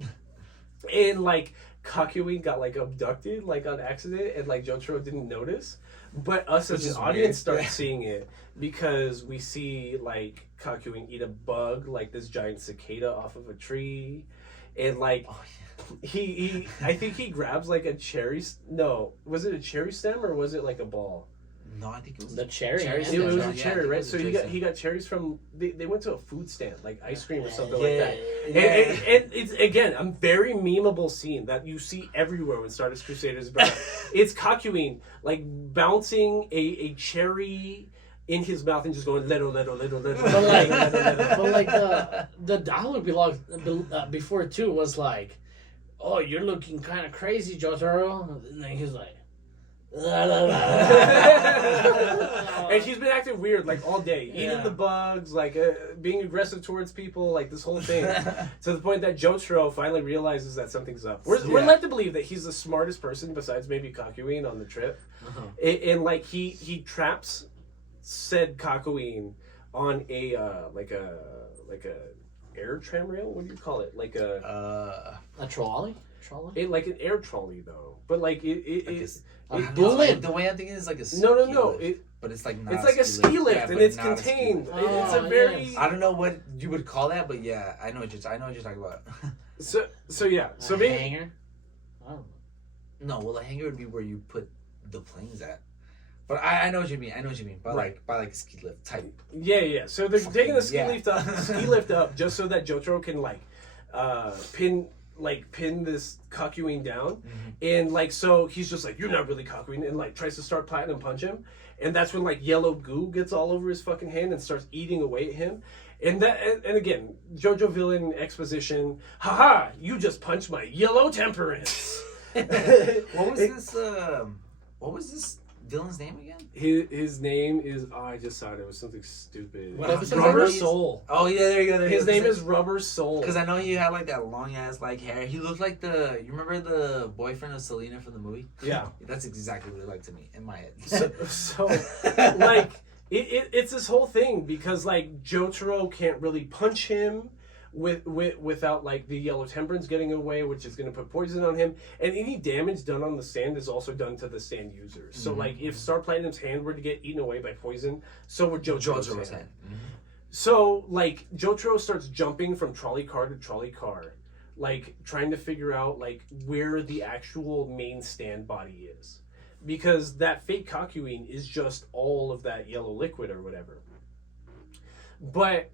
And like Kakuin got like abducted like on accident, and like Jotaro didn't notice. But us as an audience start seeing it because we see like Kakuin eat a bug, like this giant cicada off of a tree. And like he I think he grabs like a cherry. No, was it a cherry stem or was it like a ball? No, I think it was the cherry. It was a cherry, right? So he got cherries from. They went to a food stand, like ice cream or something like that. And it's again a very memeable scene that you see everywhere when Stardust Crusaders. But it's Kakuin like bouncing a cherry in his mouth and just going little. But like the dialogue before too was like, "Oh, you're looking kind of crazy, Jotaro," and then he's like. And she's been acting weird like all day, eating the bugs, like being aggressive towards people, like this whole thing, to the point that Jotaro finally realizes that something's up. We're led to believe that he's the smartest person besides maybe Kakuin on the trip, and like he traps said Kakuin on a air tram rail. What do you call it? Like a trolley. Like an air trolley though, but like the way I'm thinking is like a ski lift, but it's like not it's like a ski lift and it's contained. It's a very I don't know what you would call that, but yeah, I know what you're talking about. So being hanger. No, well, a hanger would be where you put the planes at. But I know what you mean. By like a ski lift type. Yeah. So they're taking the ski lift up just so that Jotaro can like pin this Kakuin down, and like so he's just like, you're not really Kakuin, and like tries to start platinum punch him, and that's when like yellow goo gets all over his fucking hand and starts eating away at him, and again JoJo villain exposition, haha, you just punched my yellow temperance. What was this villain's name again? His name is I just saw it. It was something stupid. Rubber Soul. Oh yeah, there you go. His name is Rubber Soul. Because I know he had like that long ass like hair. He looked like you remember the boyfriend of Selena from the movie? Yeah, that's exactly what it looked like to me in my head. So like it's this whole thing because like Jotaro can't really punch him without like the yellow temperance getting away, which is going to put poison on him, and any damage done on the stand is also done to the stand users. So like if Star Platinum's hand were to get eaten away by poison, so would Jotaro's hand. So like Jotaro starts jumping from trolley car to trolley car, like trying to figure out like where the actual main stand body is, because that fake Kakuin is just all of that yellow liquid or whatever. But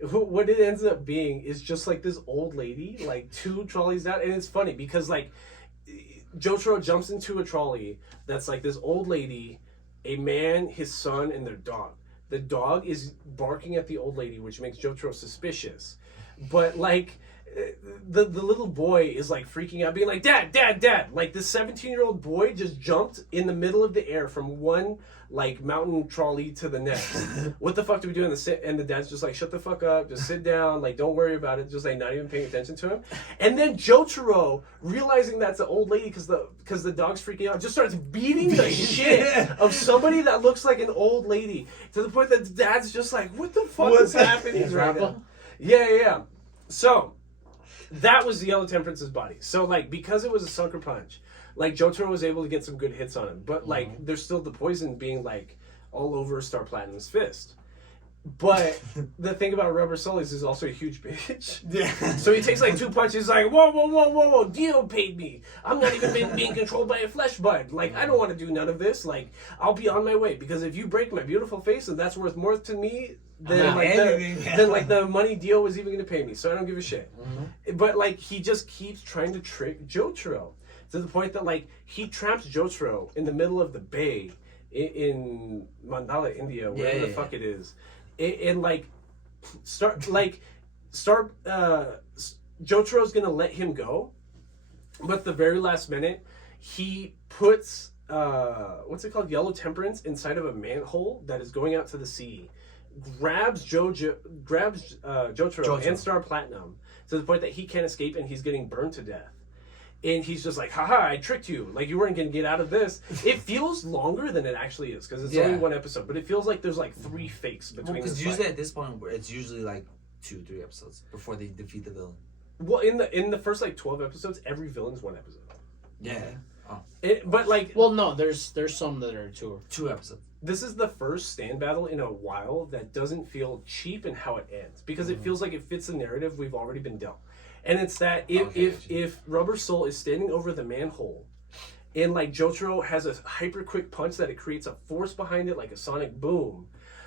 what it ends up being is just like this old lady, like 2 trolleys down. And it's funny because like Jotaro jumps into a trolley that's like this old lady, a man, his son, and their dog. The dog is barking at the old lady, which makes Jotaro suspicious. But like the little boy is like freaking out, being like, Dad. Like this 17-year-old boy just jumped in the middle of the air from one like mountain trolley to the next. What the fuck do we do? And the dad's just like, shut the fuck up, just sit down, like don't worry about it, just like not even paying attention to him. And then Jotaro, realizing that's an old lady because the dog's freaking out, just starts beating the shit of somebody that looks like an old lady, to the point that the dad's just like, what the fuck is happening right now? Yeah. So that was the Yellow Temperance's body. So like because it was a sucker punch, like Jotaro was able to get some good hits on him, but like there's still the poison being like all over Star Platinum's fist. But the thing about Rubber Soul is he's also a huge bitch. Yeah. So he takes like 2 punches, like whoa, Dio paid me. I'm not even being controlled by a flesh bud. Like I don't want to do none of this. Like I'll be on my way, because if you break my beautiful face and that's worth more to me than like the money Dio was even going to pay me. So I don't give a shit. But like he just keeps trying to trick Jotaro, to the point that like he traps Jotaro in the middle of the bay in Mandala, India, wherever the fuck Jotaro's gonna let him go, but the very last minute, he puts what's it called, yellow temperance inside of a manhole that is going out to the sea, grabs Jotaro and Star Platinum to the point that he can't escape and he's getting burned to death. And he's just like, haha, I tricked you. Like, you weren't going to get out of this. It feels longer than it actually is, because it's only one episode. But it feels like there's, like, 3 fakes between because usually at this point, it's usually, like, 2-3 episodes before they defeat the villain. Well, in the first, like, 12 episodes, every villain's 1 episode. Yeah. Oh. But, like... Well, no, there's some that are 2 episodes. This is the first stand battle in a while that doesn't feel cheap in how it ends. Because it feels like it fits the narrative we've already been dealt. And it's that if Rubber Soul is standing over the manhole, and like Jotaro has a hyper quick punch that it creates a force behind it, like a sonic boom,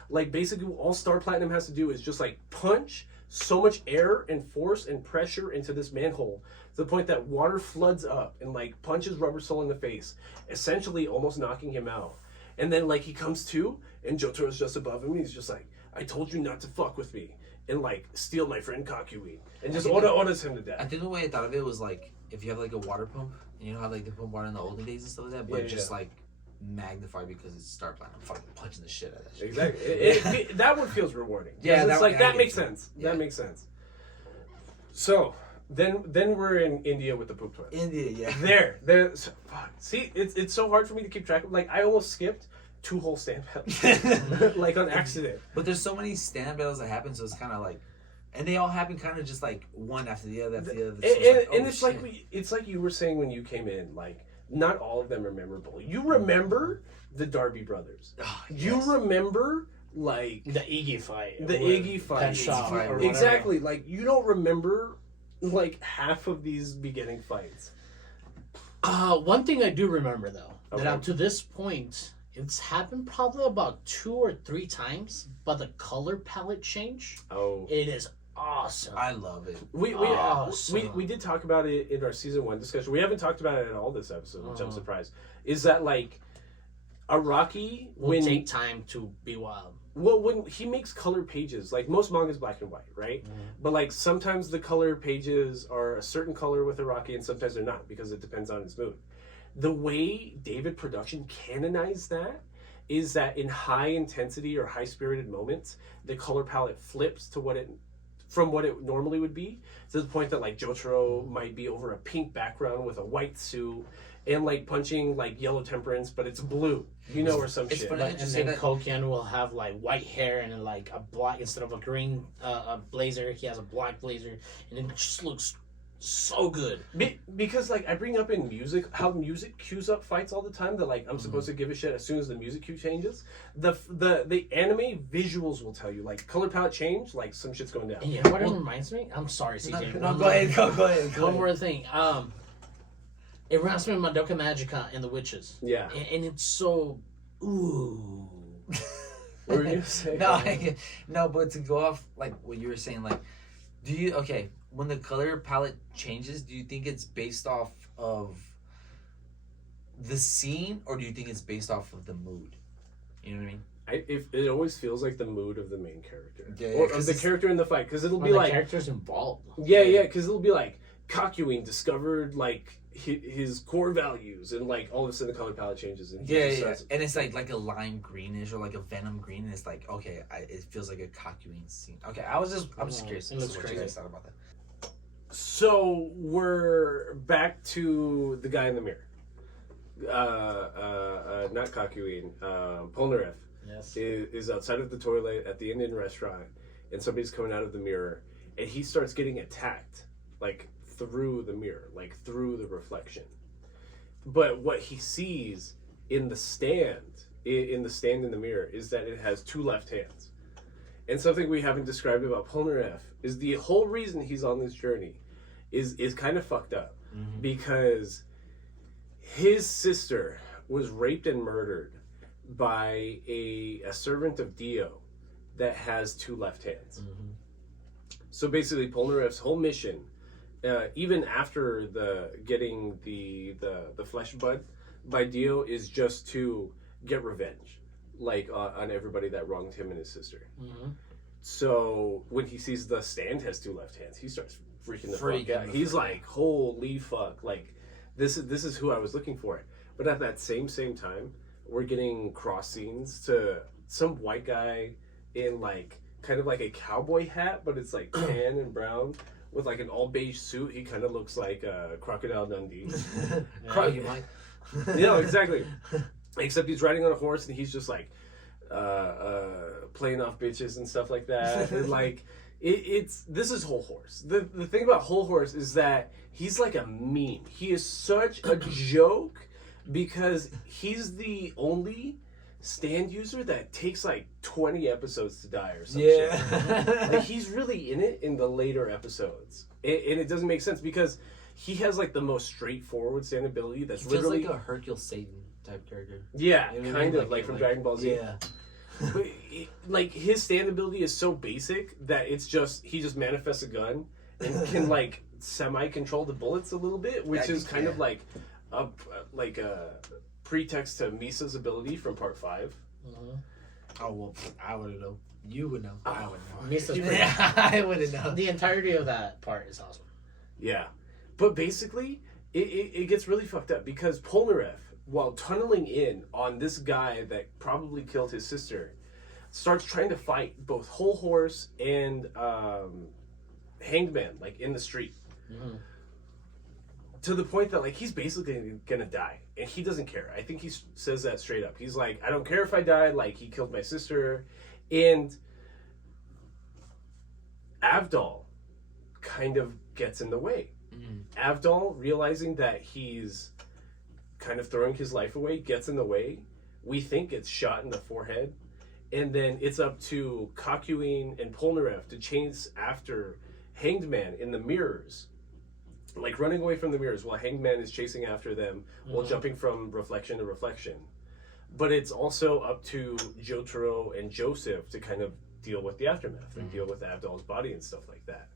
like basically all Star Platinum has to do is just like punch so much air and force and pressure into this manhole to the point that water floods up and like punches Rubber Soul in the face, essentially almost knocking him out. And then like he comes to, and Jotaro's just above him, and he's just like, I told you not to fuck with me. And like steal my friend Kakui and just orders him to death. I think the way I thought of it was like if you have like a water pump, and you know how like they pump water in the olden days and stuff like that, but just like magnified because it's Star Platinum fucking punching the shit out of that shit. Exactly. That one feels rewarding. Yeah, it's like that makes sense. Yeah. That makes sense. So then we're in India with the poop toilet. India, yeah. There. So, fuck. See, it's so hard for me to keep track of. Like I almost skipped 2 whole stand battles, like on accident. But there's so many stand battles that happen, so it's kind of like, and they all happen kind of just like one after the other after the other. So It's like you were saying when you came in, like not all of them are memorable. You remember the Darby brothers. Oh, yes. You remember like the Iggy fight. The Iggy fight. Pet shop or whatever. Exactly. Like you don't remember like half of these beginning fights. One thing I do remember though, Okay. that up to this point, it's happened probably about 2 or 3 times, but the color palette change, Oh, it is awesome. I love it. we did talk about it in our season 1 discussion. We haven't talked about it at all this episode, which I'm surprised. Is that like Araki will take time to be wild. Well, when he makes color pages, like most manga's black and white, right? But like sometimes the color pages are a certain color with Araki, and sometimes they're not because it depends on his mood. The way David Production canonized that is that in high intensity or high spirited moments, the color palette flips to from what it normally would be, to the point that like Jotaro might be over a pink background with a white suit and like punching like yellow temperance, but it's blue, or some shit. And then Koken will have like white hair and then like a black, instead of a green blazer, he has a black blazer, and it just looks so good. Because like I bring up in music how music cues up fights all the time, that like I'm supposed to give a shit as soon as the music cue changes. The anime visuals will tell you like color palette change, like some shit's going down. And you know what it reminds me? I'm sorry, CJ. No, go ahead. One more thing. It reminds me of Madoka Magica and the Witches. Yeah. And it's so ooh. What were you gonna say? No, but to go off like what you were saying, like, when the color palette changes, do you think it's based off of the scene, or do you think it's based off of the mood? You know what I mean? If it always feels like the mood of the main character, Yeah, or of the character in the fight, because it'll be the like characters involved. Yeah, because it'll be like Kakuin discovered like his core values, and like all of a sudden the color palette changes, and and it's like a lime greenish or like a venom green, and it's like, okay, it feels like a Kakuin scene. Okay, I'm just curious. It looks what crazy. you guys thought about that. So we're back to the guy in the mirror. Not Kakuin. Polnareff Yes. is outside of the toilet at the Indian restaurant, and somebody's coming out of the mirror, and he starts getting attacked, like through the mirror, like through the reflection. But what he sees in the stand in the mirror is that it has 2 left hands. And something we haven't described about Polnareff is the whole reason he's on this journey is kind of fucked up, because his sister was raped and murdered by a servant of Dio that has 2 left hands. So basically Polnareff's whole mission, even after getting the flesh bud by Dio, is just to get revenge, like on everybody that wronged him and his sister. So when he sees the stand has 2 left hands, he starts freaking the fuck out. He's like, holy fuck, like this is who I was looking for. But at that same time, we're getting cross scenes to some white guy in like kind of like a cowboy hat, but it's like tan and brown with like an all beige suit. He kind of looks like Crocodile Dundee. Crocodile, Mike. Yeah, exactly. Except he's riding on a horse and he's just like playing off bitches and stuff like that. And like this is Whole Horse. The thing about Whole Horse is that he's like a meme. He is such a joke because he's the only stand user that takes like 20 episodes to die or something. Yeah. Like, he's really in it in the later episodes. And it doesn't make sense because he has like the most straightforward stand ability that's He feels literally like a Hercule Satan type character. yeah, You know what I kind mean? of like from Dragon Ball Z. Yeah. But like his stand ability is so basic that it's just he just manifests a gun and can like semi control the bullets a little bit, which is kind of like a pretext to Misa's ability from part 5. Oh well, I wouldn't know. You would know. I would know. Misa's Yeah, I wouldn't know. The entirety of that part is awesome. Yeah, but basically it gets really fucked up because Polnareff, while tunneling in on this guy that probably killed his sister, starts trying to fight both Whole Horse and Hanged Man, like in the street. To the point that like he's basically gonna die, and he doesn't care. I think he says that straight up. He's like, I don't care if I die. Like he killed my sister, and Avdol kind of gets in the way. Avdol, realizing that he's kind of throwing his life away, gets in the way. We think it's shot in the forehead, and then it's up to Kakuin and Polnareff to chase after Hanged Man in the mirrors, like running away from the mirrors while Hanged Man is chasing after them while jumping from reflection to reflection. But it's also up to Jotaro and Joseph to kind of deal with the aftermath and deal with Avdol's body and stuff like that.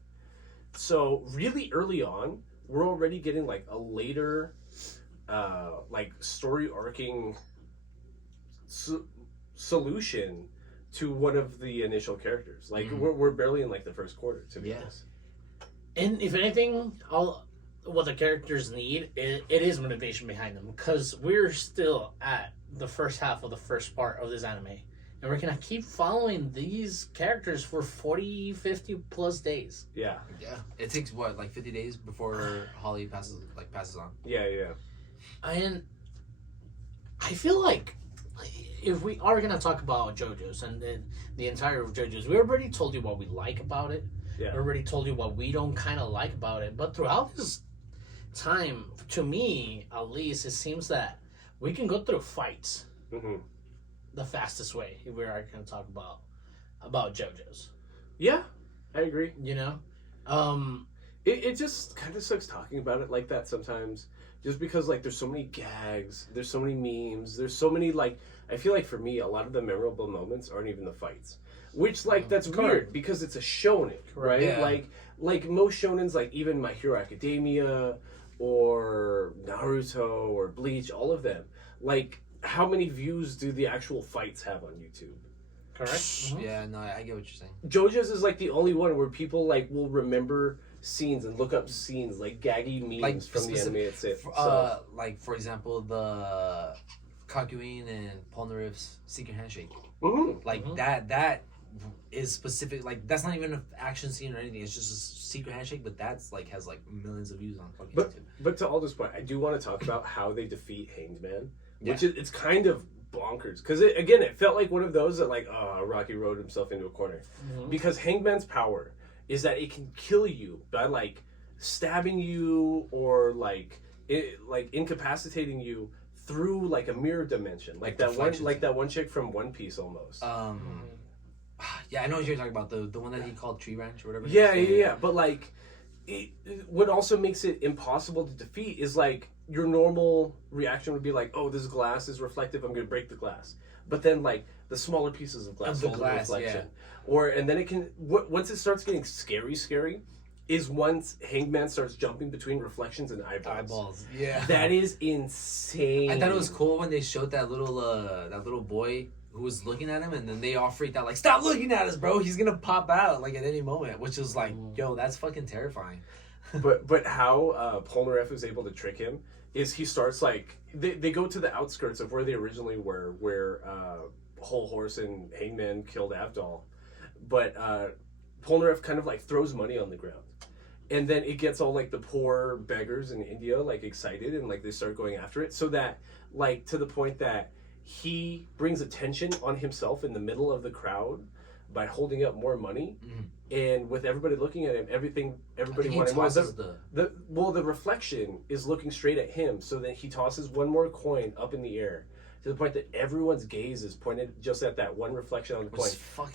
So really early on, we're already getting like a later like story arcing solution to one of the initial characters. Like we're barely in like the first quarter, to be honest. And if anything, what the characters need, it is motivation behind them, because we're still at the first half of the first part of this anime, and we're gonna keep following these characters for 40, 50 plus days. Yeah. It takes what, like 50 days before Holly passes on. Yeah. And I feel like if we are gonna talk about JoJo's and the entire of JoJo's, we already told you what we like about it. Yeah. We already told you what we don't kind of like about it. But throughout this time, to me at least, it seems that we can go through fights the fastest way if we are going to talk about JoJo's. Yeah, I agree. You know? It just kind of sucks talking about it like that sometimes. Just because, like, there's so many gags, there's so many memes, there's so many, like, I feel like for me, a lot of the memorable moments aren't even the fights. Which, like, that's weird because it's a shonen, right? Yeah. Like most shonens, like even My Hero Academia or Naruto or Bleach, all of them, like, how many views do the actual fights have on YouTube? Correct? Yeah, no, I get what you're saying. JoJo's is, like, the only one where people, like, will remember scenes and look up scenes, like gaggy memes Like, from the anime itself. Like, for example, the Kakuin and Polnareff's secret handshake. Like, that is specific. Like, that's not even an action scene or anything. It's just a secret handshake, but that's, like, has, like, millions of views on fucking YouTube. But to Aldo's point, I do want to talk about how they defeat Hanged Man, which it's kind of bonkers. Because, it felt like one of those that, like, Rocky rode himself into a corner. Because Hanged Man's power is that it can kill you by, like, stabbing you or, like incapacitating you through, like, a mirror dimension. Like that one chick from One Piece almost. Yeah, I know what you're talking about. The one that he called Tree Ranch or whatever. Yeah. But, like, what also makes it impossible to defeat is, like, your normal reaction would be like, oh, this glass is reflective, I'm going to break the glass. But then, like, the smaller pieces of glass hold the reflection. And then it can, once it starts getting scary, is once Hanged Man starts jumping between reflections and eyeballs. Yeah. That is insane. I thought it was cool when they showed that little boy who was looking at him, and then they all freaked out like, "Stop looking at us, bro! He's gonna pop out like at any moment," which was like, "Yo, that's fucking terrifying." But how Polnareff is able to trick him is he starts like they go to the outskirts of where they originally were, where Whole Horse and Hangman killed Avdol, but Polnareff kind of like throws money on the ground, and then it gets all like the poor beggars in India like excited, and like they start going after it, so that like to the point that he brings attention on himself in the middle of the crowd by holding up more money, and with everybody looking at him, everybody wanted more. The reflection is looking straight at him, so that he tosses one more coin up in the air to the point that everyone's gaze is pointed just at that one reflection on the coin.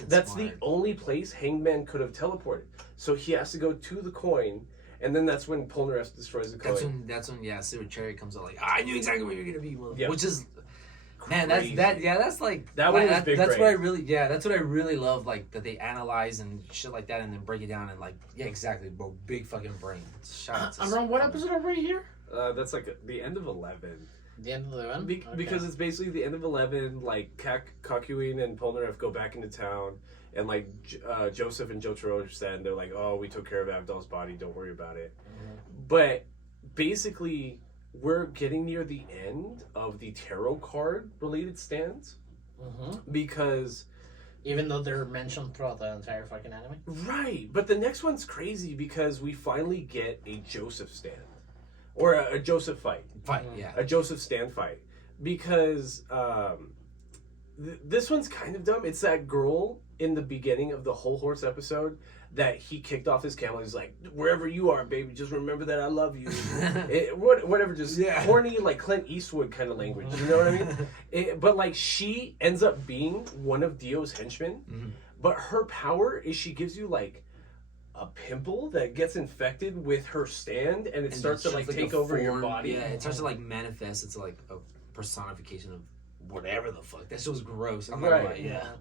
That's smart. The only place Hangman could have teleported, so he has to go to the coin, and then that's when Polnareff destroys the coin. That's when Silver Cherry comes out like, I knew exactly where you're gonna be, yep. Which is. Man, Crazy. That's like that one is big. That's what I really love, like that they analyze and shit like that, and then break it down and like, yeah, exactly, bro, big fucking brain. Shout out to around what episode are we here? That's like the end of 11. The end of 11? Because it's basically the end of 11. Like Kakuin and Polnareff go back into town, and like Joseph and Jotaro are sad, and they're like, "Oh, we took care of Avdol's body. Don't worry about it." But basically, we're getting near the end of the tarot card related stands, because even though they're mentioned throughout the entire fucking anime, right? But the next one's crazy because we finally get a Joseph stand, or a Joseph fight, a Joseph stand fight, because this one's kind of dumb. It's that girl in the beginning of the Whole Horse episode that he kicked off his camel. He's like, "Wherever you are, baby, just remember that I love you." Whatever, just corny, like Clint Eastwood kind of language. You know what I mean? But like, she ends up being one of Dio's henchmen. But her power is she gives you like a pimple that gets infected with her stand, and it starts to like take over your body. Yeah, it starts to like manifest. It's like a personification of whatever the fuck. That shit was gross. I'm right. Like, yeah.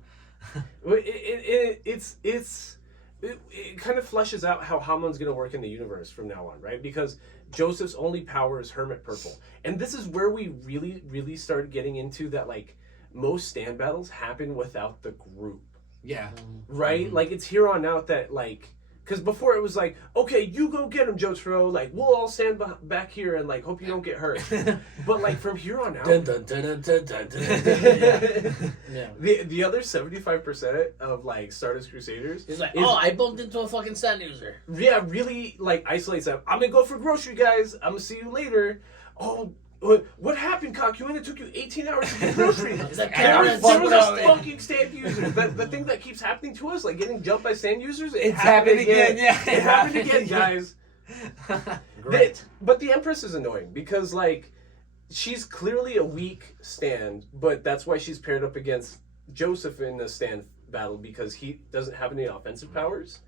It kind of fleshes out how Hamon's going to work in the universe from now on, right? Because Joseph's only power is Hermit Purple. And this is where we really, really start getting into that, like, most stand battles happen without the group. Yeah. Right? Like, it's here on out that, like... Because before it was like, okay, you go get him, Jotaro. Like, we'll all stand back here and, like, hope you don't get hurt. But, like, from here on out... The other 75% of, like, Stardust Crusaders... He's like, I bumped into a fucking stand user. Yeah, really, like, isolates them. I'm gonna go for grocery, guys. I'm gonna see you later. Oh... What happened, Kakuin? It took you 18 hours to get groceries. There was a fucking stand user. The thing that keeps happening to us, like getting jumped by stand users, it's happened again. Yeah, it happened again, guys. But the Empress is annoying because, like, she's clearly a weak stand, but that's why she's paired up against Joseph in the stand battle because he doesn't have any offensive powers.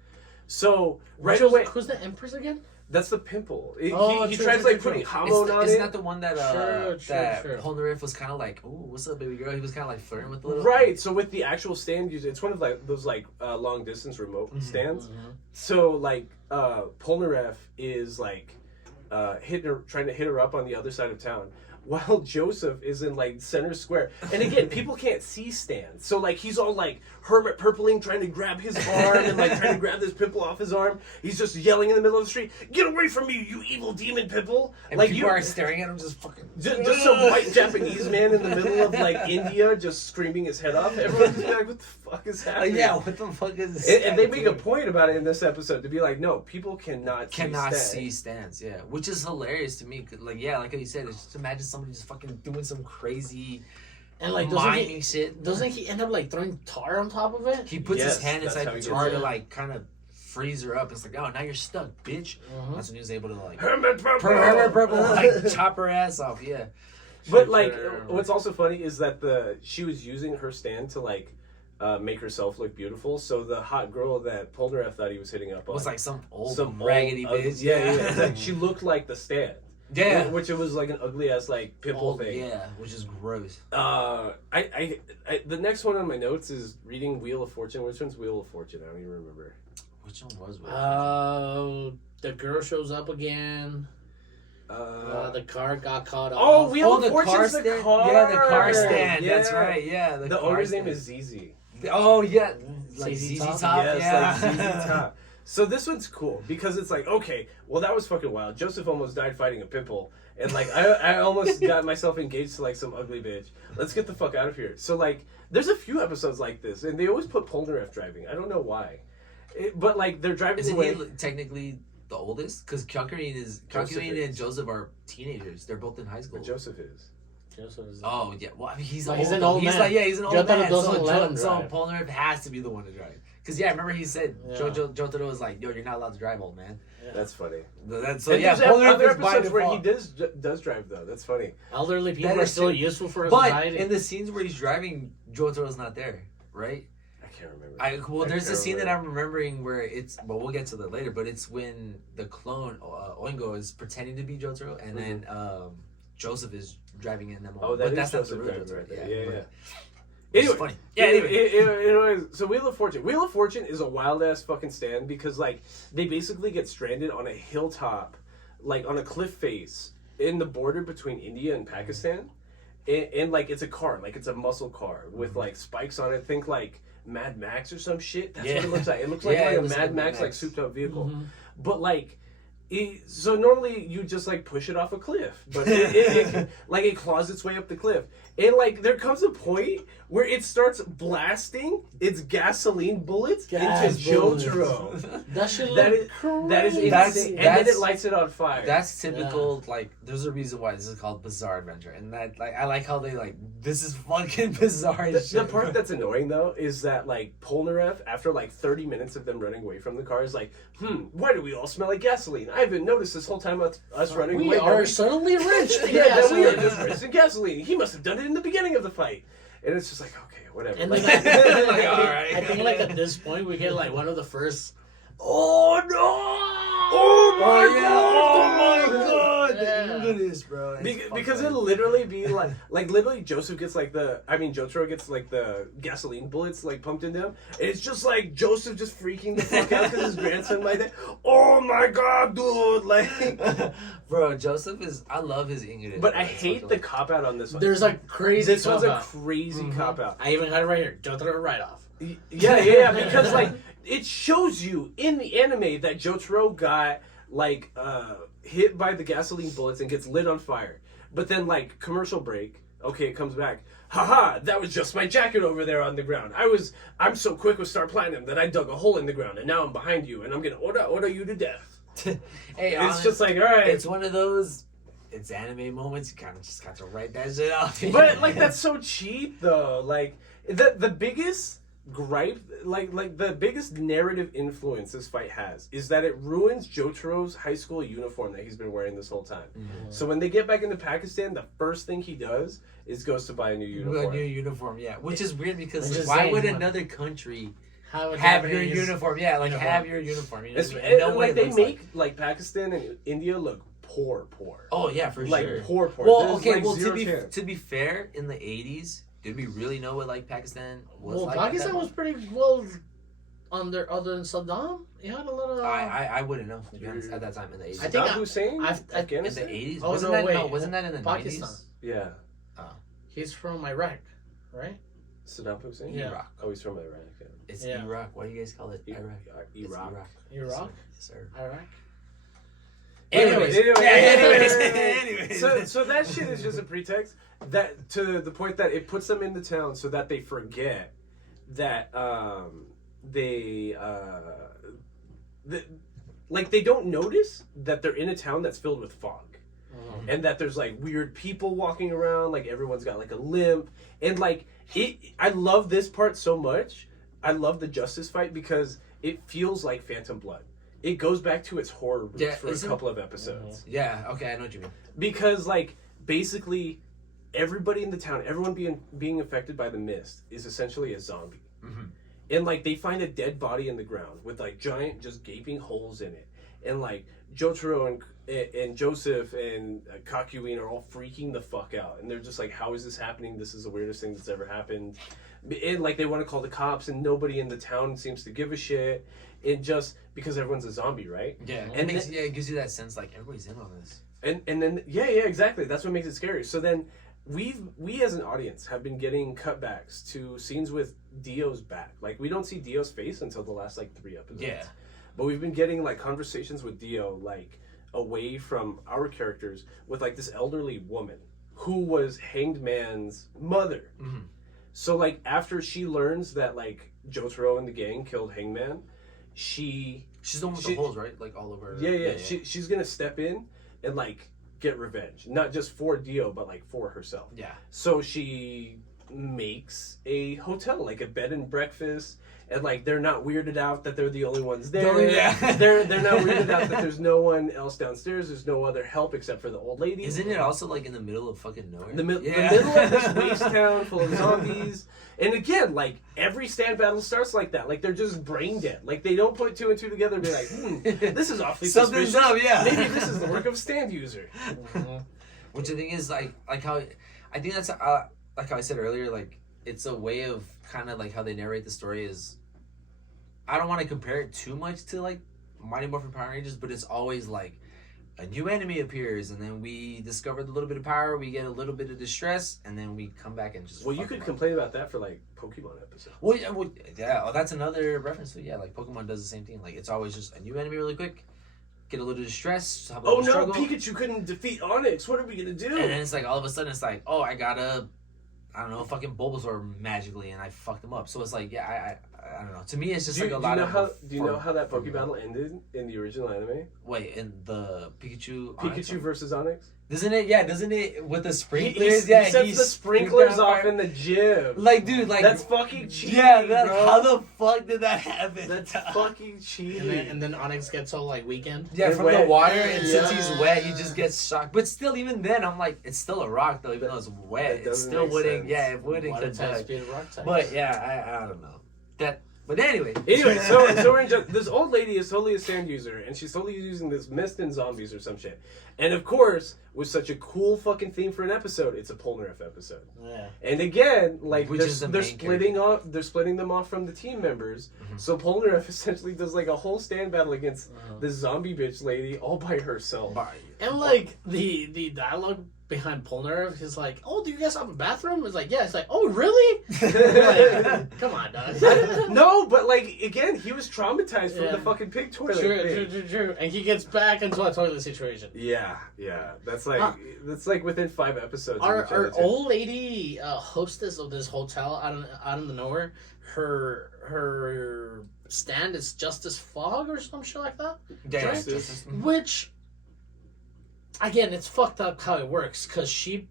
So, away... Who's the Empress again? That's the pimple. He tries like putting Hamon on it. Isn't that the one that Polnareff was kind of like, "Ooh, what's up, baby girl?" He was kind of like flirting with the little. Right. So with the actual stand user, it's one of like those like long distance remote stands. So like Polnareff is like trying to hit her up on the other side of town, while Joseph is in like center square. And again, people can't see stands, so like he's all like hermit purpling, trying to grab his arm and like trying to grab this pimple off his arm. He's just yelling in the middle of the street, "Get away from me, you evil demon pimple!" And like people are staring at him, just fucking just some white Japanese man in the middle of like India, just screaming his head off. Everyone's like, "What the fuck is happening?" Yeah, what the fuck is this? And they make a point about it in this episode to be like, "No, people cannot see stands." Yeah, which is hilarious to me. Like, yeah, like you said, it's just imagine somebody just fucking doing some crazy and like mining shit. Doesn't he end up like throwing tar on top of it? He puts his hand inside the tar to like kind of freeze her up. It's like, "Oh, now you're stuck, bitch." That's when he was able to like Hermit Purple, like chop her ass off. Yeah. But like, what's also funny is that she was using her stand to like make herself look beautiful. So the hot girl that Polnareff thought he was hitting up on was like some raggedy bitch. Yeah. Like, she looked like the stand. Yeah, which it was like an ugly ass like pimple thing. Yeah, which is gross. I the next one on my notes is reading Wheel of Fortune. Which one's Wheel of Fortune? I don't even remember. Which one was Wheel of Fortune? The girl shows up again. The car got caught off. Oh, Wheel Oh, of the car Fortune's the stand. car. Yeah, the car stand. Yeah. That's right. Yeah, The car owner's stand. name is ZZ. Oh yeah, like ZZ ZZ Top? Top. Yes, Yeah, like ZZ Top. So this one's cool because it's like, okay, well that was fucking wild. Joseph almost died fighting a pit bull, and like I almost got myself engaged to like some ugly bitch. Let's get the fuck out of here. So like, there's a few episodes like this, and they always put Polnareff driving. I don't know why, but like they're driving Isn't away. he technically the oldest? Because Kakuin and Joseph are teenagers. They're both in high school. Joseph is. Oh yeah, well I mean, he's Like, old. he's an old he's man. like he's an old Jotaro man. doesn't let him So drive. Polnareff has to be the one to drive. Because yeah, I remember he said Yeah. Jotaro was like, "Yo, you're not allowed to drive, old man." That's funny. So And yeah, there's Polnareff other is by episodes where he default. does drive though. That's funny. Elderly people That are is still true. useful for But society. in the scenes where he's driving, Jotaro's not there, right? I can't remember. There's a can't scene that remember. I'm remembering where it's, but we'll get to that later. But it's when the clone Oingo is pretending to be Jotaro, and then Joseph is driving in them. Oh, that but is that's not the Joseph real driving Jotaro. right there. Yeah, Yeah, but yeah. it's Anyway, funny. Yeah, anyway. Anyways, so Wheel of Fortune. Wheel of Fortune is a wild ass fucking stand because like they basically get stranded on a hilltop, like on a cliff face in the border between India and Pakistan, and like it's a car, like it's a muscle car with like spikes on it. Think like Mad Max or some shit. That's what it looks like. It looks like, Yeah, it a looks Mad like Max Mad like Max. souped up vehicle, but like. So normally you just like push it off a cliff, but it claws its way up the cliff, and like there comes a point where it starts blasting its gasoline bullets Gas into bullets. Jotaro. That should look That is crazy. that is insane, That's- and then it that's- lights it on fire. That's typical. Like, there's a reason why this is called Bizarre Adventure, and that like I like how they like this is fucking bizarre. The as shit. part that's annoying though is that like Polnareff, after like 30 minutes of them running away from the car, is like, why do we all smell like gasoline? I haven't noticed this whole time us running We away. are suddenly rich. Yeah, that we are just rich in gasoline. He must have done it in the beginning of the fight. And it's just like, okay, whatever. And Like, then, Like, all right. I think like at this point we get like one of the first. Oh no! oh my Oh, yeah. god! Oh my god! Yeah. The English, bro. It's Because fucking- it'll literally be like literally Joseph gets like Jotaro gets like the gasoline bullets like pumped into him. And it's just like Joseph just freaking the fuck out because his grandson might die. Oh my god, dude! Like, Bro, Joseph is. I love his English. but bro. I It's hate fucking the like- cop out on this one. There's a crazy. This one's a cop-out. crazy cop out. I even got it right here. Jotaro write off. Yeah, because like it shows you in the anime that Jotaro got like hit by the gasoline bullets and gets lit on fire. But then like commercial break, okay, it comes back. Haha, that was just my jacket over there on the ground. I'm so quick with Star Platinum that I dug a hole in the ground and now I'm behind you and I'm gonna order you to death. Hey, It's honest, just like, all right. it's one of those. It's anime moments. You kind of just got to write that shit off. But like that's so cheap though. Like the biggest gripe, like the biggest narrative influence this fight has is that it ruins Jotaro's high school uniform that he's been wearing this whole time. So when they get back into Pakistan, the first thing he does is goes to buy a new uniform. A new uniform, yeah. Which is weird because Which like, is why saying would what- another country Have have your uniform? Yeah, like uniform. have your uniform. You know It's, what I mean? And and, way like it they looks make like Pakistan and India look poor. Oh yeah, for Like sure. poor. Well, There's, okay. like, Well, zero chance. to be fair, in the '80s, did we really know what like Pakistan was Well, like? Pakistan at that was pretty well under other than Saddam. He had a lot of. I wouldn't know to be honest at that time in the '80s. I think Saddam Hussein, in the Afghanistan. '80s. Oh, wasn't no, that wait. no? Wasn't that in the Pakistan. '90s? Yeah, He's from Iraq, right? Saddam Hussein. Yeah. Iraq. Oh, he's from Iraq. Yeah. It's Yeah. Iraq. Why do you guys call it Iraq? It's Iraq. Iraq, Yes, sir. Iraq. Anyways, anyways. So that shit is just a pretext that to the point that it puts them in the town so that they forget that they don't notice that they're in a town that's filled with fog. And that there's like weird people walking around, like everyone's got like a limp, and like I love this part so much. I love the justice fight because it feels like Phantom Blood. It goes back to its horror roots Yeah, for a isn't- couple of episodes. Yeah. Okay, I know what you mean. Because like basically everybody in the town, everyone being affected by the mist is essentially a zombie. And like they find a dead body in the ground with like giant just gaping holes in it. And like Jotaro and Joseph and Kakuin are all freaking the fuck out. And they're just like, how is this happening? This is the weirdest thing that's ever happened. and like they want to call the cops, and nobody in the town seems to give a shit. And just because everyone's a zombie, right? Yeah, and it gives you that sense like everybody's in on this. And then exactly. That's what makes it scary. So then we as an audience have been getting cutbacks to scenes with Dio's back. Like we don't see Dio's face until the last like 3 episodes. Yeah. But we've been getting like conversations with Dio like away from our characters with like this elderly woman who was Hanged Man's mother. Mm-hmm. So like after she learns that like Jotaro and the gang killed Hangman, she's the one with the holes, right? Like all over. Yeah. She's gonna step in and like get revenge, not just for Dio, but like for herself. Yeah. So she makes a hotel, like a bed and breakfast, and like they're not weirded out that they're the only ones there. Yeah. they're not weirded out that there's no one else downstairs. There's no other help except for the old lady. Isn't it also like in the middle of fucking nowhere? The middle of this waste town full of zombies. And again, like every stand battle starts like that. Like they're just brain dead. Like they don't put 2 and 2 together and be like, this is awfully something's suspicious. up. Yeah. Maybe this is the work of a stand user. Which I think is like how I think that's like how I said earlier. Like it's a way of kind of like how they narrate the story is. I don't want to compare it too much to like Mighty Morphin Power Rangers, but it's always like a new enemy appears, and then we discover a little bit of power, we get a little bit of distress, and then we come back and just. Well, you could complain about that for like Pokemon episodes. Well, yeah. Oh, that's another reference to like Pokemon does the same thing. Like it's always just a new enemy really quick, get a little distress, just have a little struggle. Pikachu couldn't defeat Onyx. What are we gonna do? And then it's like all of a sudden it's like, oh, I got a, I don't know, fucking Bulbasaur magically, and I fucked him up. So it's like, yeah, I don't know. To me, it's just like a lot of. Do you know how that Poke battle ended in the original anime? Wait, in the Pikachu versus Onyx? Doesn't it? Yeah, doesn't it with the sprinklers? He sets the sprinklers off in the gym. Like, dude, like that's fucking cheating. Yeah, bro. How the fuck did that happen? That's fucking cheating. And then Onyx gets all like weakened. Yeah, It's from wet. the water, and Yeah. since he's wet, he just gets shocked. But still, even then, I'm like, it's still a rock though, even though it's wet. It It doesn't still make wouldn't. sense. Yeah, it wouldn't Water get type, back. speed of rock type. But yeah, I don't know that. But anyway, so we're in this old lady is totally a stand user, and she's totally using this mist and zombies or some shit. And of course, with such a cool fucking theme for an episode, it's a Polnareff episode. Yeah. And again, like Which is the they're main splitting off. They're splitting them off from the team members. Mhm. So Polnareff essentially does like a whole stand battle against this zombie bitch lady all by herself. And like the dialogue behind Polnareff is like, "Oh, do you guys have a bathroom?" It's like, "Yeah." It's like, "Oh, really?" Like, come on, dog. No, but like again, he was traumatized from Yeah. the fucking pig toilet. True, thing. true. And he gets back into a toilet situation. Yeah. That's like within 5 episodes. of each Our other, too. old lady hostess of this hotel out in the nowhere, her stand is Justice Fog or some shit like that. yeah, Justice. Which, again, it's fucked up how it works because she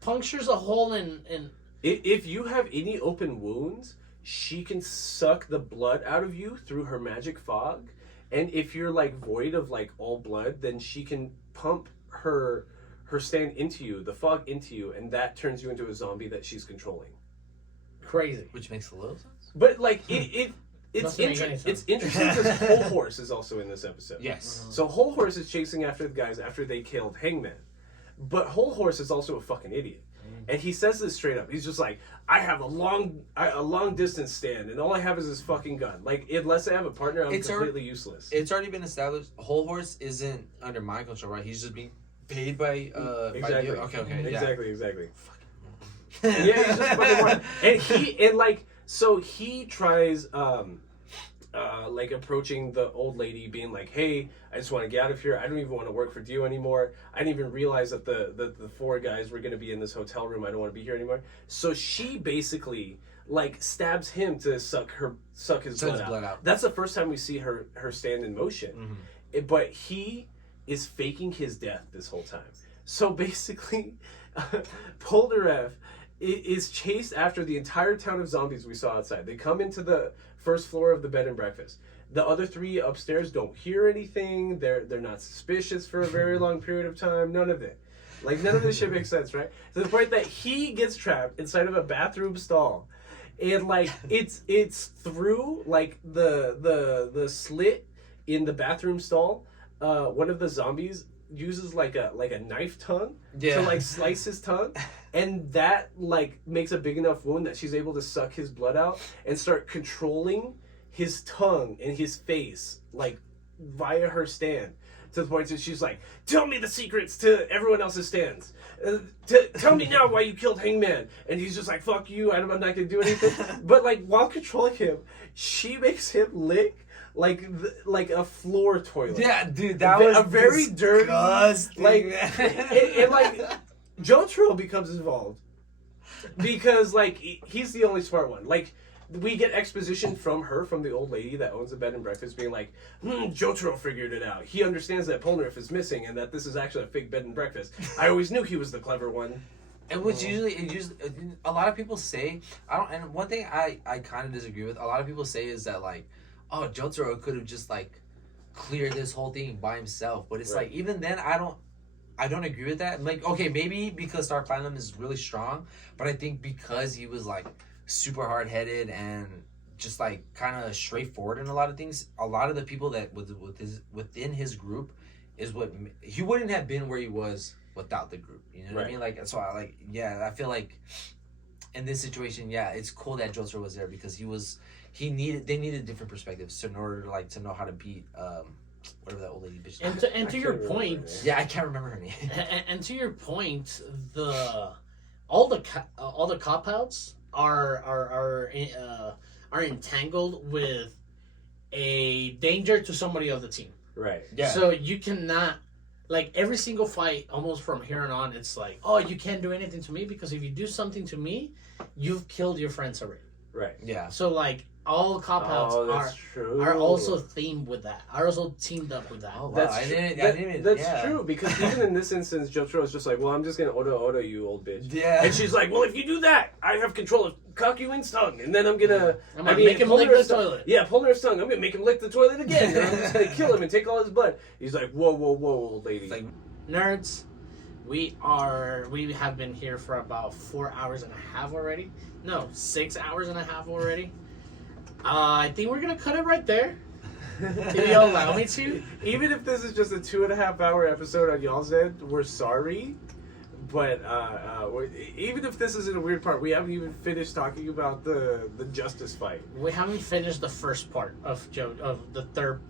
punctures a hole in. If you have any open wounds, she can suck the blood out of you through her magic fog. And if you're like void of like all blood, then she can pump her stand into you, the fog into you, and that turns you into a zombie that she's controlling. Crazy. which makes a little sense. But like it's Doesn't make any sense. it's interesting because Whole Horse is also in this episode. Yes. So Whole Horse is chasing after the guys after they killed Hangman. But Whole Horse is also a fucking idiot. And he says this straight up. He's just like, I have a long distance stand, and all I have is this fucking gun. Like, unless I have a partner, I'm completely useless. It's already been established. Whole Horse isn't under my control, right? He's just being paid by Exactly. By you. Okay. Exactly. Yeah, he's just fucking one. And he tries like approaching the old lady, being like, "Hey, I just want to get out of here. I don't even want to work for Dio anymore. I didn't even realize that the 4 guys were going to be in this hotel room. I don't want to be here anymore." So she basically like stabs him to suck his blood out. That's the first time we see her stand in motion. Mm-hmm. But he is faking his death this whole time. So basically, Polnareff is chased after the entire town of zombies we saw outside. They come into the first floor of the bed and breakfast. The other 3 upstairs don't hear anything. They're not suspicious for a very long period of time. None of it. Like, none of this shit makes sense, right? To the point that he gets trapped inside of a bathroom stall. And like it's through like the slit in the bathroom stall one of the zombies uses like a knife tongue Yeah. to like slice his tongue, and that like makes a big enough wound that she's able to suck his blood out and start controlling his tongue and his face like via her stand, to the point that she's like, tell me the secrets to everyone else's stands. Tell me now why you killed Hangman. And he's just like, fuck you, I'm not gonna do anything. But like while controlling him, she makes him lick like a floor toilet. Yeah, dude, that was a very dirty, disgusting, like, man. and like Jotaro becomes involved because like he's the only smart one. Like we get exposition from her, from the old lady that owns the bed and breakfast, being like, Jotaro figured it out. He understands that Polnareff is missing and that this is actually a fake bed and breakfast. I always knew he was the clever one. And which usually a lot of people say, and one thing I kind of disagree with, a lot of people say is that like, oh, Jotaro could have just like cleared this whole thing by himself. But it's like, even then I don't agree with that. Like, okay, maybe because Star Platinum is really strong, but I think because he was like super hard-headed and just like kind of straightforward in a lot of things, a lot of the people that within his group is what he wouldn't have been where he was without the group. You know what I mean? Like, so I feel like in this situation, it's cool that Jotaro was there because they needed different perspectives in order to like to know how to beat whatever that old lady bitch. And to your point, I can't remember her name. And to your point, all the cop outs are entangled with a danger to somebody of the team. Right. Yeah. So you cannot, like, every single fight, almost from here on out, it's like, oh, you can't do anything to me because if you do something to me, you've killed your friends already. Right. Yeah. So like all cop outs are also themed with that. Are also teamed up with that. Oh, wow. That's true, because even in this instance, Jotaro is just like, well, I'm just gonna Oda you, old bitch. Yeah. And she's like, well, if you do that, I have control of Kakuin's tongue, and then I'm gonna make him lick the toilet. Yeah, Polnareff's tongue. I'm gonna make him lick the toilet again. And I'm just gonna kill him and take all his blood. He's like, whoa, old lady. Like, nerds, we have been here for about 4 hours and a half already. No, 6 hours and a half already. I think we're gonna cut it right there. If you allow me to. Even if this is just a 2.5 hour episode on y'all's end, we're sorry. But even if this isn't a weird part, we haven't even finished talking about the justice fight. We haven't finished the first part of the third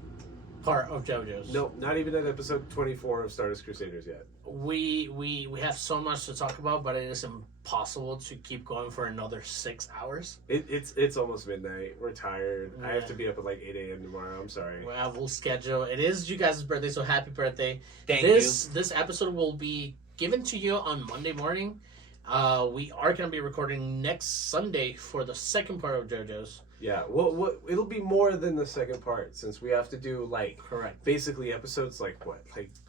part of JoJo's. Nope, not even at episode 24 of Stardust Crusaders yet. We have so much to talk about, but it is impossible to keep going for another 6 hours. It's almost midnight. We're tired. Yeah. I have to be up at like 8 a.m. tomorrow. I'm sorry. We'll schedule. It is you guys' birthday, so happy birthday. Thank you. This episode will be given to you on Monday morning. We are going to be recording next Sunday for the second part of JoJo's. Yeah, well, it'll be more than the second part, since we have to do like Correct. basically episodes like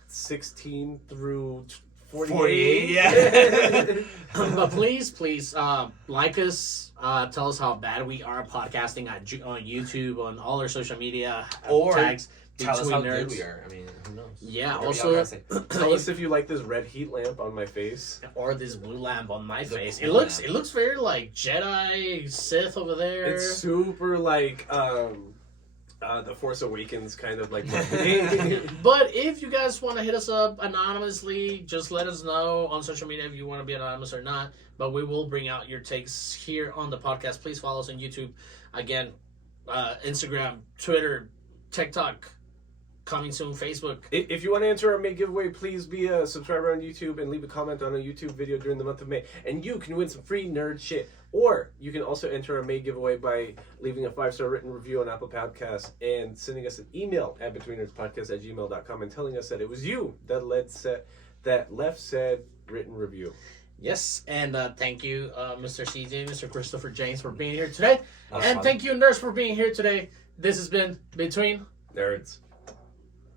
16 through 48, yeah. But please, like us. Tell us how bad we are podcasting on YouTube, on all our social media Or tags. tell us how nerds. good we are. I mean, who knows? Yeah. Whatever y'all Also, gotta say. Tell us if you like this red heat lamp on my face. or this blue lamp on my face. cool It looks very like Jedi Sith over there. It's super like the Force Awakens kind of like. But if you guys want to hit us up anonymously, just let us know on social media if you want to be anonymous or not. But we will bring out your takes here on the podcast. Please follow us on YouTube. Again, Instagram, Twitter, TikTok, coming soon, Facebook. If you want to enter our May giveaway, please be a subscriber on YouTube and leave a comment on a YouTube video during the month of May, and you can win some free nerd shit. Or you can also enter our May giveaway by leaving a 5-star written review on Apple Podcasts and sending us an email at betweennerdspodcast@gmail.com and telling us that it was you that left said written review. Yes, and thank you, Mr. CJ, Mr. Christopher James, for being here today. That was And fun. thank you, Nurse, for being here today. This has been Between Nerds.